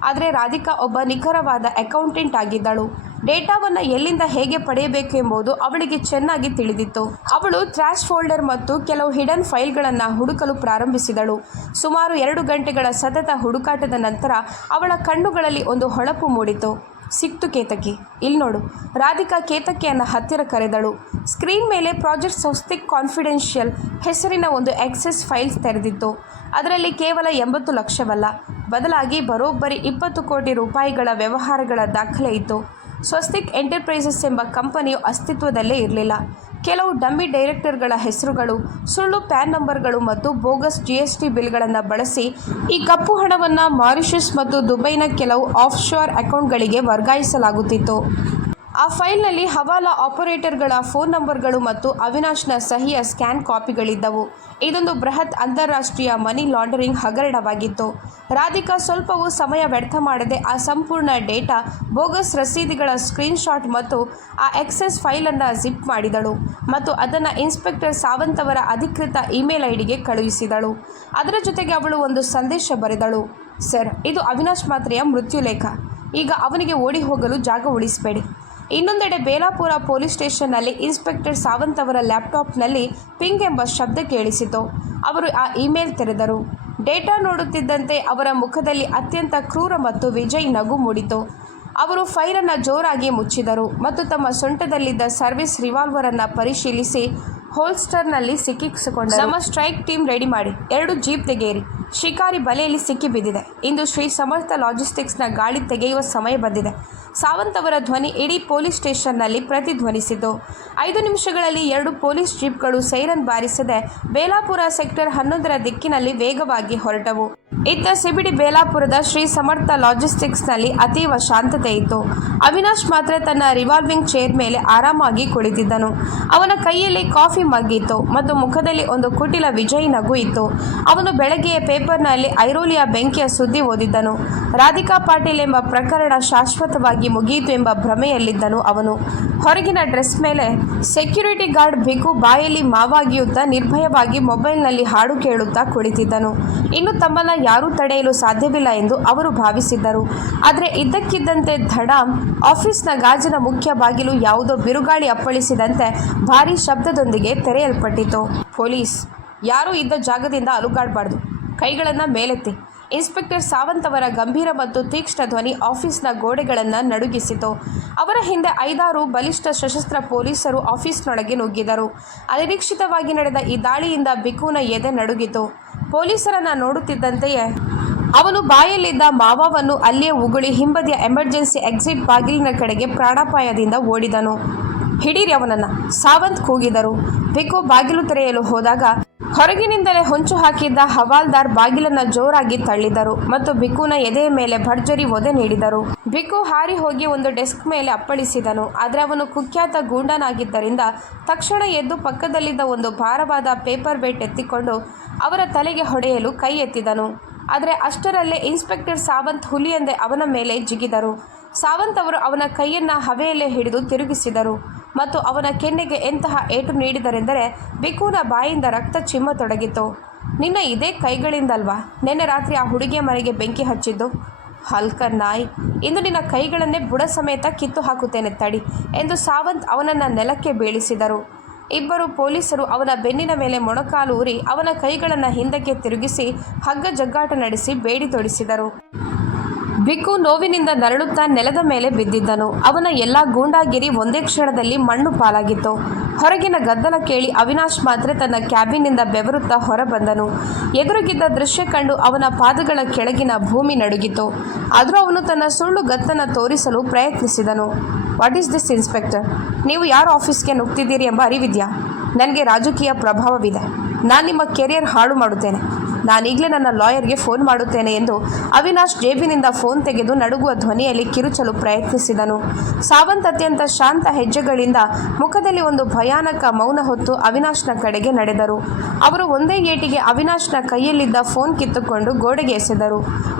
ಆದರೆ ರಾಧಿಕಾ ಒಬ್ಬ ನಿಖರವಾದ ಅಕೌಂಟೆಂಟ್ ಆಗಿದ್ದಳು. ಡೇಟಾವನ್ನು ಎಲ್ಲಿಂದ ಹೇಗೆ ಪಡೆಯಬೇಕು ಎಂಬುದು ಅವಳಿಗೆ ಚೆನ್ನಾಗಿ ತಿಳಿದಿತ್ತು. ಅವಳು ಟ್ರ್ಯಾಶ್ ಫೋಲ್ಡರ್ ಮತ್ತು ಕೆಲವು ಹಿಡನ್ ಫೈಲ್ಗಳನ್ನು ಹುಡುಕಲು ಪ್ರಾರಂಭಿಸಿದಳು. ಸುಮಾರು 2 ಗಂಟೆಗಳ ಸತತ ಹುಡುಕಾಟದ ನಂತರ ಅವಳ ಕಣ್ಣುಗಳಲ್ಲಿ ಒಂದು ಹೊಳಪು ಮೂಡಿತು. ಸಿಕ್ತು ಕೇತಕಿ, ಇಲ್ಲಿ ನೋಡು. ರಾಧಿಕಾ ಕೇತಕಿಯನ್ನು ಹತ್ತಿರ ಕರೆದಳು. ಸ್ಕ್ರೀನ್ ಮೇಲೆ ಪ್ರಾಜೆಕ್ಟ್ ಸ್ವಸ್ತಿಕ್ ಕಾನ್ಫಿಡೆನ್ಷಿಯಲ್ ಹೆಸರಿನ ಒಂದು ಎಕ್ಸೆಸ್ ಫೈಲ್ಸ್ ತೆರೆದಿತ್ತು. ಅದರಲ್ಲಿ ಕೇವಲ 80 ಲಕ್ಷವಲ್ಲ, ಬದಲಾಗಿ ಬರೋಬ್ಬರಿ 20 ಕೋಟಿ ರೂಪಾಯಿಗಳ ವ್ಯವಹಾರಗಳ ದಾಖಲೆ ಇತ್ತು. ಸ್ವಸ್ತಿಕ್ ಎಂಟರ್ಪ್ರೈಸಸ್ ಎಂಬ ಕಂಪನಿಯು ಅಸ್ತಿತ್ವದಲ್ಲೇ ಇರಲಿಲ್ಲ. ಕೆಲವು ಡಮ್ಮಿ ಡೈರೆಕ್ಟರ್ಗಳ ಹೆಸರುಗಳು, ಸುಳ್ಳು ಪ್ಯಾನ್ ನಂಬರ್ಗಳು ಮತ್ತು ಬೋಗಸ್ GST ಬಿಲ್ಗಳನ್ನು ಬಳಸಿ ಈ ಕಪ್ಪು ಹಣವನ್ನು ಮಾರಿಷಸ್ ಮತ್ತು ದುಬೈನ ಕೆಲವು ಆಫ್ಶೋರ್ ಅಕೌಂಟ್ಗಳಿಗೆ ವರ್ಗಾಯಿಸಲಾಗುತ್ತಿತ್ತು. ಆ ಫೈಲ್ನಲ್ಲಿ ಹವಾಲಾ ಆಪರೇಟರ್ಗಳ ಫೋನ್ ನಂಬರ್ಗಳು ಮತ್ತು ಅವಿನಾಶ್ನ ಸಹಿಯ ಸ್ಕ್ಯಾನ್ ಕಾಪಿಗಳಿದ್ದವು. ಇದೊಂದು ಬೃಹತ್ ಅಂತಾರಾಷ್ಟ್ರೀಯ ಮನಿ ಲಾಂಡರಿಂಗ್ ಹಗರಣವಾಗಿತ್ತು. ರಾಧಿಕಾ ಸ್ವಲ್ಪವೂ ಸಮಯ ವ್ಯರ್ಥ ಮಾಡದೆ ಆ ಸಂಪೂರ್ಣ ಡೇಟಾ, ಬೋಗಸ್ ರಸೀದಿಗಳ ಸ್ಕ್ರೀನ್ಶಾಟ್ ಮತ್ತು ಆ ಎಕ್ಸೆಸ್ ಫೈಲನ್ನು ಜಿಪ್ ಮಾಡಿದಳು ಮತ್ತು ಅದನ್ನು ಇನ್ಸ್ಪೆಕ್ಟರ್ ಸಾವಂತ್ ಅವರ ಅಧಿಕೃತ ಇಮೇಲ್ ಐಡಿಗೆ ಕಳುಹಿಸಿದಳು. ಅದರ ಜೊತೆಗೆ ಅವಳು ಒಂದು ಸಂದೇಶ ಬರೆದಳು. ಸರ್, ಇದು ಅವಿನಾಶ್ ಮಾತ್ರೆಯ ಮೃತ್ಯುಲೇಖ. ಈಗ ಅವನಿಗೆ ಓಡಿ ಹೋಗಲು ಜಾಗ ಉಳಿಸಬೇಡಿ. ಇನ್ನೊಂದೆಡೆ ಬೇಲಾಪುರ ಪೊಲೀಸ್ ಸ್ಟೇಷನ್ನಲ್ಲಿ ಇನ್ಸ್ಪೆಕ್ಟರ್ ಸಾವಂತ್ ಅವರ ಲ್ಯಾಪ್ಟಾಪ್ನಲ್ಲಿ ಪಿಂಗ್ ಎಂಬ ಶಬ್ದ ಕೇಳಿಸಿತು. ಅವರು ಆ ಇಮೇಲ್ ತೆರೆದರು. ಡೇಟಾ ನೋಡುತ್ತಿದ್ದಂತೆ ಅವರ ಮುಖದಲ್ಲಿ ಅತ್ಯಂತ ಕ್ರೂರ ಮತ್ತು ವಿಜಯ್ ನಗು ಮೂಡಿತು. ಅವರು ಫೈಲನ್ನು ಜೋರಾಗಿ ಮುಚ್ಚಿದರು ಮತ್ತು ತಮ್ಮ ಸೊಂಟದಲ್ಲಿದ್ದ ಸರ್ವಿಸ್ ರಿವಾಲ್ವರನ್ನು ಪರಿಶೀಲಿಸಿ ಹೋಲ್ಸ್ಟರ್ನಲ್ಲಿ ಸಿಕ್ಕಿಸಿಕೊಂಡರು. ನಮ್ಮ ಸ್ಟ್ರೈಕ್ ಟೀಮ್ ರೆಡಿ ಮಾಡಿ, 2 ಜೀಪ್ ತೆಗೆಯಿರಿ. ಶಿಕಾರಿ ಬಲೆಯಲ್ಲಿ ಸಿಕ್ಕಿ ಬಿದ್ದಿದೆ. ಇಂದು ಶ್ರೀ ಸಮರ್ಥ ಲಾಜಿಸ್ಟಿಕ್ಸ್ನ ಗಾಳಿ ತೆಗೆಯುವ ಸಮಯ ಬಂದಿದೆ. ಸಾವಂತ್ ಅವರ ಧ್ವನಿ ಇಡೀ ಪೊಲೀಸ್ ಸ್ಟೇಷನ್ನಲ್ಲಿ ಪ್ರತಿಧ್ವನಿಸಿತು. 5 ನಿಮಿಷಗಳಲ್ಲಿ 2 ಪೊಲೀಸ್ ಜೀಪ್ಗಳು ಸೈರನ್ ಬಾರಿಸದೆ ಬೇಲಾಪುರ ಸೆಕ್ಟರ್ 11ರ ದಿಕ್ಕಿನಲ್ಲಿ ವೇಗವಾಗಿ ಹೊರಟವು. ಇತ್ತ ಸಿಬಿಡಿ ಬೇಲಾಪುರದ ಶ್ರೀ ಸಮರ್ಥ ಲಾಜಿಸ್ಟಿಕ್ಸ್ನಲ್ಲಿ ಅತೀವ ಶಾಂತತೆ ಇತ್ತು. ಅವಿನಾಶ್ ಮಾತ್ರ ತನ್ನ ರಿವಾಲ್ವಿಂಗ್ ಚೇರ್ ಮೇಲೆ ಆರಾಮಾಗಿ ಕುಳಿತಿದ್ದನು. ಅವನ ಕೈಯಲ್ಲಿ ಕಾಫಿ ಮಗ್ ಇತ್ತು ಮತ್ತು ಮುಖದಲ್ಲಿ ಒಂದು ಕುಟಿಲ ವಿಜಯ್ ನಗು ಇತ್ತು. ಅವನು ಬೆಳಗ್ಗೆಯ ಪೇಪರ್ನಲ್ಲಿ ಐರೋಲಿಯ ಬೆಂಕಿಯ ಸುದ್ದಿ ಓದಿದ್ದನು. ರಾಧಿಕಾ ಪಾಟೀಲ್ ಎಂಬ ಪ್ರಕರಣ ಶಾಶ್ವತವಾಗಿ ಮುಗಿಯಿತು ಎಂಬ ಭ್ರಮೆಯಲ್ಲಿದ್ದನು. ಅವನು ಹೊರಗಿನ ಡ್ರೆಸ್ ಮೇಲೆ ಸೆಕ್ಯೂರಿಟಿ ಗಾರ್ಡ್ ಭಿಕು ಬಾಯಲ್ಲಿ ಮಾವಾಗಿಯುತ್ತಾ ನಿರ್ಭಯವಾಗಿ ಮೊಬೈಲ್ನಲ್ಲಿ ಹಾಡು ಕೇಳುತ್ತಾ ಕುಳಿತಿದ್ದನು. ಇನ್ನು ತಮ್ಮನ್ನ ಯಾರೂ ತಡೆಯಲು ಸಾಧ್ಯವಿಲ್ಲ ಎಂದು ಅವರು ಭಾವಿಸಿದ್ದರು. ಆದರೆ ಇದ್ದಕ್ಕಿದ್ದಂತೆ ಧಡಾಮ್, ಆಫೀಸ್ನ ಗಾಜಿನ ಮುಖ್ಯ ಬಾಗಿಲು ಯಾವುದೋ ಬಿರುಗಾಳಿ ಅಪ್ಪಳಿಸಿದಂತೆ ಭಾರೀ ಶಬ್ದದೊಂದಿಗೆ ತೆರೆಯಲ್ಪಟ್ಟಿತು. ಪೊಲೀಸ್, ಯಾರೂ ಇದ್ದ ಜಾಗದಿಂದ ಅಲುಗಾಡಬಾರ್ದು. ಕೈಗಳನ್ನು ಮೇಲೆತ್ತಿ. ಇನ್ಸ್ಪೆಕ್ಟರ್ ಸಾವಂತ್ ಅವರ ಗಂಭೀರ ಮತ್ತು ತೀಕ್ಷ್ಣ ಧ್ವನಿ ಆಫೀಸ್ನ ಗೋಡೆಗಳನ್ನು ನಡುಗಿಸಿತು. ಅವರ ಹಿಂದೆ 5-6 ಬಲಿಷ್ಠ ಸಶಸ್ತ್ರ ಪೊಲೀಸರು ಆಫೀಸ್ನೊಳಗೆ ನುಗ್ಗಿದರು. ಅನಿರೀಕ್ಷಿತವಾಗಿ ನಡೆದ ಈ ದಾಳಿಯಿಂದ ಬಿಕುನ ಎದೆ ನಡುಗಿತು. ಪೊಲೀಸರನ್ನು ನೋಡುತ್ತಿದ್ದಂತೆಯೇ ಅವನು ಬಾಯಲ್ಲಿದ್ದ ಮಾವವನ್ನು ಅಲ್ಲಿಯೇ ಉಗುಳಿ ಹಿಂಬದಿಯ ಎಮರ್ಜೆನ್ಸಿ ಎಕ್ಸಿಟ್ ಬಾಗಿಲಿನ ಕಡೆಗೆ ಪ್ರಾಣಾಪಾಯದಿಂದ ಓಡಿದನು. ಹಿಡೀರಿ ಅವನನ್ನು, ಸಾವಂತ್ ಕೂಗಿದರು. ಭಿಕು ಬಾಗಿಲು ತೆರೆಯಲು ಹೋದಾಗ ಹೊರಗಿನಿಂದಲೇ ಹೊಂಚು ಹಾಕಿದ್ದ ಹವಾಲ್ದಾರ್ ಬಾಗಿಲನ್ನು ಜೋರಾಗಿ ತಳ್ಳಿದರು ಮತ್ತು ಭಿಕುನ ಎದೆಯ ಮೇಲೆ ಭರ್ಜರಿ ಒದೆ ನೀಡಿದರು. ಭಿಕು ಹಾರಿ ಹೋಗಿ ಒಂದು ಡೆಸ್ಕ್ ಮೇಲೆ ಅಪ್ಪಳಿಸಿದನು. ಆದರೆ ಅವನು ಕುಖ್ಯಾತ ಗೂಂಡನಾಗಿದ್ದರಿಂದ ತಕ್ಷಣ ಎದ್ದು ಪಕ್ಕದಲ್ಲಿದ್ದ ಒಂದು ಭಾರವಾದ ಪೇಪರ್ ವೇಟ್ ಎತ್ತಿಕೊಂಡು ಅವರ ತಲೆಗೆ ಹೊಡೆಯಲು ಕೈ ಎತ್ತಿದನು. ಆದರೆ ಅಷ್ಟರಲ್ಲೇ ಇನ್ಸ್ಪೆಕ್ಟರ್ ಸಾವಂತ್ ಹುಲಿಯಂದೆ ಅವನ ಮೇಲೆ ಜಿಗಿದರು. ಸಾವಂತ್ ಅವರು ಅವನ ಕೈಯನ್ನು ಹವೆಯಲ್ಲೇ ಹಿಡಿದು ತಿರುಗಿಸಿದರು ಮತ್ತು ಅವನ ಕೆನ್ನೆಗೆ ಎಂತಹ ಏಟು ನೀಡಿದರೆಂದರೆ ಬಿಕುನ ಬಾಯಿಂದ ರಕ್ತ ಚಿಮ್ಮತೊಡಗಿತು. ನಿನ್ನ ಇದೇ ಕೈಗಳಿಂದಲ್ವಾ ನಿನ್ನೆ ರಾತ್ರಿ ಆ ಹುಡುಗಿಯ ಮನೆಗೆ ಬೆಂಕಿ ಹಚ್ಚಿದ್ದು? ಹಲ್ಕ ನಾಯಿ, ಇಂದು ನಿನ್ನ ಕೈಗಳನ್ನೇ ಬುಡ ಸಮೇತ ಕಿತ್ತು ಹಾಕುತ್ತೇನೆ ತಡಿ ಎಂದು ಸಾವಂತ್ ಅವನನ್ನು ನೆಲಕ್ಕೆ ಬೀಳಿಸಿದರು. ಇಬ್ಬರು ಪೊಲೀಸರು ಅವನ ಬೆನ್ನಿನ ಮೇಲೆ ಮೊಣಕಾಲು ಊರಿ ಅವನ ಕೈಗಳನ್ನು ಹಿಂದಕ್ಕೆ ತಿರುಗಿಸಿ ಹಗ್ಗ ಜಗ್ಗಾಟ ನಡೆಸಿ ಬೇಡಿ ತೊಡಿಸಿದರು. ಬಿಕ್ಕು ನೋವಿನಿಂದ ನರಳುತ್ತಾ ನೆಲದ ಮೇಲೆ ಬಿದ್ದಿದ್ದನು. ಅವನ ಎಲ್ಲ ಗೂಂಡಾಗಿರಿ ಒಂದೇ ಕ್ಷಣದಲ್ಲಿ ಮಣ್ಣು ಪಾಲಾಗಿತ್ತು. ಹೊರಗಿನ ಗದ್ದಲ ಕೇಳಿ ಅವಿನಾಶ್ ಮಾತ್ರ ತನ್ನ ಕ್ಯಾಬಿನ್ನಿಂದ ಬೆವರುತ್ತಾ ಹೊರಬಂದನು. ಎದುರಿಗಿದ್ದ ದೃಶ್ಯ ಕಂಡು ಅವನ ಪಾದಗಳ ಕೆಳಗಿನ ಭೂಮಿ ನಡುಗಿತು. ಆದರೂ ಅವನು ತನ್ನ ಸುಳ್ಳು ಗತ್ತನ್ನು ತೋರಿಸಲು ಪ್ರಯತ್ನಿಸಿದನು. What is this inspector? ನೀವು ಯಾರ ಆಫೀಸ್ಗೆ ನುಗ್ತಿದ್ದೀರಿ ಎಂಬ ಅರಿವಿದೆಯಾ? ನನಗೆ ರಾಜಕೀಯ ಪ್ರಭಾವವಿದೆ. ನಾನು ನಿಮ್ಮ ಕೆರಿಯರ್ ಹಾಳು ಮಾಡುತ್ತೇನೆ. ನಾನೀಗಲೇ ನನ್ನ ಲಾಯರ್ಗೆ ಫೋನ್ ಮಾಡುತ್ತೇನೆ ಎಂದು ಅವಿನಾಶ್ ಜೇಬಿನಿಂದ ಫೋನ್ ತೆಗೆದು ನಡುಗುವ ಧ್ವನಿಯಲ್ಲಿ ಕಿರುಚಲು ಪ್ರಯತ್ನಿಸಿದನು. ಸಾವಂತ್ ಅತ್ಯಂತ ಶಾಂತ ಹೆಜ್ಜೆಗಳಿಂದ ಮುಖದಲ್ಲಿ ಒಂದು ಭಯಾನಕ ಮೌನ ಹೊತ್ತು ಅವಿನಾಶ್ನ ಕಡೆಗೆ ನಡೆದರು. ಅವರು ಒಂದೇ ಏಟಿಗೆ ಅವಿನಾಶ್ನ ಕೈಯಲ್ಲಿದ್ದ ಫೋನ್ ಕಿತ್ತುಕೊಂಡು ಗೋಡೆಗೆ ಎಸೆದರು.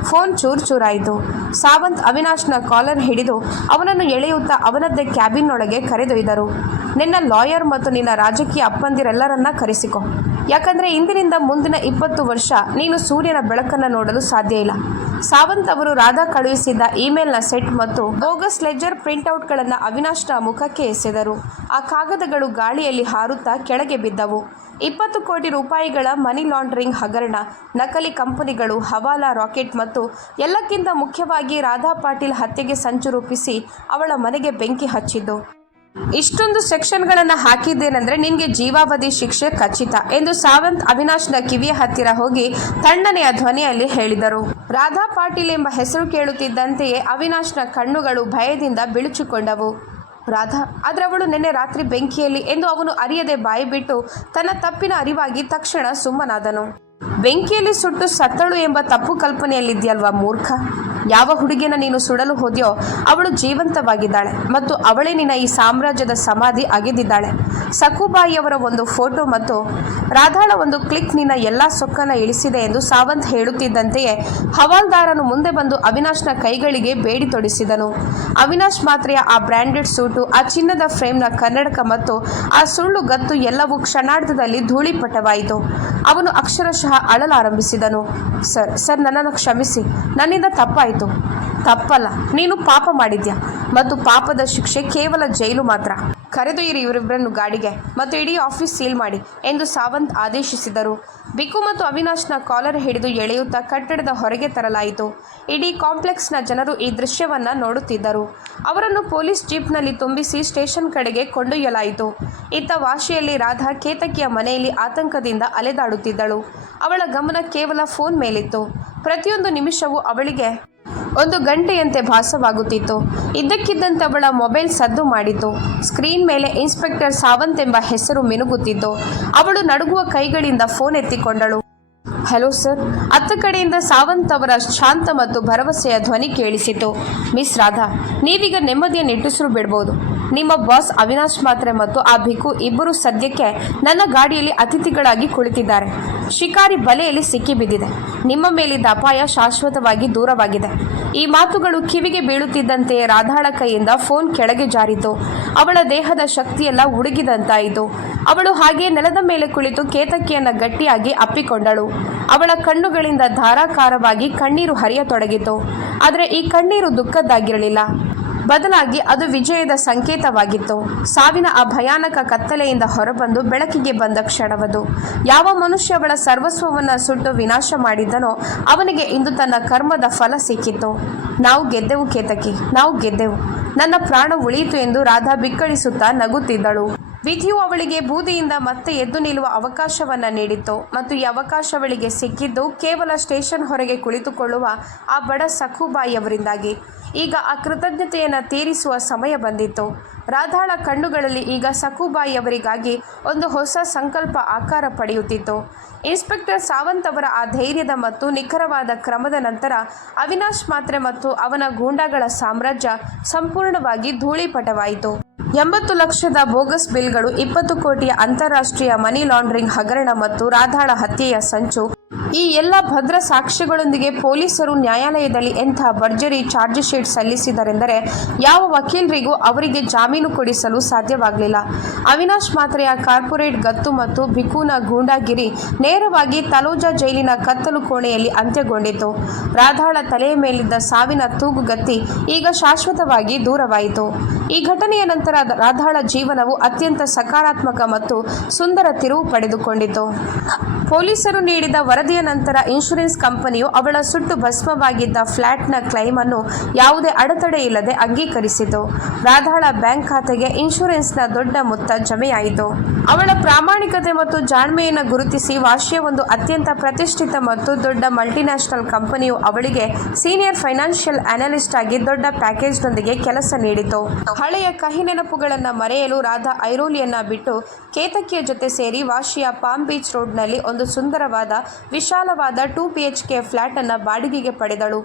ಫೋನ್ ಚೂರಾಯಿತು. ಸಾವಂತ್ ಅವಿನಾಶ್ನ ಕಾಲರ್ ಹಿಡಿದು ಅವನನ್ನು ಎಳೆಯುತ್ತಾ ಅವನದ್ದೇ ಕ್ಯಾಬಿನ್ನೊಳಗೆ ಕರೆದೊಯ್ದರು. ನಿನ್ನ ಲಾಯರ್ ಮತ್ತು ನಿನ್ನ ರಾಜಕೀಯ ಅಪ್ಪಂದಿರೆಲ್ಲರನ್ನ ಕರೆಸಿಕೊ. ಯಾಕಂದರೆ ಇಂದಿನಿಂದ ಮುಂದಿನ 20 ವರ್ಷ ನೀನು ಸೂರ್ಯನ ಬೆಳಕನ್ನು ನೋಡಲು ಸಾಧ್ಯ ಇಲ್ಲ. ಸಾವಂತ್ ಅವರು ರಾಧಾ ಕಳುಹಿಸಿದ್ದ ಇಮೇಲ್ನ ಸೆಟ್ ಮತ್ತು ಬೋಗಸ್ ಲೆಜರ್ ಪ್ರಿಂಟ್ಔಟ್ಗಳನ್ನು ಅವಿನಾಶ್ನ ಮುಖಕ್ಕೆ ಎಸೆದರು. ಆ ಕಾಗದಗಳು ಗಾಳಿಯಲ್ಲಿ ಹಾರುತ್ತಾ ಕೆಳಗೆ ಬಿದ್ದವು. 20 ಕೋಟಿ ರೂಪಾಯಿಗಳ ಮನಿ ಲಾಂಡ್ರಿಂಗ್ ಹಗರಣ, ನಕಲಿ ಕಂಪನಿಗಳು, ಹವಾಲಾ ರಾಕೆಟ್ ಮತ್ತು ಎಲ್ಲಕ್ಕಿಂತ ಮುಖ್ಯವಾಗಿ ರಾಧಾ ಪಾಟೀಲ್ ಹತ್ಯೆಗೆ ಸಂಚು ರೂಪಿಸಿ ಅವಳ ಮನೆಗೆ ಬೆಂಕಿ ಹಚ್ಚಿದ್ದು. ಇಷ್ಟೊಂದು ಸೆಕ್ಷನ್ಗಳನ್ನು ಹಾಕಿದ್ದೇನೆಂದರೆ ನಿನಗೆ ಜೀವಾವಧಿ ಶಿಕ್ಷೆ ಖಚಿತ ಎಂದು ಸಾವಂತ್ ಅವಿನಾಶ್ನ ಕಿವಿಯ ಹತ್ತಿರ ಹೋಗಿ ತಣ್ಣನೆಯ ಧ್ವನಿಯಲ್ಲಿ ಹೇಳಿದರು. ರಾಧಾ ಪಾಟೀಲ್ ಎಂಬ ಹೆಸರು ಕೇಳುತ್ತಿದ್ದಂತೆಯೇ ಅವಿನಾಶ್ನ ಕಣ್ಣುಗಳು ಭಯದಿಂದ ಬಿಳುಚಿಕೊಂಡವು. ರಾಧಾ, ಆದರೆ ಅವಳು ನಿನ್ನೆ ರಾತ್ರಿ ಬೆಂಕಿಯಲ್ಲಿ ಎಂದು ಅವನು ಅರಿಯದೆ ಬಾಯಿ ಬಿಟ್ಟು ತನ್ನ ತಪ್ಪಿನ ಅರಿವಾಗಿ ತಕ್ಷಣ ಸುಮ್ಮನಾದನು. ಬೆಂಕಿಯಲ್ಲಿ ಸುಟ್ಟು ಸತ್ತಳು ಎಂಬ ತಪ್ಪು ಕಲ್ಪನೆಯಲ್ಲಿದೆಯಲ್ವಾ ಮೂರ್ಖ. ಯಾವ ಹುಡುಗಿನ ನೀನು ಸುಡಲು ಹೋದ್ಯೋ ಅವಳು ಜೀವಂತವಾಗಿದ್ದಾಳೆ ಮತ್ತು ಅವಳೇ ನಿನ್ನ ಈ ಸಾಮ್ರಾಜ್ಯದ ಸಮಾಧಿ ಅಗೆದಿದ್ದಾಳೆ. ಸಕುಬಾಯಿಯವರ ಒಂದು ಫೋಟೋ ಮತ್ತು ರಾಧಾಳ ಒಂದು ಕ್ಲಿಕ್ ನಿನ್ನ ಎಲ್ಲ ಸೊಕ್ಕನ್ನು ಇಳಿಸಿದೆ ಎಂದು ಸಾವಂತ್ ಹೇಳುತ್ತಿದ್ದಂತೆಯೇ ಹವಾಲ್ದಾರನು ಮುಂದೆ ಬಂದು ಅವಿನಾಶ್ನ ಕೈಗಳಿಗೆ ಬೇಡಿ ತೊಡಿಸಿದನು. ಅವಿನಾಶ್ ಮಾತ್ರೆಯ ಆ ಬ್ರ್ಯಾಂಡೆಡ್ ಸೂಟು, ಆ ಚಿನ್ನದ ಫ್ರೇಮ್ನ ಕನ್ನಡಕ ಮತ್ತು ಆ ಸುಳ್ಳು ಗತ್ತು ಎಲ್ಲವೂ ಕ್ಷಣಾರ್ಧದಲ್ಲಿ ಧೂಳಿಪಟವಾಯಿತು. ಅವನು ಅಕ್ಷರಶಃ ಅಳಲಾರಂಭಿಸಿದನು. ಸರ್ ನನ್ನನ್ನು ಕ್ಷಮಿಸಿ, ನನ್ನಿಂದ ತಪ್ಪಾಯಿತು. ತಪ್ಪಲ್ಲ, ನೀನು ಪಾಪ ಮಾಡಿದ್ಯಾ ಮತ್ತು ಪಾಪದ ಶಿಕ್ಷೆ ಕೇವಲ ಜೈಲು ಮಾತ್ರ. ಕರೆದೊಯ್ಯಿರಿ ಇವರಿಬ್ಬರನ್ನು ಗಾಡಿಗೆ ಮತ್ತು ಇಡೀ ಆಫೀಸ್ ಸೀಲ್ ಮಾಡಿ ಎಂದು ಸಾವಂತ್ ಆದೇಶಿಸಿದರು. ಬಿಕ್ಕು ಮತ್ತು ಅವಿನಾಶ್ನ ಕಾಲರ್ ಹಿಡಿದು ಎಳೆಯುತ್ತಾ ಕಟ್ಟಡದ ಹೊರಗೆ ತರಲಾಯಿತು. ಇಡೀ ಕಾಂಪ್ಲೆಕ್ಸ್ನ ಜನರು ಈ ದೃಶ್ಯವನ್ನು ನೋಡುತ್ತಿದ್ದರು. ಅವರನ್ನು ಪೊಲೀಸ್ ಜೀಪ್ನಲ್ಲಿ ತುಂಬಿಸಿ ಸ್ಟೇಷನ್ ಕಡೆಗೆ ಕೊಂಡೊಯ್ಯಲಾಯಿತು. ಇತ್ತ ವಾಶಿಯಲ್ಲಿ ರಾಧಾ ಕೇತಕಿಯ ಮನೆಯಲ್ಲಿ ಆತಂಕದಿಂದ ಅಲೆದಾಡುತ್ತಿದ್ದಳು. ಅವಳ ಗಮನ ಕೇವಲ ಫೋನ್ ಮೇಲಿತ್ತು. ಪ್ರತಿಯೊಂದು ನಿಮಿಷವೂ ಅವಳಿಗೆ ಒಂದು ಗಂಟೆಯಂತೆ ಭಾಸವಾಗುತ್ತಿತ್ತು. ಇದ್ದಕ್ಕಿದ್ದಂತೆ ಅವಳ ಮೊಬೈಲ್ ಸದ್ದು ಮಾಡಿತು. ಸ್ಕ್ರೀನ್ ಮೇಲೆ ಇನ್ಸ್ಪೆಕ್ಟರ್ ಸಾವಂತ್ ಎಂಬ ಹೆಸರು ಮಿನುಗುತ್ತಿತ್ತು. ಅವಳು ನಡುಗುವ ಕೈಗಳಿಂದ ಫೋನ್ ಎತ್ತಿಕೊಂಡಳು. Hello sir. ಅತ್ತ ಕಡೆಯಿಂದ ಸಾವಂತ್ ಅವರ ಶಾಂತ ಮತ್ತು ಭರವಸೆಯ ಧ್ವನಿ ಕೇಳಿಸಿತು. ಮಿಸ್ ರಾಧಾ, ನೀವೀಗ ನೆಮ್ಮದಿಯ ನಿಟ್ಟುಸಿರು ಬಿಡ್ಬೋದು. ನಿಮ್ಮ ಬಾಸ್ ಅವಿನಾಶ್ ಮಾತ್ರೆ ಮತ್ತು ಆ ಭಿಕ್ಕು ಇಬ್ಬರು ಸದ್ಯಕ್ಕೆ ನನ್ನ ಗಾಡಿಯಲ್ಲಿ ಅತಿಥಿಗಳಾಗಿ ಕುಳಿತಿದ್ದಾರೆ. ಶಿಕಾರಿ ಬಲೆಯಲ್ಲಿ ಸಿಕ್ಕಿಬಿದ್ದಿದೆ. ನಿಮ್ಮ ಮೇಲಿದ್ದ ಅಪಾಯ ಶಾಶ್ವತವಾಗಿ ದೂರವಾಗಿದೆ. ಈ ಮಾತುಗಳು ಕಿವಿಗೆ ಬೀಳುತ್ತಿದ್ದಂತೆಯೇ ರಾಧಾಳ ಕೈಯಿಂದ ಫೋನ್ ಕೆಳಗೆ ಜಾರಿತು. ಅವಳ ದೇಹದ ಶಕ್ತಿಯೆಲ್ಲ ಉಡುಗಿದಂತಾಯಿತು. ಅವಳು ಹಾಗೆ ನೆಲದ ಮೇಲೆ ಕುಳಿತು ಕೇತಕಿಯನ್ನು ಗಟ್ಟಿಯಾಗಿ ಅಪ್ಪಿಕೊಂಡಳು. ಅವಳ ಕಣ್ಣುಗಳಿಂದ ಧಾರಾಕಾರವಾಗಿ ಕಣ್ಣೀರು ಹರಿಯತೊಡಗಿತು. ಆದರೆ ಈ ಕಣ್ಣೀರು ದುಃಖದ್ದಾಗಿರಲಿಲ್ಲ. ಬದಲಾಗಿ ಅದು ವಿಜಯದ ಸಂಕೇತವಾಗಿತ್ತು. ಸಾವಿನ ಆ ಭಯಾನಕ ಕತ್ತಲೆಯಿಂದ ಹೊರಬಂದು ಬೆಳಕಿಗೆ ಬಂದ ಕ್ಷಣವದು. ಯಾವ ಮನುಷ್ಯ ಅವಳ ಸರ್ವಸ್ವವನ್ನು ಸುಟ್ಟು ವಿನಾಶ ಮಾಡಿದ್ದನೋ ಅವನಿಗೆ ಇಂದು ತನ್ನ ಕರ್ಮದ ಫಲ ಸಿಕ್ಕಿತ್ತು. ನಾವು ಗೆದ್ದೆವು ಕೇತಕಿ, ನಾವು ಗೆದ್ದೆವು. ನನ್ನ ಪ್ರಾಣ ಉಳಿಯಿತು ಎಂದು ರಾಧಾ ಬಿಕ್ಕಳಿಸುತ್ತಾ ನಗುತ್ತಿದ್ದಳು. ವಿಧಿಯು ಅವಳಿಗೆ ಬೂದಿಯಿಂದ ಮತ್ತೆ ಎದ್ದು ನಿಲ್ಲುವ ಅವಕಾಶವನ್ನು ನೀಡಿತ್ತು ಮತ್ತು ಈ ಅವಕಾಶ ಅವಳಿಗೆ ಸಿಕ್ಕಿದ್ದು ಕೇವಲ ಸ್ಟೇಷನ್ ಹೊರಗೆ ಕುಳಿತುಕೊಳ್ಳುವ ಆ ಬಡ ಸಖುಬಾಯಿಯವರಿಂದಾಗಿ. ಈಗ ಆ ಕೃತಜ್ಞತೆಯನ್ನು ತೀರಿಸುವ ಸಮಯ ಬಂದಿತ್ತು. ರಾಧಾಳ ಕಣ್ಣುಗಳಲ್ಲಿ ಈಗ ಸಖುಬಾಯಿಯವರಿಗಾಗಿ ಒಂದು ಹೊಸ ಸಂಕಲ್ಪ ಆಕಾರ ಪಡೆಯುತ್ತಿತ್ತು. ಇನ್ಸ್ಪೆಕ್ಟರ್ ಸಾವಂತ್ ಅವರ ಆ ಧೈರ್ಯದ ಮತ್ತು ನಿಖರವಾದ ಕ್ರಮದ ನಂತರ ಅವಿನಾಶ್ ಮಾತ್ರೆ ಮತ್ತು ಅವನ ಗೂಂಡಾಗಳ ಸಾಮ್ರಾಜ್ಯ ಸಂಪೂರ್ಣವಾಗಿ ಧೂಳಿಪಟವಾಯಿತು. 80 ಲಕ್ಷದ ಬೋಗಸ್ ಬಿಲ್ಗಳು, 20 ಕೋಟಿಯ ಅಂತಾರಾಷ್ಟ್ರೀಯ ಮನಿ ಲಾಂಡ್ರಿಂಗ್ ಹಗರಣ ಮತ್ತು ರಾಧಾಳ ಹತ್ಯೆಯ ಸಂಚು, ಈ ಎಲ್ಲ ಭದ್ರ ಸಾಕ್ಷ್ಯಗಳೊಂದಿಗೆ ಪೊಲೀಸರು ನ್ಯಾಯಾಲಯದಲ್ಲಿ ಎಂಥ ಭರ್ಜರಿ ಚಾರ್ಜ್ ಶೀಟ್ ಸಲ್ಲಿಸಿದರೆಂದರೆ ಯಾವ ವಕೀಲರಿಗೂ ಅವರಿಗೆ ಜಾಮೀನು ಕೊಡಿಸಲು ಸಾಧ್ಯವಾಗಲಿಲ್ಲ. ಅವಿನಾಶ್ ಮಾತ್ರೆಯ ಕಾರ್ಪೊರೇಟ್ ಗತ್ತು ಮತ್ತು ಭಿಕ್ಕುನ ಗೂಂಡಾಗಿರಿ ನೇರವಾಗಿ ತಲೋಜಾ ಜೈಲಿನ ಕತ್ತಲು ಕೋಣೆಯಲ್ಲಿ ಅಂತ್ಯಗೊಂಡಿತು. ರಾಧಾಳ ತಲೆಯ ಮೇಲಿದ್ದ ಸಾವಿನ ತೂಗುಗತ್ತಿ ಈಗ ಶಾಶ್ವತವಾಗಿ ದೂರವಾಯಿತು. ಈ ಘಟನೆಯ ನಂತರ ರಾಧಾಳ ಜೀವನವು ಅತ್ಯಂತ ಸಕಾರಾತ್ಮಕ ಮತ್ತು ಸುಂದರ ತಿರುವು ಪಡೆದುಕೊಂಡಿತು. ಪೊಲೀಸರು ನೀಡಿದ ವರದಿಯ ನಂತರ ಇನ್ಶೂರೆನ್ಸ್ ಕಂಪನಿಯು ಅವಳ ಸುಟ್ಟು ಭಸ್ಮವಾಗಿದ್ದ ಫ್ಲ್ಯಾಟ್ನ ಕ್ಲೈಮ್ ಅನ್ನು ಯಾವುದೇ ಅಡೆತಡೆ ಇಲ್ಲದೆ ಅಂಗೀಕರಿಸಿತು. ರಾಧಾಳ ಬ್ಯಾಂಕ್ ಖಾತೆಗೆ ಇನ್ಶೂರೆನ್ಸ್ನ ದೊಡ್ಡ ಮೊತ್ತ ಜಮೆಯಾಯಿತು. ಅವಳ ಪ್ರಾಮಾಣಿಕತೆ ಮತ್ತು ಜಾಣ್ಮೆಯನ್ನು ಗುರುತಿಸಿ ವಾಶಿಯ ಒಂದು ಅತ್ಯಂತ ಪ್ರತಿಷ್ಠಿತ ಮತ್ತು ದೊಡ್ಡ ಮಲ್ಟಿನ್ಯಾಷನಲ್ ಕಂಪನಿಯು ಅವಳಿಗೆ ಸೀನಿಯರ್ ಫೈನಾನ್ಷಿಯಲ್ ಅನಾಲಿಸ್ಟ್ ಆಗಿ ದೊಡ್ಡ ಪ್ಯಾಕೇಜ್ನೊಂದಿಗೆ ಕೆಲಸ ನೀಡಿತು. ಹಳೆಯ ಕಹಿ ನೆನಪುಗಳನ್ನು ಮರೆಯಲು ರಾಧಾ ಐರೋಲಿಯನ್ನ ಬಿಟ್ಟು ಕೇತಕಿಯ ಜೊತೆ ಸೇರಿ ವಾಶಿಯ ಪಾಮ್ ಬೀಚ್ ರೋಡ್ನಲ್ಲಿ ಒಂದು ಸುಂದರವಾದ ವಿಶಾಲವಾದ 2 BHK ಫ್ಲ್ಯಾಟ್ ಅನ್ನು ಬಾಡಿಗೆಗೆ ಪಡೆದಳು.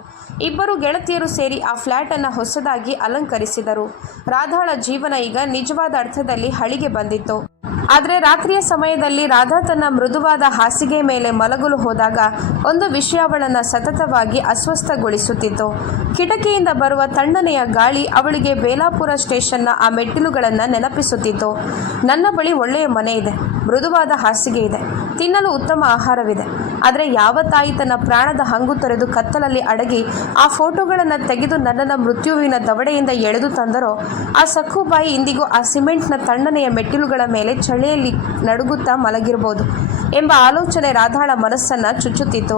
ಇಬ್ಬರು ಗೆಳತಿಯರು ಸೇರಿ ಆ ಫ್ಲ್ಯಾಟ್ ಅನ್ನು ಹೊಸದಾಗಿ ಅಲಂಕರಿಸಿದರು. ರಾಧಾಳ ಜೀವನ ಈಗ ನಿಜವಾದ ಅರ್ಥದಲ್ಲಿ ಹಳಿಗೆ ಬಂದಿತ್ತು. ಆದರೆ ರಾತ್ರಿಯ ಸಮಯದಲ್ಲಿ ರಾಧಾ ತನ್ನ ಮೃದುವಾದ ಹಾಸಿಗೆ ಮೇಲೆ ಮಲಗಲು ಹೋದಾಗ ಒಂದು ವಿಷಯ ಅವಳನ್ನು ಸತತವಾಗಿ ಅಸ್ವಸ್ಥಗೊಳಿಸುತ್ತಿತ್ತು. ಕಿಟಕಿಯಿಂದ ಬರುವ ತಣ್ಣನೆಯ ಗಾಳಿ ಅವಳಿಗೆ ಬೇಲಾಪುರ ಸ್ಟೇಷನ್ನ ಆ ಮೆಟ್ಟಿಲುಗಳನ್ನು ನೆನಪಿಸುತ್ತಿತ್ತು. ನನ್ನ ಬಳಿ ಒಳ್ಳೆಯ ಮನೆ ಇದೆ, ಮೃದುವಾದ ಹಾಸಿಗೆ ಇದೆ, ತಿನ್ನಲು ಉತ್ತಮ ಆಹಾರವಿದೆ. ಆದರೆ ಯಾವ ತಾಯಿ ತನ್ನ ಪ್ರಾಣದ ಹಂಗು ತೊರೆದು ಕತ್ತಲಲ್ಲಿ ಅಡಗಿ ಆ ಫೋಟೋಗಳನ್ನು ತೆಗೆದು ನನ್ನನ್ನು ಮೃತ್ಯುವಿನ ದವಡೆಯಿಂದ ಎಳೆದು ತಂದರೋ ಆ ಸಖುಬಾಯಿ ಇಂದಿಗೂ ಆ ಸಿಮೆಂಟ್ನ ತಣ್ಣನೆಯ ಮೆಟ್ಟಿಲುಗಳ ಮೇಲೆ ಚಳಿಯಲ್ಲಿ ನಡುಗುತ್ತಾ ಮಲಗಿರಬಹುದು ಎಂಬ ಆಲೋಚನೆ ರಾಧಾಳ ಮನಸ್ಸನ್ನು ಚುಚ್ಚುತ್ತಿತ್ತು.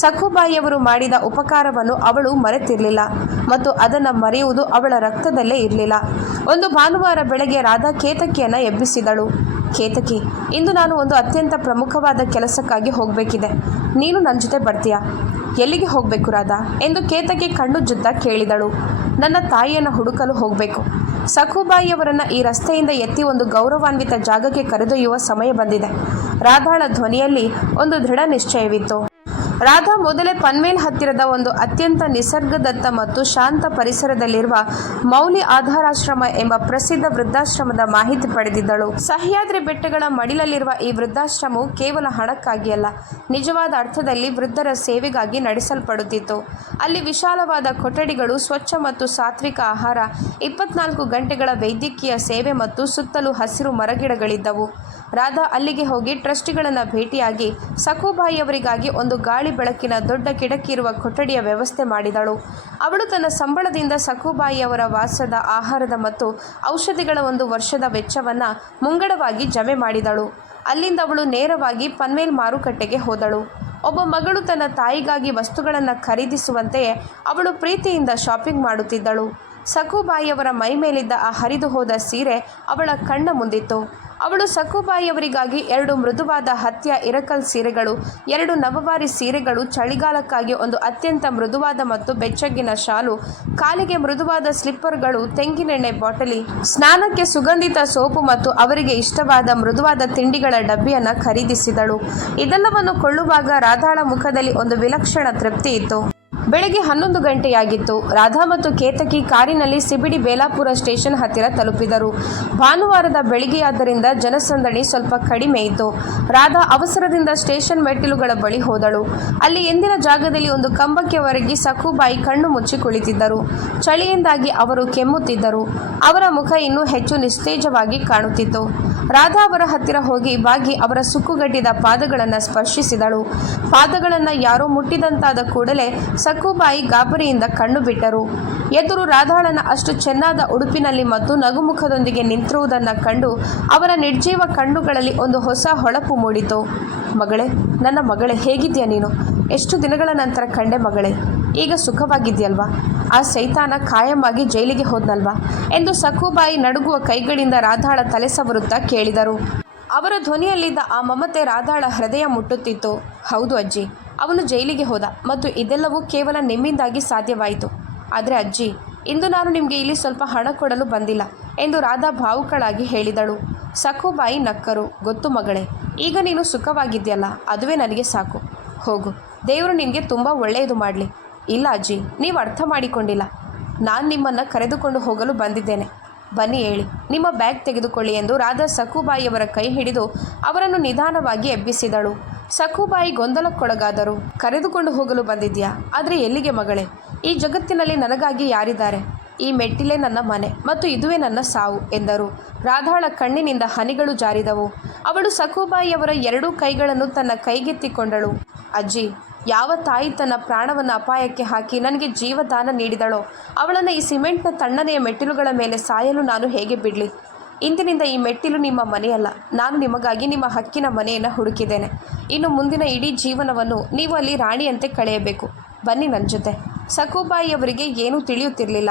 ಸಖುಬಾಯಿಯವರು ಮಾಡಿದ ಉಪಕಾರವನ್ನು ಅವಳು ಮರೆತಿರಲಿಲ್ಲ ಮತ್ತು ಅದನ್ನು ಮರೆಯುವುದು ಅವಳ ರಕ್ತದಲ್ಲೇ ಇರಲಿಲ್ಲ. ಒಂದು ಭಾನುವಾರ ಬೆಳಗ್ಗೆ ರಾಧಾ ಕೇತಕಿಯನ್ನು ಎಬ್ಬಿಸಿದಳು. ಕೇತಕಿ, ಇಂದು ನಾನು ಒಂದು ಅತ್ಯಂತ ಪ್ರಮುಖವಾದ ಕೆಲಸಕ್ಕಾಗಿ ಹೋಗಬೇಕಿದೆ. ನೀನು ನನ್ನ ಜೊತೆ ಬರ್ತೀಯಾ? ಎಲ್ಲಿಗೆ ಹೋಗಬೇಕು ರಾಧಾ ಎಂದು ಕೇತಕಿ ಕಣ್ಣುಜ್ಜುತ್ತಾ ಕೇಳಿದಳು. ನನ್ನ ತಾಯಿಯನ್ನು ಹುಡುಕಲು ಹೋಗಬೇಕು. ಸಖುಬಾಯಿಯವರನ್ನು ಈ ರಸ್ತೆಯಿಂದ ಎತ್ತಿ ಒಂದು ಗೌರವಾನ್ವಿತ ಜಾಗಕ್ಕೆ ಕರೆದೊಯ್ಯುವ ಸಮಯ ಬಂದಿದೆ. ರಾಧಾಳ ಧ್ವನಿಯಲ್ಲಿ ಒಂದು ದೃಢ ನಿಶ್ಚಯವಿತ್ತು. ರಾಧಾ ಮೊದಲೇ ಪನ್ವೇಲ್ ಹತ್ತಿರದ ಒಂದು ಅತ್ಯಂತ ನಿಸರ್ಗದತ್ತ ಮತ್ತು ಶಾಂತ ಪರಿಸರದಲ್ಲಿರುವ ಮೌಲಿ ಆಧಾರಾಶ್ರಮ ಎಂಬ ಪ್ರಸಿದ್ಧ ವೃದ್ಧಾಶ್ರಮದ ಮಾಹಿತಿ ಪಡೆದಿದ್ದಳು. ಸಹ್ಯಾದ್ರಿ ಬೆಟ್ಟಗಳ ಮಡಿಲಲ್ಲಿರುವ ಈ ವೃದ್ಧಾಶ್ರಮವು ಕೇವಲ ಹಣಕ್ಕಾಗಿ ಅಲ್ಲ, ನಿಜವಾದ ಅರ್ಥದಲ್ಲಿ ವೃದ್ಧರ ಸೇವೆಗಾಗಿ ನಡೆಸಲ್ಪಡುತ್ತಿತ್ತು. ಅಲ್ಲಿ ವಿಶಾಲವಾದ ಕೊಠಡಿಗಳು, ಸ್ವಚ್ಛ ಮತ್ತು ಸಾತ್ವಿಕ ಆಹಾರ, 24 ಗಂಟೆಗಳ ವೈದ್ಯಕೀಯ ಸೇವೆ ಮತ್ತು ಸುತ್ತಲೂ ಹಸಿರು ಮರಗಿಡಗಳಿದ್ದವು. ರಾಧಾ ಅಲ್ಲಿಗೆ ಹೋಗಿ ಟ್ರಸ್ಟಿಗಳನ್ನು ಭೇಟಿಯಾಗಿ ಸಖುಬಾಯಿಯವರಿಗಾಗಿ ಒಂದು ಗಾಳಿ ಬೆಳಕಿನ ದೊಡ್ಡ ಕಿಟಕಿ ಇರುವ ಕೊಠಡಿಯ ವ್ಯವಸ್ಥೆ ಮಾಡಿದಳು. ಅವಳು ತನ್ನ ಸಂಬಳದಿಂದ ಸಖುಬಾಯಿಯವರ ವಾಸದ, ಆಹಾರದ ಮತ್ತು ಔಷಧಿಗಳ 1 ವರ್ಷದ ವೆಚ್ಚವನ್ನು ಮುಂಗಡವಾಗಿ ಜಮೆ ಮಾಡಿದಳು. ಅಲ್ಲಿಂದ ಅವಳು ನೇರವಾಗಿ ಪನ್ವೇಲ್ ಮಾರುಕಟ್ಟೆಗೆ ಹೋದಳು. ಒಬ್ಬ ಮಗಳು ತನ್ನ ತಾಯಿಗಾಗಿ ವಸ್ತುಗಳನ್ನು ಖರೀದಿಸುವಂತೆಯೇ ಅವಳು ಪ್ರೀತಿಯಿಂದ ಶಾಪಿಂಗ್ ಮಾಡುತ್ತಿದ್ದಳು. ಸಖುಬಾಯಿಯವರ ಮೈ ಮೇಲಿದ್ದ ಆ ಹರಿದು ಹೋದ ಸೀರೆ ಅವಳ ಕಣ್ಣ ಮುಂದಿತ್ತು. ಅವಳು ಸಖುಬಾಯಿಯವರಿಗಾಗಿ 2 ಮೃದುವಾದ ಹತ್ತಿಯ ಇರಕಲ್ ಸೀರೆಗಳು, 2 ನವವಾರಿ ಸೀರೆಗಳು, ಚಳಿಗಾಲಕ್ಕಾಗಿ ಒಂದು ಅತ್ಯಂತ ಮೃದುವಾದ ಮತ್ತು ಬೆಚ್ಚಗಿನ ಶಾಲು, ಕಾಲಿಗೆ ಮೃದುವಾದ ಸ್ಲಿಪ್ಪರ್ಗಳು, ತೆಂಗಿನೆಣ್ಣೆ ಬಾಟಲಿ, ಸ್ನಾನಕ್ಕೆ ಸುಗಂಧಿತ ಸೋಪು ಮತ್ತು ಅವರಿಗೆ ಇಷ್ಟವಾದ ಮೃದುವಾದ ತಿಂಡಿಗಳ ಡಬ್ಬಿಯನ್ನು ಖರೀದಿಸಿದಳು. ಇದೆಲ್ಲವನ್ನು ಕೊಳ್ಳುವಾಗ ರಾಧಾಳ ಮುಖದಲ್ಲಿ ಒಂದು ವಿಲಕ್ಷಣ ತೃಪ್ತಿ ಇತ್ತು. ಬೆಳಗ್ಗೆ 11 ಗಂಟೆಯಾಗಿತ್ತು. ರಾಧಾ ಮತ್ತು ಕೇತಕಿ ಕಾರಿನಲ್ಲಿ ಸಿಬಿಡಿ ಬೇಲಾಪುರ ಸ್ಟೇಷನ್ ಹತ್ತಿರ ತಲುಪಿದರು. ಭಾನುವಾರದ ಬೆಳಿಗ್ಗೆಯಾದ್ದರಿಂದ ಜನಸಂದಣಿ ಸ್ವಲ್ಪ ಕಡಿಮೆ ಇತ್ತು. ರಾಧಾ ಅವಸರದಿಂದ ಸ್ಟೇಷನ್ ಮೆಟ್ಟಿಲುಗಳ ಬಳಿ ಹೋದಳು. ಅಲ್ಲಿ ಎಂದಿನ ಜಾಗದಲ್ಲಿ ಒಂದು ಕಂಬಕ್ಕೆ ಒರಗಿ ಸಖುಬಾಯಿ ಕಣ್ಣು ಮುಚ್ಚಿ ಕುಳಿತಿದ್ದರು. ಚಳಿಯಿಂದಾಗಿ ಅವರು ಕೆಮ್ಮುತ್ತಿದ್ದರು. ಅವರ ಮುಖ ಇನ್ನೂ ಹೆಚ್ಚು ನಿಸ್ತೇಜವಾಗಿ ಕಾಣುತ್ತಿತ್ತು. ರಾಧಾ ಅವರ ಹತ್ತಿರ ಹೋಗಿ ಬಾಗಿ ಅವರ ಸುಕ್ಕುಗಟ್ಟಿದ ಪಾದಗಳನ್ನು ಸ್ಪರ್ಶಿಸಿದಳು. ಪಾದಗಳನ್ನು ಯಾರೋ ಮುಟ್ಟಿದಂತಾದ ಕೂಡಲೇ ಸಖುಬಾಯಿ ಗಾಬರಿಯಿಂದ ಕಣ್ಣು ಬಿಟ್ಟರು. ಎದುರು ರಾಧಾಳನ ಅಷ್ಟು ಚೆನ್ನಾದ ಉಡುಪಿನಲ್ಲಿ ಮತ್ತು ನಗುಮುಖದೊಂದಿಗೆ ನಿಂತಿರುವುದನ್ನು ಕಂಡು ಅವರ ನಿರ್ಜೀವ ಕಣ್ಣುಗಳಲ್ಲಿ ಒಂದು ಹೊಸ ಹೊಳಪು ಮೂಡಿತು. ಮಗಳೇ, ನನ್ನ ಮಗಳೇ, ಹೇಗಿದ್ಯಾ ನೀನು? ಎಷ್ಟು ದಿನಗಳ ನಂತರ ಕಂಡೆ ಮಗಳೇ. ಈಗ ಸುಖವಾಗಿದೆಯಲ್ವಾ? ಆ ಸೈತಾನ ಕಾಯಮಾಗಿ ಜೈಲಿಗೆ ಹೋದ್ನಲ್ವಾ ಎಂದು ಸಖುಬಾಯಿ ನಡುಗುವ ಕೈಗಳಿಂದ ರಾಧಾಳ ತಲೆ ಸವರುತ್ತಾ ಕೇಳಿದರು. ಅವರ ಧ್ವನಿಯಲ್ಲಿದ್ದ ಆ ಮಮತೆ ರಾಧಾಳ ಹೃದಯ ಮುಟ್ಟುತ್ತಿತ್ತು. ಹೌದು ಅಜ್ಜಿ, ಅವನು ಜೈಲಿಗೆ ಹೋದ ಮತ್ತು ಇದೆಲ್ಲವೂ ಕೇವಲ ನಿಮ್ಮಿಂದಾಗಿ ಸಾಧ್ಯವಾಯಿತು. ಆದರೆ ಅಜ್ಜಿ, ಇಂದು ನಾನು ನಿಮಗೆ ಇಲ್ಲಿ ಸ್ವಲ್ಪ ಹಣ ಕೊಡಲು ಬಂದಿಲ್ಲ ಎಂದು ರಾಧಾ ಭಾವುಕಳಾಗಿ ಹೇಳಿದಳು. ಸಖುಬಾಯಿ ನಕ್ಕರು. ಗೊತ್ತು ಮಗಳೇ, ಈಗ ನೀನು ಸುಖವಾಗಿದೆಯಲ್ಲ, ಅದುವೇ ನನಗೆ ಸಾಕು. ಹೋಗು, ದೇವರು ನಿನಗೆ ತುಂಬ ಒಳ್ಳೆಯದು ಮಾಡಲಿ. ಇಲ್ಲ ಅಜ್ಜಿ, ನೀವು ಅರ್ಥ ಮಾಡಿಕೊಂಡಿಲ್ಲ. ನಾನು ನಿಮ್ಮನ್ನು ಕರೆದುಕೊಂಡು ಹೋಗಲು ಬಂದಿದ್ದೇನೆ. ಬನ್ನಿ ಹೇಳಿ, ನಿಮ್ಮ ಬ್ಯಾಗ್ ತೆಗೆದುಕೊಳ್ಳಿ ಎಂದು ರಾಧಾ ಸಖುಬಾಯಿಯವರ ಕೈ ಹಿಡಿದು ಅವರನ್ನು ನಿಧಾನವಾಗಿ ಎಬ್ಬಿಸಿದಳು. ಸಖುಬಾಯಿ ಗೊಂದಲಕ್ಕೊಳಗಾದರು. ಕರೆದುಕೊಂಡು ಹೋಗಲು ಬಂದಿದ್ಯಾ? ಆದರೆ ಎಲ್ಲಿಗೆ ಮಗಳೇ? ಈ ಜಗತ್ತಿನಲ್ಲಿ ನನಗಾಗಿ ಯಾರಿದ್ದಾರೆ? ಈ ಮೆಟ್ಟಿಲೇ ನನ್ನ ಮನೆ ಮತ್ತು ಇದುವೇ ನನ್ನ ಸಾವು ಎಂದರು. ರಾಧಾಳ ಕಣ್ಣಿನಿಂದ ಹನಿಗಳು ಜಾರಿದವು. ಅವಳು ಸಖುಬಾಯಿಯವರ 2 ಕೈಗಳನ್ನು ತನ್ನ ಕೈಗೆತ್ತಿಕೊಂಡಳು. ಅಜ್ಜಿ, ಯಾವ ತಾಯಿ ತನ್ನ ಪ್ರಾಣವನ್ನು ಅಪಾಯಕ್ಕೆ ಹಾಕಿ ನನಗೆ ಜೀವದಾನ ನೀಡಿದಳೋ ಅವಳನ್ನು ಈ ಸಿಮೆಂಟ್ನ ತಣ್ಣನೆಯ ಮೆಟ್ಟಿಲುಗಳ ಮೇಲೆ ಸಾಯಲು ನಾನು ಹೇಗೆ ಬಿಡಲಿ? ಇಂದಿನಿಂದ ಈ ಮೆಟ್ಟಿಲು ನಿಮ್ಮ ಮನೆಯಲ್ಲ. ನಾನು ನಿಮಗಾಗಿ ನಿಮ್ಮ ಹಕ್ಕಿನ ಮನೆಯನ್ನು ಹುಡುಕಿದ್ದೇನೆ. ಇನ್ನು ಮುಂದಿನ ಇಡೀ ಜೀವನವನ್ನು ನೀವು ಅಲ್ಲಿ ರಾಣಿಯಂತೆ ಕಳೆಯಬೇಕು. ಬನ್ನಿ ನನ್ನ ಜೊತೆ. ಸಕುಬಾಯಿಯವರಿಗೆ ಏನೂ ತಿಳಿಯುತ್ತಿರಲಿಲ್ಲ.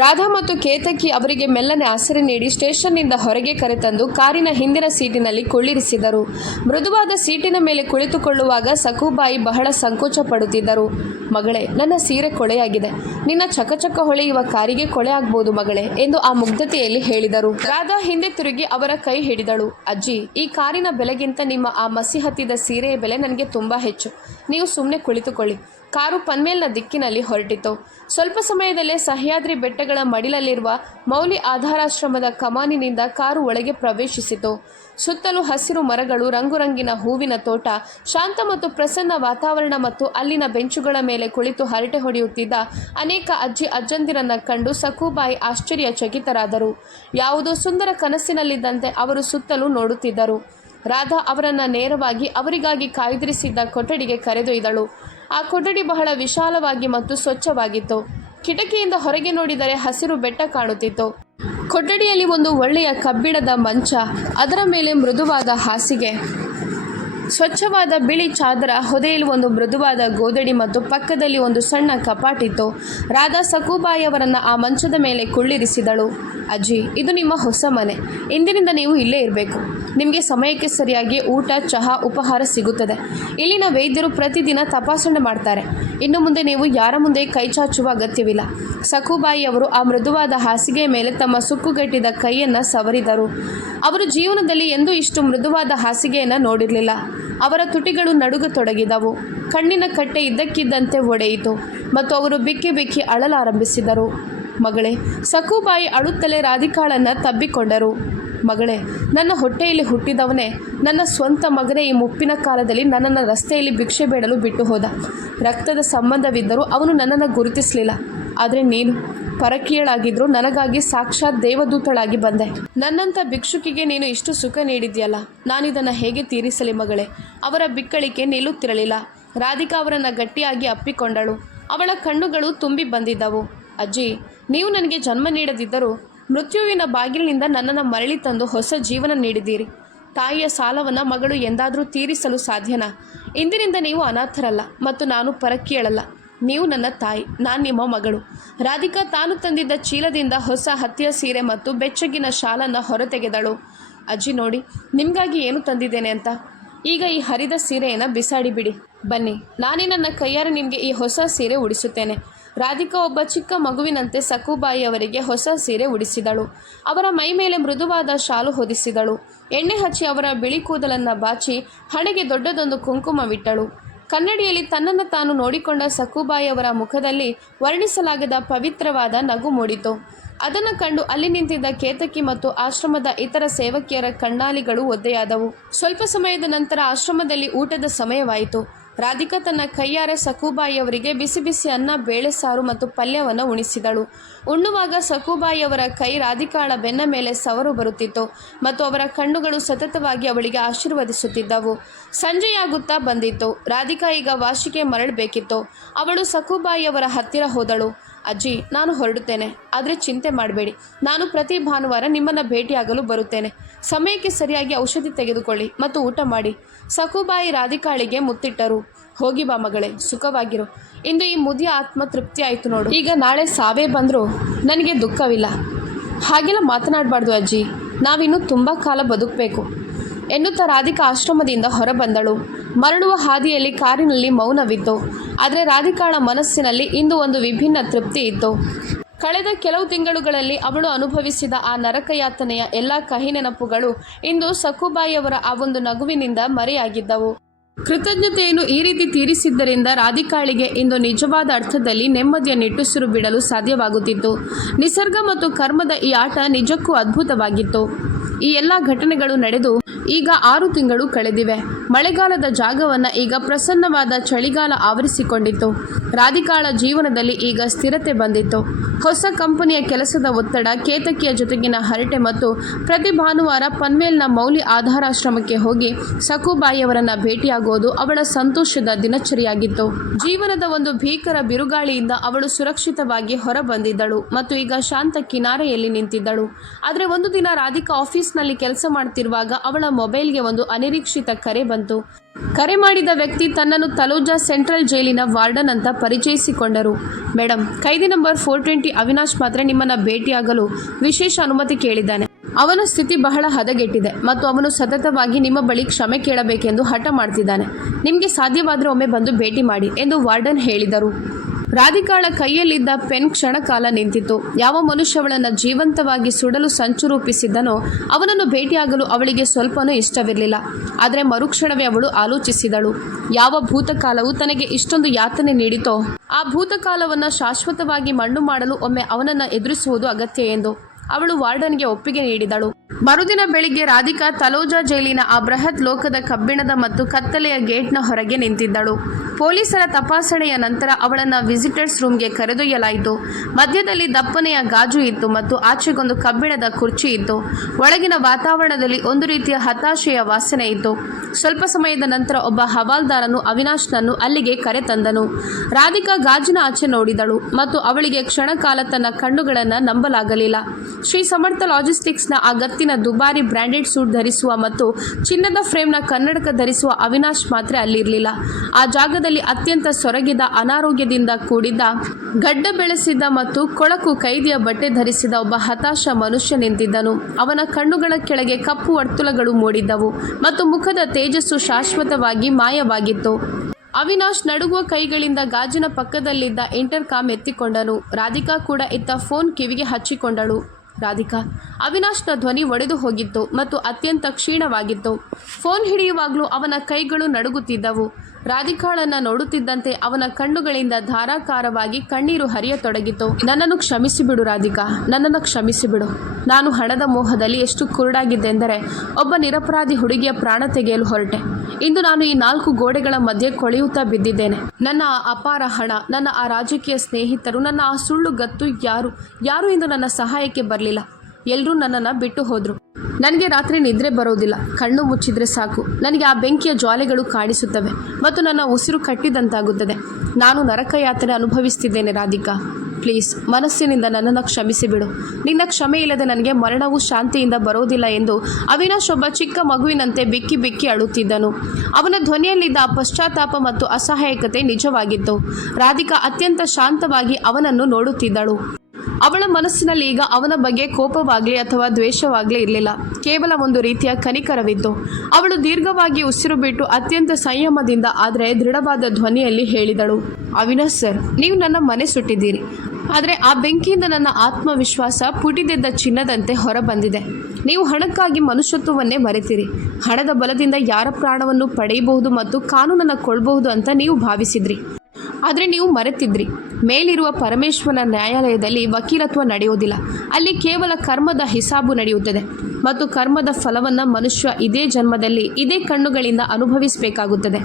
ರಾಧಾ ಮತ್ತು ಕೇತಕಿ ಅವರಿಗೆ ಮೆಲ್ಲನೆ ಆಸರೆ ನೀಡಿ ಸ್ಟೇಷನ್ನಿಂದ ಹೊರಗೆ ಕರೆತಂದು ಕಾರಿನ ಹಿಂದಿನ ಸೀಟಿನಲ್ಲಿ ಕುಳ್ಳಿರಿಸಿದರು. ಮೃದುವಾದ ಸೀಟಿನ ಮೇಲೆ ಕುಳಿತುಕೊಳ್ಳುವಾಗ ಸಕುಬಾಯಿ ಬಹಳ ಸಂಕೋಚ ಪಡುತ್ತಿದ್ದರು. ಮಗಳೇ, ನನ್ನ ಸೀರೆ ಕೊಳೆಯಾಗಿದೆ. ನಿನ್ನ ಚಕಚಕ ಹೊಳೆಯುವ ಕಾರಿಗೆ ಕೊಳೆ ಆಗ್ಬೋದು ಮಗಳೇ ಎಂದು ಆ ಮುಗ್ಧತೆಯಲ್ಲಿ ಹೇಳಿದರು. ರಾಧಾ ಹಿಂದೆ ತಿರುಗಿ ಅವರ ಕೈ ಹಿಡಿದಳು. ಅಜ್ಜಿ, ಈ ಕಾರಿನ ಬೆಲೆಗಿಂತ ನಿಮ್ಮ ಆ ಮಸಿ ಹತ್ತಿದ ಸೀರೆಯ ಬೆಲೆ ನನಗೆ ತುಂಬ ಹೆಚ್ಚು. ನೀವು ಸುಮ್ಮನೆ ಕುಳಿತುಕೊಳ್ಳಿ. ಕಾರು ಪನ್ಮೇಲ್ನ ದಿಕ್ಕಿನಲ್ಲಿ ಹೊರಟಿತು. ಸ್ವಲ್ಪ ಸಮಯದಲ್ಲೇ ಸಹ್ಯಾದ್ರಿ ಬೆಟ್ಟಗಳ ಮಡಿಲಲ್ಲಿರುವ ಮೌಲಿ ಆಧಾರಾಶ್ರಮದ ಕಮಾನಿನಿಂದ ಕಾರು ಒಳಗೆ ಪ್ರವೇಶಿಸಿತು. ಸುತ್ತಲೂ ಹಸಿರು ಮರಗಳು, ರಂಗುರಂಗಿನ ಹೂವಿನ ತೋಟ, ಶಾಂತ ಮತ್ತು ಪ್ರಸನ್ನ ವಾತಾವರಣ ಮತ್ತು ಅಲ್ಲಿನ ಬೆಂಚುಗಳ ಮೇಲೆ ಕುಳಿತು ಹರಟೆ ಹೊಡೆಯುತ್ತಿದ್ದ ಅನೇಕ ಅಜ್ಜಿ ಅಜ್ಜಂದಿರನ್ನ ಕಂಡು ಸಕುಬಾಯಿ ಆಶ್ಚರ್ಯಚಕಿತರಾದರು. ಯಾವುದೋ ಸುಂದರ ಕನಸಿನಲ್ಲಿದ್ದಂತೆ ಅವರು ಸುತ್ತಲೂ ನೋಡುತ್ತಿದ್ದರು. ರಾಧಾ ಅವರನ್ನು ನೇರವಾಗಿ ಅವರಿಗಾಗಿ ಕಾಯ್ದಿರಿಸಿದ್ದ ಕೊಠಡಿಗೆ ಕರೆದೊಯ್ದಳು. ಆ ಕೊಠಡಿ ಬಹಳ ವಿಶಾಲವಾಗಿ ಮತ್ತು ಸ್ವಚ್ಛವಾಗಿತ್ತು. ಕಿಟಕಿಯಿಂದ ಹೊರಗೆ ನೋಡಿದರೆ ಹಸಿರು ಬೆಟ್ಟ ಕಾಣುತ್ತಿತ್ತು. ಕೊಠಡಿಯಲ್ಲಿ ಒಂದು ಒಳ್ಳೆಯ ಕಬ್ಬಿಣದ ಮಂಚ, ಅದರ ಮೇಲೆ ಮೃದುವಾದ ಹಾಸಿಗೆ, ಸ್ವಚ್ಛವಾದ ಬಿಳಿ ಚಾದರ, ಹೊದೆಯಲ್ಲಿ ಒಂದು ಮೃದುವಾದ ಗೋದಡಿ ಮತ್ತು ಪಕ್ಕದಲ್ಲಿ ಒಂದು ಸಣ್ಣ ಕಪಾಟಿತ್ತು. ರಾಧಾ ಸಕುಬಾಯಿಯವರನ್ನು ಆ ಮಂಚದ ಮೇಲೆ ಕುಳ್ಳಿರಿಸಿದಳು. ಅಜ್ಜಿ, ಇದು ನಿಮ್ಮ ಹೊಸ ಮನೆ. ಇಂದಿನಿಂದ ನೀವು ಇಲ್ಲೇ ಇರಬೇಕು. ನಿಮಗೆ ಸಮಯಕ್ಕೆ ಸರಿಯಾಗಿ ಊಟ, ಚಹಾ, ಉಪಹಾರ ಸಿಗುತ್ತದೆ. ಇಲ್ಲಿನ ವೈದ್ಯರು ಪ್ರತಿದಿನ ತಪಾಸಣೆ ಮಾಡ್ತಾರೆ. ಇನ್ನು ಮುಂದೆ ನೀವು ಯಾರ ಮುಂದೆ ಕೈಚಾಚುವ ಅಗತ್ಯವಿಲ್ಲ. ಸಕುಬಾಯಿಯವರು ಆ ಮೃದುವಾದ ಹಾಸಿಗೆಯ ಮೇಲೆ ತಮ್ಮ ಸುಕ್ಕುಗಟ್ಟಿದ ಕೈಯನ್ನು ಸವರಿದರು. ಅವರು ಜೀವನದಲ್ಲಿ ಎಂದೂ ಇಷ್ಟು ಮೃದುವಾದ ಹಾಸಿಗೆಯನ್ನು ನೋಡಿರಲಿಲ್ಲ. ಅವರ ತುಟಿಗಳು ನಡುಗತೊಡಗಿದವು. ಕಣ್ಣಿನ ಕಟ್ಟೆ ಇದ್ದಕ್ಕಿದ್ದಂತೆ ಒಡೆಯಿತು ಮತ್ತು ಅವರು ಬಿಕ್ಕಿ ಬಿಕ್ಕಿ ಅಳಲಾರಂಭಿಸಿದರು. ಮಗಳೇ, ಸಕುಬಾಯಿ ಅಳುತ್ತಲೇ ರಾಧಿಕಾಳನ್ನು ತಬ್ಬಿಕೊಂಡರು. ಮಗಳೇ, ನನ್ನ ಹೊಟ್ಟೆಯಲ್ಲಿ ಹುಟ್ಟಿದವನೇ, ನನ್ನ ಸ್ವಂತ ಮಗನೇ ಈ ಮುಪ್ಪಿನ ಕಾಲದಲ್ಲಿ ನನ್ನನ್ನು ರಸ್ತೆಯಲ್ಲಿ ಭಿಕ್ಷೆ ಬೇಡಲು ಬಿಟ್ಟು ಹೋದ. ರಕ್ತದ ಸಂಬಂಧವಿದ್ದರೂ ಅವನು ನನ್ನನ್ನು ಗುರುತಿಸಲಿಲ್ಲ. ಆದರೆ ನೀನು ಪರಕೀಯಳಾಗಿದ್ದರೂ ನನಗಾಗಿ ಸಾಕ್ಷಾತ್ ದೇವದೂತಳಾಗಿ ಬಂದೆ. ನನ್ನಂಥ ಭಿಕ್ಷುಕಿಗೆ ನೀನು ಇಷ್ಟು ಸುಖ ನೀಡಿದ್ಯಲ್ಲ, ನಾನಿದನ್ನು ಹೇಗೆ ತೀರಿಸಲಿ ಮಗಳೇ? ಅವರ ಬಿಕ್ಕಳಿಕೆ ನಿಲ್ಲುತ್ತಿರಲಿಲ್ಲ. ರಾಧಿಕಾ ಅವರನ್ನು ಗಟ್ಟಿಯಾಗಿ ಅಪ್ಪಿಕೊಂಡಳು. ಅವಳ ಕಣ್ಣುಗಳು ತುಂಬಿ ಬಂದಿದ್ದವು. ಅಜ್ಜಿ, ನೀವು ನನಗೆ ಜನ್ಮ ನೀಡದಿದ್ದರೂ ಮೃತ್ಯುವಿನ ಬಾಗಿಲಿನಿಂದ ನನ್ನನ್ನು ಮರಳಿ ತಂದು ಹೊಸ ಜೀವನ ನೀಡಿದ್ದೀರಿ. ತಾಯಿಯ ಸಾಲವನ್ನು ಮಗಳು ಎಂದಾದರೂ ತೀರಿಸಲು ಸಾಧ್ಯನಾ? ಇಂದಿನಿಂದ ನೀವು ಅನಾಥರಲ್ಲ ಮತ್ತು ನಾನು ಪರಕೀಯಳಲ್ಲ. ನೀವು ನನ್ನ ತಾಯಿ, ನಾನು ನಿಮ್ಮ ಮಗಳು. ರಾಧಿಕಾ ತಾನು ತಂದಿದ್ದ ಚೀಲದಿಂದ ಹೊಸ ಹತ್ತಿಯ ಸೀರೆ ಮತ್ತು ಬೆಚ್ಚಗಿನ ಶಾಲನ್ನು ಹೊರತೆಗೆದಳು. ಅಜ್ಜಿ ನೋಡಿ, ನಿಮಗಾಗಿ ಏನು ತಂದಿದ್ದೇನೆ ಅಂತ. ಈಗ ಈ ಹರಿದ ಸೀರೆಯನ್ನು ಬಿಸಾಡಿಬಿಡಿ. ಬನ್ನಿ, ನಾನೇ ನನ್ನ ಕೈಯಾರೆ ನಿಮಗೆ ಈ ಹೊಸ ಸೀರೆ ಉಡಿಸುತ್ತೇನೆ. ರಾಧಿಕಾ ಒಬ್ಬ ಚಿಕ್ಕ ಮಗುವಿನಂತೆ ಸಕುಬಾಯಿಯವರಿಗೆ ಹೊಸ ಸೀರೆ ಉಡಿಸಿದಳು. ಅವರ ಮೈ ಮೇಲೆ ಮೃದುವಾದ ಶಾಲು ಹೊದಿಸಿದಳು. ಎಣ್ಣೆ ಹಚ್ಚಿ ಅವರ ಬಿಳಿ ಕೂದಲನ್ನು ಬಾಚಿ ಹಣೆಗೆ ದೊಡ್ಡದೊಂದು ಕುಂಕುಮವಿಟ್ಟಳು. ಕನ್ನಡಿಯಲ್ಲಿ ತನ್ನನ್ನು ತಾನು ನೋಡಿಕೊಂಡ ಸಕುಬಾಯಿಯವರ ಮುಖದಲ್ಲಿ ವರ್ಣಿಸಲಾಗದ ಪವಿತ್ರವಾದ ನಗು ಮೂಡಿತು. ಅದನ್ನು ಕಂಡು ಅಲ್ಲಿ ನಿಂತಿದ್ದ ಕೇತಕಿ ಮತ್ತು ಆಶ್ರಮದ ಇತರ ಸೇವಕಿಯರ ಕಣ್ಣಾಲಿಗಳು ಒದ್ದೆಯಾದವು. ಸ್ವಲ್ಪ ಸಮಯದ ನಂತರ ಆಶ್ರಮದಲ್ಲಿ ಊಟದ ಸಮಯವಾಯಿತು. ರಾಧಿಕಾ ತನ್ನ ಕೈಯಾರೆ ಸಕುಬಾಯಿಯವರಿಗೆ ಬಿಸಿ ಬಿಸಿ ಅನ್ನ, ಬೇಳೆ ಸಾರು ಮತ್ತು ಪಲ್ಯವನ್ನು ಉಣಿಸಿದಳು. ಉಣ್ಣುವಾಗ ಸಕುಬಾಯಿಯವರ ಕೈ ರಾಧಿಕಾಳ ಬೆನ್ನ ಮೇಲೆ ಸವರು ಬರುತ್ತಿತ್ತು ಮತ್ತು ಅವರ ಕಣ್ಣುಗಳು ಸತತವಾಗಿ ಅವಳಿಗೆ ಆಶೀರ್ವದಿಸುತ್ತಿದ್ದವು. ಸಂಜೆಯಾಗುತ್ತಾ ಬಂದಿತ್ತು. ರಾಧಿಕಾ ಈಗ ವಾಶಿಗೆ ಮರಳಬೇಕಿತ್ತು. ಅವಳು ಸಕುಬಾಯಿಯವರ ಹತ್ತಿರ ಹೋದಳು. ಅಜ್ಜಿ, ನಾನು ಹೊರಡುತ್ತೇನೆ. ಆದರೆ ಚಿಂತೆ ಮಾಡಬೇಡಿ. ನಾನು ಪ್ರತಿ ಭಾನುವಾರ ನಿಮ್ಮನ್ನು ಭೇಟಿಯಾಗಲು ಬರುತ್ತೇನೆ. ಸಮಯಕ್ಕೆ ಸರಿಯಾಗಿ ಔಷಧಿ ತೆಗೆದುಕೊಳ್ಳಿ ಮತ್ತು ಊಟ ಮಾಡಿ. ಸಕುಬಾಯಿ ರಾಧಿಕಾಳಿಗೆ ಮುತ್ತಿಟ್ಟರು. ಹೋಗಿ ಬಾ ಮಗಳೇ, ಸುಖವಾಗಿರು. ಇಂದು ಈ ಮುದಿಯ ಆತ್ಮ ತೃಪ್ತಿ ಆಯಿತು ನೋಡು. ಈಗ ನಾಳೆ ಸಾವೇ ಬಂದರೂ ನನಗೆ ದುಃಖವಿಲ್ಲ. ಹಾಗೆಲ್ಲ ಮಾತನಾಡಬಾರ್ದು ಅಜ್ಜಿ. ನಾವಿನ್ನೂ ತುಂಬ ಕಾಲ ಬದುಕಬೇಕು ಎನ್ನುತ್ತಾ ರಾಧಿಕಾ ಆಶ್ರಮದಿಂದ ಹೊರಬಂದಳು. ಮರಳುವ ಹಾದಿಯಲ್ಲಿ ಕಾರಿನಲ್ಲಿ ಮೌನವಿತ್ತು. ಆದರೆ ರಾಧಿಕಾಳ ಮನಸ್ಸಿನಲ್ಲಿ ಇಂದು ಒಂದು ವಿಭಿನ್ನ ತೃಪ್ತಿ ಇತ್ತು. ಕಳೆದ ಕೆಲವು ತಿಂಗಳುಗಳಲ್ಲಿ ಅವಳು ಅನುಭವಿಸಿದ ಆ ನರಕಯಾತನೆಯ ಎಲ್ಲ ಕಹಿ ನೆನಪುಗಳು ಇಂದು ಸಕುಬಾಯಿಯವರ ಆ ಒಂದು ನಗುವಿನಿಂದ ಮರೆಯಾಗಿದ್ದವು. ಕೃತಜ್ಞತೆಯನ್ನು ಈ ರೀತಿ ತೀರಿಸಿದ್ದರಿಂದ ರಾಧಿಕಾಳಿಗೆ ಇಂದು ನಿಜವಾದ ಅರ್ಥದಲ್ಲಿ ನೆಮ್ಮದಿಯ ನಿಟ್ಟುಸಿರು ಬಿಡಲು ಸಾಧ್ಯವಾಗುತ್ತಿತ್ತು. ನಿಸರ್ಗ ಮತ್ತು ಕರ್ಮದ ಈ ಆಟ ನಿಜಕ್ಕೂ ಅದ್ಭುತವಾಗಿತ್ತು. ಈ ಎಲ್ಲ ಘಟನೆಗಳು ನಡೆದು ಈಗ 6 ತಿಂಗಳು ಕಳೆದಿವೆ. ಮಳೆಗಾಲದ ಜಾಗವನ್ನು ಈಗ ಪ್ರಸನ್ನವಾದ ಚಳಿಗಾಲ ಆವರಿಸಿಕೊಂಡಿತ್ತು. ರಾಧಿಕಾಳ ಜೀವನದಲ್ಲಿ ಈಗ ಸ್ಥಿರತೆ ಬಂದಿತ್ತು. ಹೊಸ ಕಂಪನಿಯ ಕೆಲಸದ ಒತ್ತಡ, ಕೇತಕಿಯ ಜೊತೆಗಿನ ಹರಟೆ ಮತ್ತು ಪ್ರತಿ ಭಾನುವಾರ ಪನ್ವೇಲ್ನ ಮೌಲಿ ಆಧಾರಾಶ್ರಮಕ್ಕೆ ಹೋಗಿ ಸಕುಬಾಯಿಯವರನ್ನ ಭೇಟಿಯಾಗೋದು ಅವಳ ಸಂತೋಷದ ದಿನಚರಿಯಾಗಿತ್ತು. ಜೀವನದ ಒಂದು ಭೀಕರ ಬಿರುಗಾಳಿಯಿಂದ ಅವಳು ಸುರಕ್ಷಿತವಾಗಿ ಹೊರ ಬಂದಿದ್ದಳು ಮತ್ತು ಈಗ ಶಾಂತ ಕಿನಾರೆಯಲ್ಲಿ ನಿಂತಿದ್ದಳು. ಆದರೆ ಒಂದು ದಿನ ರಾಧಿಕಾ ಆಫೀಸ್ನಲ್ಲಿ ಕೆಲಸ ಮಾಡ್ತಿರುವಾಗ ಅವಳ ಮೊಬೈಲ್ಗೆ ಒಂದು ಅನಿರೀಕ್ಷಿತ ಕರೆ ಬಂತು. ಕರೆ ಮಾಡಿದ ವ್ಯಕ್ತಿ ತನ್ನನ್ನು ತಲೋಜಾ ಸೆಂಟ್ರಲ್ ಜೈಲಿನ ವಾರ್ಡನ್ ಅಂತ ಪರಿಚಯಿಸಿಕೊಂಡರು. ಮೇಡಮ್, ಕೈದಿ ನಂಬರ್ 420 ಅವಿನಾಶ್ ಮಾತ್ರ ನಿಮ್ಮನ್ನ ಭೇಟಿಯಾಗಲು ವಿಶೇಷ ಅನುಮತಿ ಕೇಳಿದ್ದಾನೆ. ಅವನ ಸ್ಥಿತಿ ಬಹಳ ಹದಗೆಟ್ಟಿದೆ ಮತ್ತು ಅವನು ಸತತವಾಗಿ ನಿಮ್ಮ ಬಳಿ ಕ್ಷಮೆ ಕೇಳಬೇಕೆಂದು ಹಠ ಮಾಡ್ತಿದ್ದಾನೆ. ನಿಮಗೆ ಸಾಧ್ಯವಾದರೆ ಒಮ್ಮೆ ಬಂದು ಭೇಟಿ ಮಾಡಿ ಎಂದು ವಾರ್ಡನ್ ಹೇಳಿದರು. ರಾಧಿಕಾಳ ಕೈಯಲ್ಲಿದ್ದ ಪೆನ್ ಕ್ಷಣಕಾಲ ನಿಂತಿತು. ಯಾವ ಮನುಷ್ಯ ಅವಳನ್ನು ಜೀವಂತವಾಗಿ ಸುಡಲು ಸಂಚು ರೂಪಿಸಿದ್ದನೋ ಅವನನ್ನು ಭೇಟಿಯಾಗಲು ಅವಳಿಗೆ ಸ್ವಲ್ಪನೂ ಇಷ್ಟವಿರಲಿಲ್ಲ. ಆದರೆ ಮರುಕ್ಷಣವೇ ಅವಳು ಆಲೋಚಿಸಿದಳು, ಯಾವ ಭೂತಕಾಲವು ತನಗೆ ಇಷ್ಟೊಂದು ಯಾತನೆ ನೀಡಿತೋ ಆ ಭೂತಕಾಲವನ್ನು ಶಾಶ್ವತವಾಗಿ ಮಣ್ಣು ಮಾಡಲು ಒಮ್ಮೆ ಅವನನ್ನು ಎದುರಿಸುವುದು ಅಗತ್ಯ ಎಂದು ಅವಳು ವಾರ್ಡನ್ಗೆ ಒಪ್ಪಿಗೆ ನೀಡಿದಳು. ಮರುದಿನ ಬೆಳಿಗ್ಗೆ ರಾಧಿಕಾ ತಲೋಜಾ ಜೈಲಿನ ಆ ಬೃಹತ್ ಲೋಕದ ಕಬ್ಬಿಣದ ಮತ್ತು ಕತ್ತಲೆಯ ಗೇಟ್ನ ಹೊರಗೆ ನಿಂತಿದ್ದಳು. ಪೊಲೀಸರ ತಪಾಸಣೆಯ ನಂತರ ಅವಳನ್ನು ವಿಸಿಟರ್ಸ್ ರೂಮ್ಗೆ ಕರೆದೊಯ್ಯಲಾಯಿತು. ಮಧ್ಯದಲ್ಲಿ ದಪ್ಪನೆಯ ಗಾಜು ಇತ್ತು ಮತ್ತು ಆಚೆಗೊಂದು ಕಬ್ಬಿಣದ ಕುರ್ಚಿ ಇತ್ತು. ಒಳಗಿನ ವಾತಾವರಣದಲ್ಲಿ ಒಂದು ರೀತಿಯ ಹತಾಶೆಯ ವಾಸನೆ ಇತ್ತು. ಸ್ವಲ್ಪ ಸಮಯದ ನಂತರ ಒಬ್ಬ ಹವಾಲ್ದಾರನು ಅವಿನಾಶ್ನನ್ನು ಅಲ್ಲಿಗೆ ಕರೆತಂದನು. ರಾಧಿಕಾ ಗಾಜಿನ ಆಚೆ ನೋಡಿದಳು ಮತ್ತು ಅವಳಿಗೆ ಕ್ಷಣಕಾಲ ತನ್ನ ಕಣ್ಣುಗಳನ್ನು ನಂಬಲಾಗಲಿಲ್ಲ. ಶ್ರೀ ಸಮರ್ಥ ಲಾಜಿಸ್ಟಿಕ್ಸ್ನ ಆ ಗತ್ತಿನ ದುಬಾರಿ ಬ್ರ್ಯಾಂಡೆಡ್ ಸೂಟ್ ಧರಿಸುವ ಮತ್ತು ಚಿನ್ನದ ಫ್ರೇಮ್ನ ಕನ್ನಡಕ ಧರಿಸುವ ಅವಿನಾಶ್ ಮಾತ್ರ ಅಲ್ಲಿರಲಿಲ್ಲ. ಆ ಜಾಗದಲ್ಲಿ ಅತ್ಯಂತ ಸೊರಗಿದ, ಅನಾರೋಗ್ಯದಿಂದ ಕೂಡಿದ್ದ, ಗಡ್ಡ ಬೆಳೆಸಿದ್ದ ಮತ್ತು ಕೊಳಕು ಕೈದಿಯ ಬಟ್ಟೆ ಧರಿಸಿದ ಒಬ್ಬ ಹತಾಶ ಮನುಷ್ಯ ನಿಂತಿದ್ದನು. ಅವನ ಕಣ್ಣುಗಳ ಕೆಳಗೆ ಕಪ್ಪು ವರ್ತುಲಗಳು ಮೂಡಿದ್ದವು ಮತ್ತು ಮುಖದ ತೇಜಸ್ಸು ಶಾಶ್ವತವಾಗಿ ಮಾಯವಾಗಿತ್ತು. ಅವಿನಾಶ್ ನಡುಗುವ ಕೈಗಳಿಂದ ಗಾಜಿನ ಪಕ್ಕದಲ್ಲಿದ್ದ ಇಂಟರ್ಕಾಮ್ ಎತ್ತಿಕೊಂಡನು. ರಾಧಿಕಾ ಕೂಡ ಇತ್ತ ಫೋನ್ ಕಿವಿಗೆ ಹಚ್ಚಿಕೊಂಡಳು. ರಾಧಿಕಾ. ಅವಿನಾಶ್ನ ಧ್ವನಿ ಒಡೆದು ಹೋಗಿತ್ತು ಮತ್ತು ಅತ್ಯಂತ ಕ್ಷೀಣವಾಗಿತ್ತು. ಫೋನ್ ಹಿಡಿಯುವಾಗಲೂ ಅವನ ಕೈಗಳು ನಡುಗುತ್ತಿದ್ದವು. ರಾಧಿಕಾಳನ್ನು ನೋಡುತ್ತಿದ್ದಂತೆ ಅವನ ಕಣ್ಣುಗಳಿಂದ ಧಾರಾಕಾರವಾಗಿ ಕಣ್ಣೀರು ಹರಿಯತೊಡಗಿತು. ನನ್ನನ್ನು ಕ್ಷಮಿಸಿಬಿಡು ರಾಧಿಕಾ, ನನ್ನನ್ನು ಕ್ಷಮಿಸಿಬಿಡು. ನಾನು ಹಣದ ಮೋಹದಲ್ಲಿ ಎಷ್ಟು ಕುರುಡಾಗಿದ್ದೆಂದರೆ ಒಬ್ಬ ನಿರಪರಾಧಿ ಹುಡುಗಿಯ ಪ್ರಾಣ ತೆಗೆಯಲು ಹೊರಟೆ. ಇಂದು ನಾನು ಈ 4 ಗೋಡೆಗಳ ಮಧ್ಯೆ ಕೊಳೆಯುತ್ತಾ ಬಿದ್ದಿದ್ದೇನೆ. ನನ್ನ ಆ ಅಪಾರ ಹಣ, ನನ್ನ ಆ ರಾಜಕೀಯ ಸ್ನೇಹಿತರು, ನನ್ನ ಆ ಸುಳ್ಳು ಗತ್ತು ಯಾರು ಇಂದು ನನ್ನ ಸಹಾಯಕ್ಕೆ ಬರಲಿಲ್ಲ. ಎಲ್ಲರೂ ನನ್ನನ್ನು ಬಿಟ್ಟು ಹೋದರು. ನನಗೆ ರಾತ್ರಿ ನಿದ್ರೆ ಬರೋದಿಲ್ಲ. ಕಣ್ಣು ಮುಚ್ಚಿದ್ರೆ ಸಾಕು ನನಗೆ ಆ ಬೆಂಕಿಯ ಜ್ವಾಲೆಗಳು ಕಾಣಿಸುತ್ತವೆ ಮತ್ತು ನನ್ನ ಉಸಿರು ಕಟ್ಟಿದಂತಾಗುತ್ತದೆ. ನಾನು ನರಕಯಾತನೆ ಅನುಭವಿಸ್ತಿದ್ದೇನೆ ರಾಧಿಕಾ. ಪ್ಲೀಸ್, ಮನಸ್ಸಿನಿಂದ ನನ್ನನ್ನು ಕ್ಷಮಿಸಿಬಿಡು. ನಿನ್ನ ಕ್ಷಮೆ ಇಲ್ಲದೆ ನನಗೆ ಮರಣವು ಶಾಂತಿಯಿಂದ ಬರೋದಿಲ್ಲ ಎಂದು ಅವಿನಾಶ್ ಒಬ್ಬ ಚಿಕ್ಕ ಮಗುವಿನಂತೆ ಬಿಕ್ಕಿ ಬಿಕ್ಕಿ ಅಳುತ್ತಿದ್ದನು. ಅವನ ಧ್ವನಿಯಲ್ಲಿದ್ದ ಆ ಪಶ್ಚಾತ್ತಾಪ ಮತ್ತು ಅಸಹಾಯಕತೆ ನಿಜವಾಗಿತ್ತು. ರಾಧಿಕಾ ಅತ್ಯಂತ ಶಾಂತವಾಗಿ ಅವನನ್ನು ನೋಡುತ್ತಿದ್ದಳು. ಅವಳ ಮನಸ್ಸಿನಲ್ಲಿ ಈಗ ಅವನ ಬಗ್ಗೆ ಕೋಪವಾಗಲಿ ಅಥವಾ ದ್ವೇಷವಾಗಲಿ ಇರಲಿಲ್ಲ. ಕೇವಲ ಒಂದು ರೀತಿಯ ಕನಿಕರವಿತ್ತು. ಅವಳು ದೀರ್ಘವಾಗಿ ಉಸಿರು ಬಿಟ್ಟು ಅತ್ಯಂತ ಸಂಯಮದಿಂದ ಆದರೆ ದೃಢವಾದ ಧ್ವನಿಯಲ್ಲಿ ಹೇಳಿದಳು, ಅವಿನಾಶ್ ಸರ್, ನೀವು ನನ್ನ ಮನೆ ಸುಟ್ಟಿದ್ದೀರಿ. ಆದರೆ ಆ ಬೆಂಕಿಯಿಂದ ನನ್ನ ಆತ್ಮವಿಶ್ವಾಸ ಪುಟಿದೆದ್ದ ಚಿನ್ನದಂತೆ ಹೊರಬಂದಿದೆ. ನೀವು ಹಣಕ್ಕಾಗಿ ಮನುಷ್ಯತ್ವವನ್ನೇ ಮರೆತಿರಿ. ಹಣದ ಬಲದಿಂದ ಯಾರ ಪ್ರಾಣವನ್ನು ಪಡೆಯಬಹುದು ಮತ್ತು ಕಾನೂನನ್ನು ಕೊಡಬಹುದು ಅಂತ ನೀವು ಭಾವಿಸಿದ್ರಿ. ಆದರೆ ನೀವು ಮರೆತಿದ್ರಿ, ಮೇಲಿರುವ ಪರಮೇಶ್ವರನ ನ್ಯಾಯಾಲಯದಲ್ಲಿ ವಕೀಲತ್ವ ನಡೆಯುವುದಿಲ್ಲ. ಅಲ್ಲಿ ಕೇವಲ ಕರ್ಮದ ಹಿಸಾಬು ನಡೆಯುತ್ತದೆ ಮತ್ತು ಕರ್ಮದ ಫಲವನ್ನು ಮನುಷ್ಯ ಇದೇ ಜನ್ಮದಲ್ಲಿ ಇದೇ ಕಣ್ಣುಗಳಿಂದ ಅನುಭವಿಸಬೇಕಾಗುತ್ತದೆ.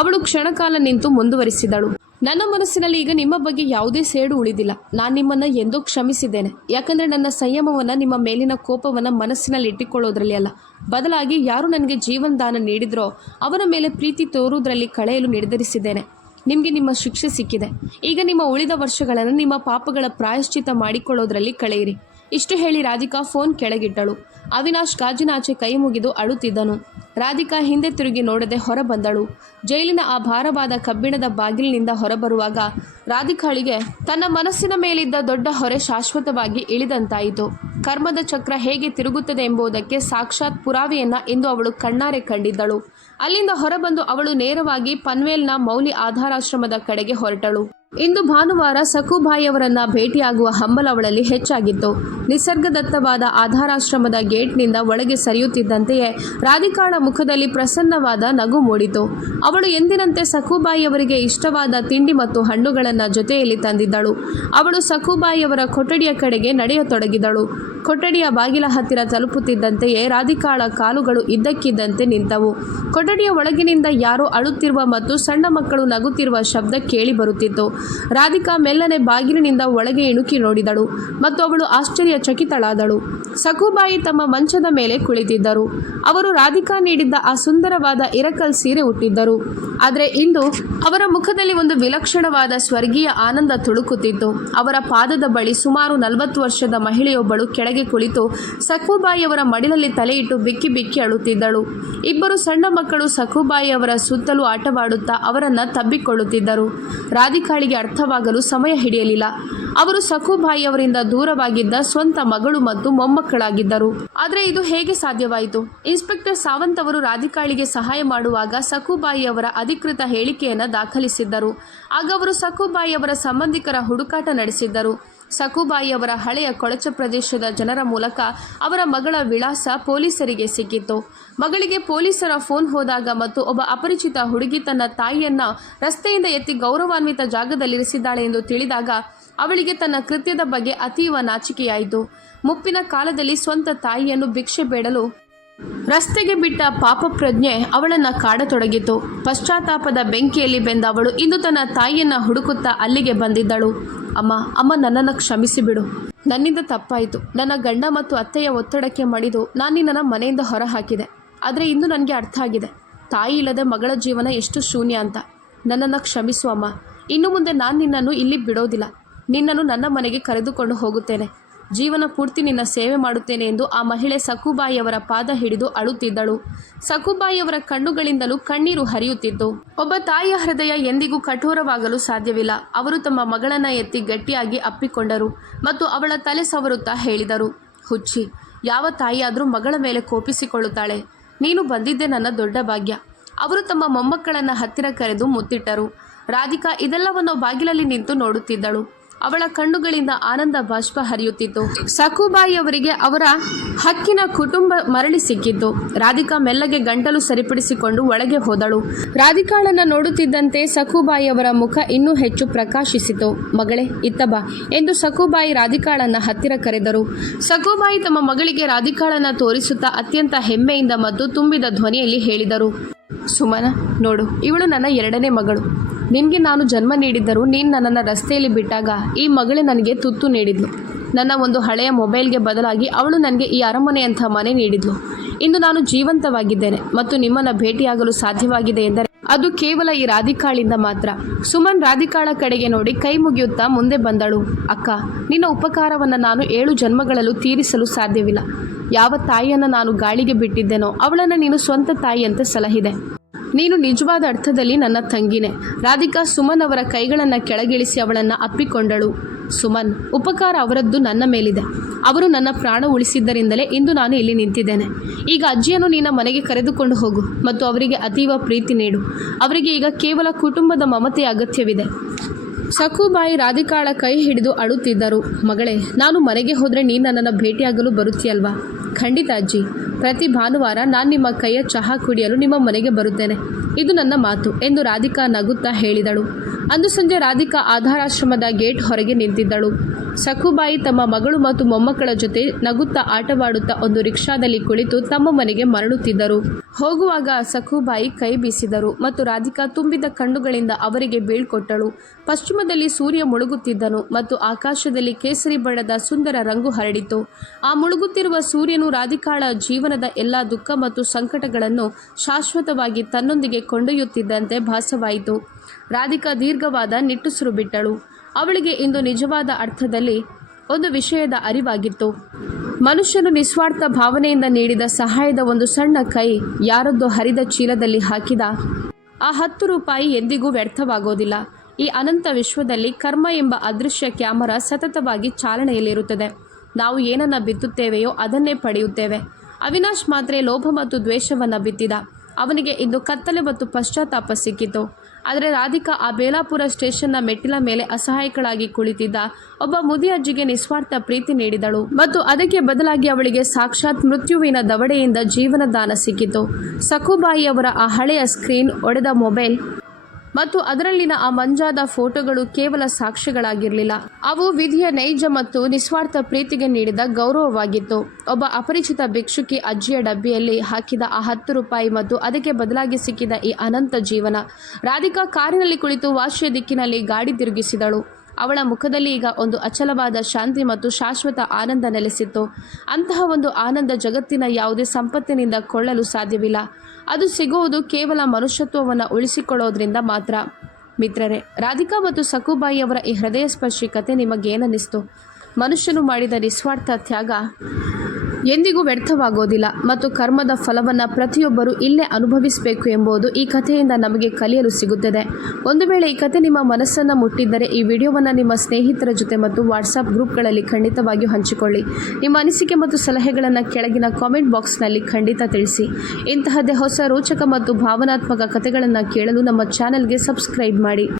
ಅವಳು ಕ್ಷಣಕಾಲ ನಿಂತು ಮುಂದುವರಿಸಿದಳು, ನನ್ನ ಮನಸ್ಸಿನಲ್ಲಿ ಈಗ ನಿಮ್ಮ ಬಗ್ಗೆ ಯಾವುದೇ ಸೇಡು ಉಳಿದಿಲ್ಲ. ನಾನು ನಿಮ್ಮನ್ನು ಎಂದೂ ಕ್ಷಮಿಸಿದ್ದೇನೆ. ಯಾಕಂದರೆ ನನ್ನ ಸಂಯಮವನ್ನು, ನಿಮ್ಮ ಮೇಲಿನ ಕೋಪವನ್ನು ಮನಸ್ಸಿನಲ್ಲಿ ಇಟ್ಟುಕೊಳ್ಳೋದ್ರಲ್ಲಿ ಅಲ್ಲ, ಬದಲಾಗಿ ಯಾರು ನನಗೆ ಜೀವನದಾನ ನೀಡಿದ್ರೋ ಅವರ ಮೇಲೆ ಪ್ರೀತಿ ತೋರುವುದರಲ್ಲಿ ಕಳೆಯಲು ನಿರ್ಧರಿಸಿದ್ದೇನೆ. ನಿಮಗೆ ನಿಮ್ಮ ಶಿಕ್ಷೆ ಸಿಕ್ಕಿದೆ. ಈಗ ನಿಮ್ಮ ಉಳಿದ ವರ್ಷಗಳನ್ನು ನಿಮ್ಮ ಪಾಪಗಳ ಪ್ರಾಯಶ್ಚಿತ್ತ ಮಾಡಿಕೊಳ್ಳೋದ್ರಲ್ಲಿ ಕಳೆಯಿರಿ. ಇಷ್ಟು ಹೇಳಿ ರಾಧಿಕಾ ಫೋನ್ ಕೆಳಗಿಟ್ಟಳು. ಅವಿನಾಶ್ ಗಾಜಿನಾಚೆ ಕೈ ಮುಗಿದು ಅಳುತ್ತಿದ್ದನು. ರಾಧಿಕಾ ಹಿಂದೆ ತಿರುಗಿ ನೋಡದೆ ಹೊರಬಂದಳು. ಜೈಲಿನ ಆ ಭಾರವಾದ ಕಬ್ಬಿಣದ ಬಾಗಿಲಿನಿಂದ ಹೊರಬರುವಾಗ ರಾಧಿಕಾಳಿಗೆ ತನ್ನ ಮನಸ್ಸಿನ ಮೇಲಿದ್ದ ದೊಡ್ಡ ಹೊರೆ ಶಾಶ್ವತವಾಗಿ ಇಳಿದಂತಾಯಿತು. ಕರ್ಮದ ಚಕ್ರ ಹೇಗೆ ತಿರುಗುತ್ತದೆ ಎಂಬುದಕ್ಕೆ ಸಾಕ್ಷಾತ್ ಪುರಾವೆಯನ್ನ ಇಂದು ಅವಳು ಕಣ್ಣಾರೆ ಕಂಡಿದ್ದಳು. ಅಲ್ಲಿಂದ ಹೊರಬಂದು ಅವಳು ನೇರವಾಗಿ ಪನ್ವೇಲ್ನ ಮೌಲಿ ಆಧಾರಾಶ್ರಮದ ಕಡೆಗೆ ಹೊರಟಳು. ಇಂದು ಭಾನುವಾರ ಸಖುಬಾಯಿಯವರನ್ನ ಭೇಟಿಯಾಗುವ ಹಂಬಲ ಅವಳಲ್ಲಿ ಹೆಚ್ಚಾಗಿತ್ತು. ನಿಸರ್ಗದತ್ತವಾದ ಆಧಾರಾಶ್ರಮದ ಗೇಟ್ನಿಂದ ಒಳಗೆ ಸರಿಯುತ್ತಿದ್ದಂತೆಯೇ ರಾಧಿಕಾಳ ಮುಖದಲ್ಲಿ ಪ್ರಸನ್ನವಾದ ನಗು ಮೂಡಿತು. ಅವಳು ಎಂದಿನಂತೆ ಸಖುಬಾಯಿಯವರಿಗೆ ಇಷ್ಟವಾದ ತಿಂಡಿ ಮತ್ತು ಹಣ್ಣುಗಳನ್ನು ಜೊತೆಯಲ್ಲಿ ತಂದಿದ್ದಳು. ಅವಳು ಸಖುಬಾಯಿಯವರ ಕೊಠಡಿಯ ಕಡೆಗೆ ನಡೆಯತೊಡಗಿದಳು. ಕೊಠಡಿಯ ಬಾಗಿಲ ಹತ್ತಿರ ತಲುಪುತ್ತಿದ್ದಂತೆಯೇ ರಾಧಿಕಾಳ ಕಾಲುಗಳು ಇದ್ದಕ್ಕಿದ್ದಂತೆ ನಿಂತವು. ಕೊಠಡಿಯ ಒಳಗಿನಿಂದ ಯಾರೋ ಅಳುತ್ತಿರುವ ಮತ್ತು ಸಣ್ಣ ಮಕ್ಕಳು ನಗುತ್ತಿರುವ ಶಬ್ದ ಕೇಳಿ ಬರುತ್ತಿತ್ತು. ರಾಧಿಕಾ ಮೆಲ್ಲನೆ ಬಾಗಿಲಿನಿಂದ ಒಳಗೆ ಇಣುಕಿ ನೋಡಿದಳು ಮತ್ತು ಅವಳು ಆಶ್ಚರ್ಯಚಕಿತಳಾದಳು. ಸಖುಬಾಯಿ ತಮ್ಮ ಮಂಚದ ಮೇಲೆ ಕುಳಿತಿದ್ದರು. ಅವರು ರಾಧಿಕಾ ನೀಡಿದ್ದ ಆ ಸುಂದರವಾದ ಇರಕಲ್ ಸೀರೆ ಉಟ್ಟಿದ್ದರು. ಆದರೆ ಇಂದು ಅವರ ಮುಖದಲ್ಲಿ ಒಂದು ವಿಲಕ್ಷಣವಾದ ಸ್ವರ್ಗೀಯ ಆನಂದ ತುಳುಕುತ್ತಿತ್ತು. ಅವರ ಪಾದದ ಬಳಿ ಸುಮಾರು 40 ವರ್ಷದ ಮಹಿಳೆಯೊಬ್ಬಳು ಕೆಳಗೆ ಕುಳಿತು ಸಖುಬಾಯಿಯವರ ಮಡಿಲಲ್ಲಿ ತಲೆಯಿಟ್ಟು ಬಿಕ್ಕಿ ಬಿಕ್ಕಿ ಅಳುತ್ತಿದ್ದಳು. ಇಬ್ಬರು ಸಣ್ಣ ಮಕ್ಕಳು ಸಖುಬಾಯಿಯವರ ಸುತ್ತಲೂ ಆಟವಾಡುತ್ತಾ ಅವರನ್ನು ತಬ್ಬಿಕೊಳ್ಳುತ್ತಿದ್ದರು. ರಾಧಿಕಾಳಿಗೆ ಅರ್ಥವಾಗಲು ಸಮಯ ಹಿಡಿಯಲಿಲ್ಲ. ಅವರು ಸಖುಬಾಯಿಯವರಿಂದ ದೂರವಾಗಿದ್ದ ಸ್ವಂತ ಮಗಳು ಮತ್ತು ಮೊಮ್ಮಕ್ಕಳಾಗಿದ್ದರು. ಆದರೆ ಇದು ಹೇಗೆ ಸಾಧ್ಯವಾಯಿತು? ಇನ್ಸ್ಪೆಕ್ಟರ್ ಸಾವಂತ್ ಅವರು ರಾಧಿಕಾಳಿಗೆ ಸಹಾಯ ಮಾಡುವಾಗ ಸಖುಬಾಯಿಯವರ ಅಧಿಕೃತ ಹೇಳಿಕೆಯನ್ನು ದಾಖಲಿಸಿದ್ದರು. ಆಗ ಅವರು ಸಖುಬಾಯಿಯವರ ಸಂಬಂಧಿಕರ ಹುಡುಕಾಟ ನಡೆಸಿದ್ದರು. ಸಖುಬಾಯಿಯವರ ಹಳೆಯ ಕೊಳಚೆ ಪ್ರದೇಶದ ಜನರ ಮೂಲಕ ಅವರ ಮಗಳ ವಿಳಾಸ ಪೊಲೀಸರಿಗೆ ಸಿಕ್ಕಿತ್ತು. ಮಗಳಿಗೆ ಪೊಲೀಸರ ಫೋನ್ ಹೋದಾಗ ಮತ್ತು ಒಬ್ಬ ಅಪರಿಚಿತ ಹುಡುಗಿ ತನ್ನ ತಾಯಿಯನ್ನ ರಸ್ತೆಯಿಂದ ಎತ್ತಿ ಗೌರವಾನ್ವಿತ ಜಾಗದಲ್ಲಿರಿಸಿದ್ದಾಳೆ ಎಂದು ತಿಳಿದಾಗ ಅವಳಿಗೆ ತನ್ನ ಕೃತ್ಯದ ಬಗ್ಗೆ ಅತೀವ ನಾಚಿಕೆಯಾಯಿತು. ಮುಪ್ಪಿನ ಕಾಲದಲ್ಲಿ ಸ್ವಂತ ತಾಯಿಯನ್ನು ಭಿಕ್ಷೆ ಬೇಡಲು ರಸ್ತೆಗೆ ಬಿಟ್ಟ ಪಾಪ ಪ್ರಜ್ಞೆ ಅವಳನ್ನು ಕಾಡತೊಡಗಿತು. ಪಶ್ಚಾತ್ತಾಪದ ಬೆಂಕಿಯಲ್ಲಿ ಬೆಂದ ಅವಳು ಇಂದು ತನ್ನ ತಾಯಿಯನ್ನು ಹುಡುಕುತ್ತಾ ಅಲ್ಲಿಗೆ ಬಂದಿದ್ದಳು. ಅಮ್ಮ ನನ್ನನ್ನು ಕ್ಷಮಿಸಿಬಿಡು. ನನ್ನಿಂದ ತಪ್ಪಾಯಿತು. ನನ್ನ ಗಂಡ ಮತ್ತು ಅತ್ತೆಯ ಒತ್ತಡಕ್ಕೆ ಮಣಿದು ನಾನು ನಿನ್ನನ್ನು ಮನೆಯಿಂದ ಹೊರ ಹಾಕಿದೆ. ಆದರೆ ಇಂದು ನನಗೆ ಅರ್ಥ ಆಗಿದೆ, ತಾಯಿ ಇಲ್ಲದೆ ಮಗಳ ಜೀವನ ಎಷ್ಟು ಶೂನ್ಯ ಅಂತ. ನನ್ನನ್ನು ಕ್ಷಮಿಸು ಅಮ್ಮ. ಇನ್ನು ಮುಂದೆ ನಾನು ನಿನ್ನನ್ನು ಇಲ್ಲಿ ಬಿಡೋದಿಲ್ಲ. ನಿನ್ನನ್ನು ನನ್ನ ಮನೆಗೆ ಕರೆದುಕೊಂಡು ಹೋಗುತ್ತೇನೆ. ಜೀವನ ಪೂರ್ತಿ ನಿನ್ನ ಸೇವೆ ಮಾಡುತ್ತೇನೆ ಎಂದು ಆ ಮಹಿಳೆ ಸಖುಬಾಯಿಯವರ ಪಾದ ಹಿಡಿದು ಅಳುತ್ತಿದ್ದಳು. ಸಖುಬಾಯಿಯವರ ಕಣ್ಣುಗಳಿಂದಲೂ ಕಣ್ಣೀರು ಹರಿಯುತ್ತಿತ್ತು. ಒಬ್ಬ ತಾಯಿಯ ಹೃದಯ ಎಂದಿಗೂ ಕಠೋರವಾಗಲು ಸಾಧ್ಯವಿಲ್ಲ. ಅವರು ತಮ್ಮ ಮಗಳನ್ನ ಎತ್ತಿ ಗಟ್ಟಿಯಾಗಿ ಅಪ್ಪಿಕೊಂಡರು ಮತ್ತು ಅವಳ ತಲೆ ಸವರುತ್ತಾ ಹೇಳಿದರು, ಹುಚ್ಚಿ, ಯಾವ ತಾಯಿಯಾದರೂ ಮಗಳ ಮೇಲೆ ಕೋಪಿಸಿಕೊಳ್ಳುತ್ತಾಳೆ. ನೀನು ಬಂದಿದ್ದೇ ನನ್ನ ದೊಡ್ಡ ಭಾಗ್ಯ. ಅವರು ತಮ್ಮ ಮೊಮ್ಮಕ್ಕಳನ್ನ ಹತ್ತಿರ ಕರೆದು ಮುತ್ತಿಟ್ಟರು. ರಾಧಿಕಾ ಇದೆಲ್ಲವನ್ನು ಬಾಗಿಲಲ್ಲಿ ನಿಂತು ನೋಡುತ್ತಿದ್ದಳು. ಅವಳ ಕಣ್ಣುಗಳಿಂದ ಆನಂದ ಬಾಷ್ಪ ಹರಿಯುತ್ತಿತ್ತು. ಸಖುಬಾಯಿಯವರಿಗೆ ಅವರ ಹಕ್ಕಿನ ಕುಟುಂಬ ಮರಳಿ ಸಿಕ್ಕಿತ್ತು. ರಾಧಿಕಾ ಮೆಲ್ಲಗೆ ಗಂಟಲು ಸರಿಪಡಿಸಿಕೊಂಡು ಒಳಗೆ ಹೋದಳು. ರಾಧಿಕಾಳನ್ನು ನೋಡುತ್ತಿದ್ದಂತೆ ಸಖುಬಾಯಿಯವರ ಮುಖ ಇನ್ನೂ ಹೆಚ್ಚು ಪ್ರಕಾಶಿಸಿತು. ಮಗಳೇ, ಇತ್ತ ಬಾ ಎಂದು ಸಖುಬಾಯಿ ರಾಧಿಕಾಳನ್ನು ಹತ್ತಿರ ಕರೆದರು. ಸಖುಬಾಯಿ ತಮ್ಮ ಮಗಳಿಗೆ ರಾಧಿಕಾಳನ್ನು ತೋರಿಸುತ್ತಾ ಅತ್ಯಂತ ಹೆಮ್ಮೆಯಿಂದ ಮತ್ತು ತುಂಬಿದ ಧ್ವನಿಯಲ್ಲಿ ಹೇಳಿದರು, ಸುಮನ, ನೋಡು, ಇವಳು ನನ್ನ 2ನೇ ಮಗಳು. ನಿನಗೆ ನಾನು ಜನ್ಮ ನೀಡಿದ್ದರೂ ನೀನು ನನ್ನನ್ನು ರಸ್ತೆಯಲ್ಲಿ ಬಿಟ್ಟಾಗ ಈ ಮಗಳೇ ನನಗೆ ತುತ್ತು ನೀಡಿದ್ಲು. ನನ್ನ ಒಂದು ಹಳೆಯ ಮೊಬೈಲ್ಗೆ ಬದಲಾಗಿ ಅವಳು ನನಗೆ ಈ ಅರಮನೆಯಂಥ ಮನೆ ನೀಡಿದ್ಲು. ಇಂದು ನಾನು ಜೀವಂತವಾಗಿದ್ದೇನೆ ಮತ್ತು ನಿಮ್ಮನ್ನು ಭೇಟಿಯಾಗಲು ಸಾಧ್ಯವಾಗಿದೆ ಎಂದರೆ ಅದು ಕೇವಲ ಈ ರಾಧಿಕಾಳಿಂದ ಮಾತ್ರ. ಸುಮನ್ ರಾಧಿಕಾಳ ಕಡೆಗೆ ನೋಡಿ ಕೈ ಮುಗಿಯುತ್ತಾ ಮುಂದೆ ಬಂದಳು. ಅಕ್ಕ, ನಿನ್ನ ಉಪಕಾರವನ್ನು ನಾನು 7 ಜನ್ಮಗಳಲ್ಲೂ ತೀರಿಸಲು ಸಾಧ್ಯವಿಲ್ಲ. ಯಾವ ತಾಯಿಯನ್ನು ನಾನು ಗಾಳಿಗೆ ಬಿಟ್ಟಿದ್ದೇನೋ ಅವಳನ್ನು ನೀನು ಸ್ವಂತ ತಾಯಿಯಂತೆ ಸಲಹಿದೆ. ನೀನು ನಿಜವಾದ ಅರ್ಥದಲ್ಲಿ ನನ್ನ ತಂಗಿನೇ. ರಾಧಿಕಾ ಸುಮನ್ ಅವರ ಕೈಗಳನ್ನು ಕೆಳಗಿಳಿಸಿ ಅವಳನ್ನು ಅಪ್ಪಿಕೊಂಡಳು. ಸುಮನ್, ಉಪಕಾರ ಅವರದ್ದು ನನ್ನ ಮೇಲಿದೆ. ಅವರು ನನ್ನ ಪ್ರಾಣ ಉಳಿಸಿದ್ದರಿಂದಲೇ ಇಂದು ನಾನು ಇಲ್ಲಿ ನಿಂತಿದ್ದೇನೆ. ಈಗ ಅಜ್ಜಿಯನ್ನು ನಿನ್ನ ಮನೆಗೆ ಕರೆದುಕೊಂಡು ಹೋಗು ಮತ್ತು ಅವರಿಗೆ ಅತೀವ ಪ್ರೀತಿ ನೀಡು. ಅವರಿಗೆ ಈಗ ಕೇವಲ ಕುಟುಂಬದ ಮಮತೆಯ ಅಗತ್ಯವಿದೆ. ಸಖುಬಾಯಿ ರಾಧಿಕಾಳ ಕೈ ಹಿಡಿದು ಅಳುತ್ತಿದ್ದರು. ಮಗಳೇ, ನಾನು ಮನೆಗೆ ಹೋದರೆ ನೀನು ನನ್ನನ್ನು ಭೇಟಿಯಾಗಲು ಬರುತ್ತೀಯಲ್ವಾ? ಖಂಡಿತ ಅಜ್ಜಿ. ಪ್ರತಿ ಭಾನುವಾರ ನಾನು ನಿಮ್ಮ ಕೈಯ ಚಹಾ ಕುಡಿಯಲು ನಿಮ್ಮ ಮನೆಗೆ ಬರುತ್ತೇನೆ. ಇದು ನನ್ನ ಮಾತು ಎಂದು ರಾಧಿಕಾ ನಗುತ್ತಾ ಹೇಳಿದಳು. ಅಂದು ಸಂಜೆ ರಾಧಿಕಾ ಆಧಾರಾಶ್ರಮದ ಗೇಟ್ ಹೊರಗೆ ನಿಂತಿದ್ದಳು. ಸಖುಬಾಯಿ ತಮ್ಮ ಮಗಳು ಮತ್ತು ಮೊಮ್ಮಕ್ಕಳ ಜೊತೆ ನಗುತ್ತಾ ಆಟವಾಡುತ್ತಾ ಒಂದು ರಿಕ್ಷಾದಲ್ಲಿ ಕುಳಿತು ತಮ್ಮ ಮನೆಗೆ ಮರಳುತ್ತಿದ್ದರು. ಹೋಗುವಾಗ ಸಖುಬಾಯಿ ಕೈ ಬೀಸಿದರು ಮತ್ತು ರಾಧಿಕಾ ತುಂಬಿದ ಕಣ್ಣುಗಳಿಂದ ಅವರಿಗೆ ಬೀಳ್ಕೊಟ್ಟಳು. ಪಶ್ಚಿಮದಲ್ಲಿ ಸೂರ್ಯ ಮುಳುಗುತ್ತಿದ್ದನು ಮತ್ತು ಆಕಾಶದಲ್ಲಿ ಕೇಸರಿ ಬಣ್ಣದ ಸುಂದರ ರಂಗು ಹರಡಿತು. ಆ ಮುಳುಗುತ್ತಿರುವ ಸೂರ್ಯನು ರಾಧಿಕಾಳ ಜೀವನದ ಎಲ್ಲ ದುಃಖ ಮತ್ತು ಸಂಕಟಗಳನ್ನು ಶಾಶ್ವತವಾಗಿ ತನ್ನೊಂದಿಗೆ ಕೊಂಡೊಯ್ಯುತ್ತಿದ್ದಂತೆ ಭಾಸವಾಯಿತು. ರಾಧಿಕಾ ದೀರ್ಘವಾದ ನಿಟ್ಟುಸಿರು ಬಿಟ್ಟಳು. ಅವಳಿಗೆ ಇಂದು ನಿಜವಾದ ಅರ್ಥದಲ್ಲಿ ಒಂದು ವಿಷಯದ ಅರಿವಾಗಿತ್ತು. ಮನುಷ್ಯನು ನಿಸ್ವಾರ್ಥ ಭಾವನೆಯಿಂದ ನೀಡಿದ ಸಹಾಯದ ಒಂದು ಸಣ್ಣ ಕೈ ಯಾರದ್ದೋ ಹರಿದ ಚೀಲದಲ್ಲಿ ಹಾಕಿದ ಆ 10 ರೂಪಾಯಿ ಎಂದಿಗೂ ವ್ಯರ್ಥವಾಗೋದಿಲ್ಲ. ಈ ಅನಂತ ವಿಶ್ವದಲ್ಲಿ ಕರ್ಮ ಎಂಬ ಅದೃಶ್ಯ ಕ್ಯಾಮರಾ ಸತತವಾಗಿ ಚಾಲನೆಯಲ್ಲಿರುತ್ತದೆ. ನಾವು ಏನನ್ನು ಬಿತ್ತುತ್ತೇವೆಯೋ ಅದನ್ನೇ ಪಡೆಯುತ್ತೇವೆ. ಅವಿನಾಶ್ ಮಾತ್ರ ಲೋಭ ಮತ್ತು ದ್ವೇಷವನ್ನು ಬಿತ್ತಿದ. ಅವನಿಗೆ ಇಂದು ಕತ್ತಲೆ ಮತ್ತು ಪಶ್ಚಾತ್ತಾಪ ಸಿಕ್ಕಿತು. ಆದರೆ ರಾಧಿಕಾ ಆ ಬೇಲಾಪುರ ಸ್ಟೇಷನ್ನ ಮೆಟ್ಟಿಲ ಮೇಲೆ ಅಸಹಾಯಕಳಾಗಿ ಕುಳಿತಿದ್ದ ಒಬ್ಬ ಮುದಿಯಜ್ಜಿಗೆ ನಿಸ್ವಾರ್ಥ ಪ್ರೀತಿ ನೀಡಿದಳು ಮತ್ತು ಅದಕ್ಕೆ ಬದಲಾಗಿ ಅವಳಿಗೆ ಸಾಕ್ಷಾತ್ ಮೃತ್ಯುವಿನ ದವಡೆಯಿಂದ ಜೀವನದಾನ ಸಿಕ್ಕಿತು. ಸಖುಬಾಯಿಯವರ ಆ ಹಳೆಯ ಸ್ಕ್ರೀನ್, ಒಡೆದ ಮೊಬೈಲ್ ಮತ್ತು ಅದರಲ್ಲಿನ ಆ ಮಂಜಾದ ಫೋಟೋಗಳು ಕೇವಲ ಸಾಕ್ಷ್ಯಗಳಾಗಿರಲಿಲ್ಲ. ಅವು ವಿಧಿಯ ನೈಜ ಮತ್ತು ನಿಸ್ವಾರ್ಥ ಪ್ರೀತಿಗೆ ನೀಡಿದ ಗೌರವವಾಗಿತ್ತು. ಒಬ್ಬ ಅಪರಿಚಿತ ಭಿಕ್ಷುಕಿ ಅಜ್ಜಿಯ ಡಬ್ಬಿಯಲ್ಲಿ ಹಾಕಿದ ಆ 10 ರೂಪಾಯಿ ಮತ್ತು ಅದಕ್ಕೆ ಬದಲಾಗಿ ಸಿಕ್ಕಿದ ಈ ಅನಂತ ಜೀವನ. ರಾಧಿಕಾ ಕಾರಿನಲ್ಲಿ ಕುಳಿತು ವಾಶಿಯ ದಿಕ್ಕಿನಲ್ಲಿ ಗಾಡಿ ತಿರುಗಿಸಿದಳು. ಅವಳ ಮುಖದಲ್ಲಿ ಈಗ ಒಂದು ಅಚಲವಾದ ಶಾಂತಿ ಮತ್ತು ಶಾಶ್ವತ ಆನಂದ ನೆಲೆಸಿತ್ತು. ಅಂತಹ ಒಂದು ಆನಂದ ಜಗತ್ತಿನ ಯಾವುದೇ ಸಂಪತ್ತಿನಿಂದ ಕೊಳ್ಳಲು ಸಾಧ್ಯವಿಲ್ಲ. ಅದು ಸಿಗುವುದು ಕೇವಲ ಮನುಷ್ಯತ್ವವನ್ನು ಉಳಿಸಿಕೊಳ್ಳೋದ್ರಿಂದ ಮಾತ್ರ. ಮಿತ್ರರೇ, ರಾಧಿಕಾ ಮತ್ತು ಸಖುಬಾಯಿಯವರ ಈ ಹೃದಯ ಸ್ಪರ್ಶಿ ಕತೆ ನಿಮಗೇನನ್ನಿಸ್ತು? ಮನುಷ್ಯನು ಮಾಡಿದ ನಿಸ್ವಾರ್ಥ ತ್ಯಾಗ ಎಂದಿಗೂ ವ್ಯರ್ಥವಾಗೋದಿಲ್ಲ ಮತ್ತು ಕರ್ಮದ ಫಲವನ್ನು ಪ್ರತಿಯೊಬ್ಬರೂ ಇಲ್ಲೇ ಅನುಭವಿಸಬೇಕು ಎಂಬುದು ಈ ಕಥೆಯಿಂದ ನಮಗೆ ಕಲಿಯಲು ಸಿಗುತ್ತದೆ. ಒಂದು ವೇಳೆ ಈ ಕಥೆ ನಿಮ್ಮ ಮನಸ್ಸನ್ನು ಮುಟ್ಟಿದ್ದರೆ ಈ ವಿಡಿಯೋವನ್ನು ನಿಮ್ಮ ಸ್ನೇಹಿತರ ಜೊತೆ ಮತ್ತು ವಾಟ್ಸಪ್ ಗ್ರೂಪ್ಗಳಲ್ಲಿ ಖಂಡಿತವಾಗಿಯೂ ಹಂಚಿಕೊಳ್ಳಿ. ನಿಮ್ಮ ಅನಿಸಿಕೆ ಮತ್ತು ಸಲಹೆಗಳನ್ನು ಕೆಳಗಿನ ಕಾಮೆಂಟ್ ಬಾಕ್ಸ್ನಲ್ಲಿ ಖಂಡಿತ ತಿಳಿಸಿ. ಇಂತಹದ್ದೇ ಹೊಸ ರೋಚಕ ಮತ್ತು ಭಾವನಾತ್ಮಕ ಕಥೆಗಳನ್ನು ಕೇಳಲು ನಮ್ಮ ಚಾನೆಲ್ಗೆ ಸಬ್ಸ್ಕ್ರೈಬ್ ಮಾಡಿ.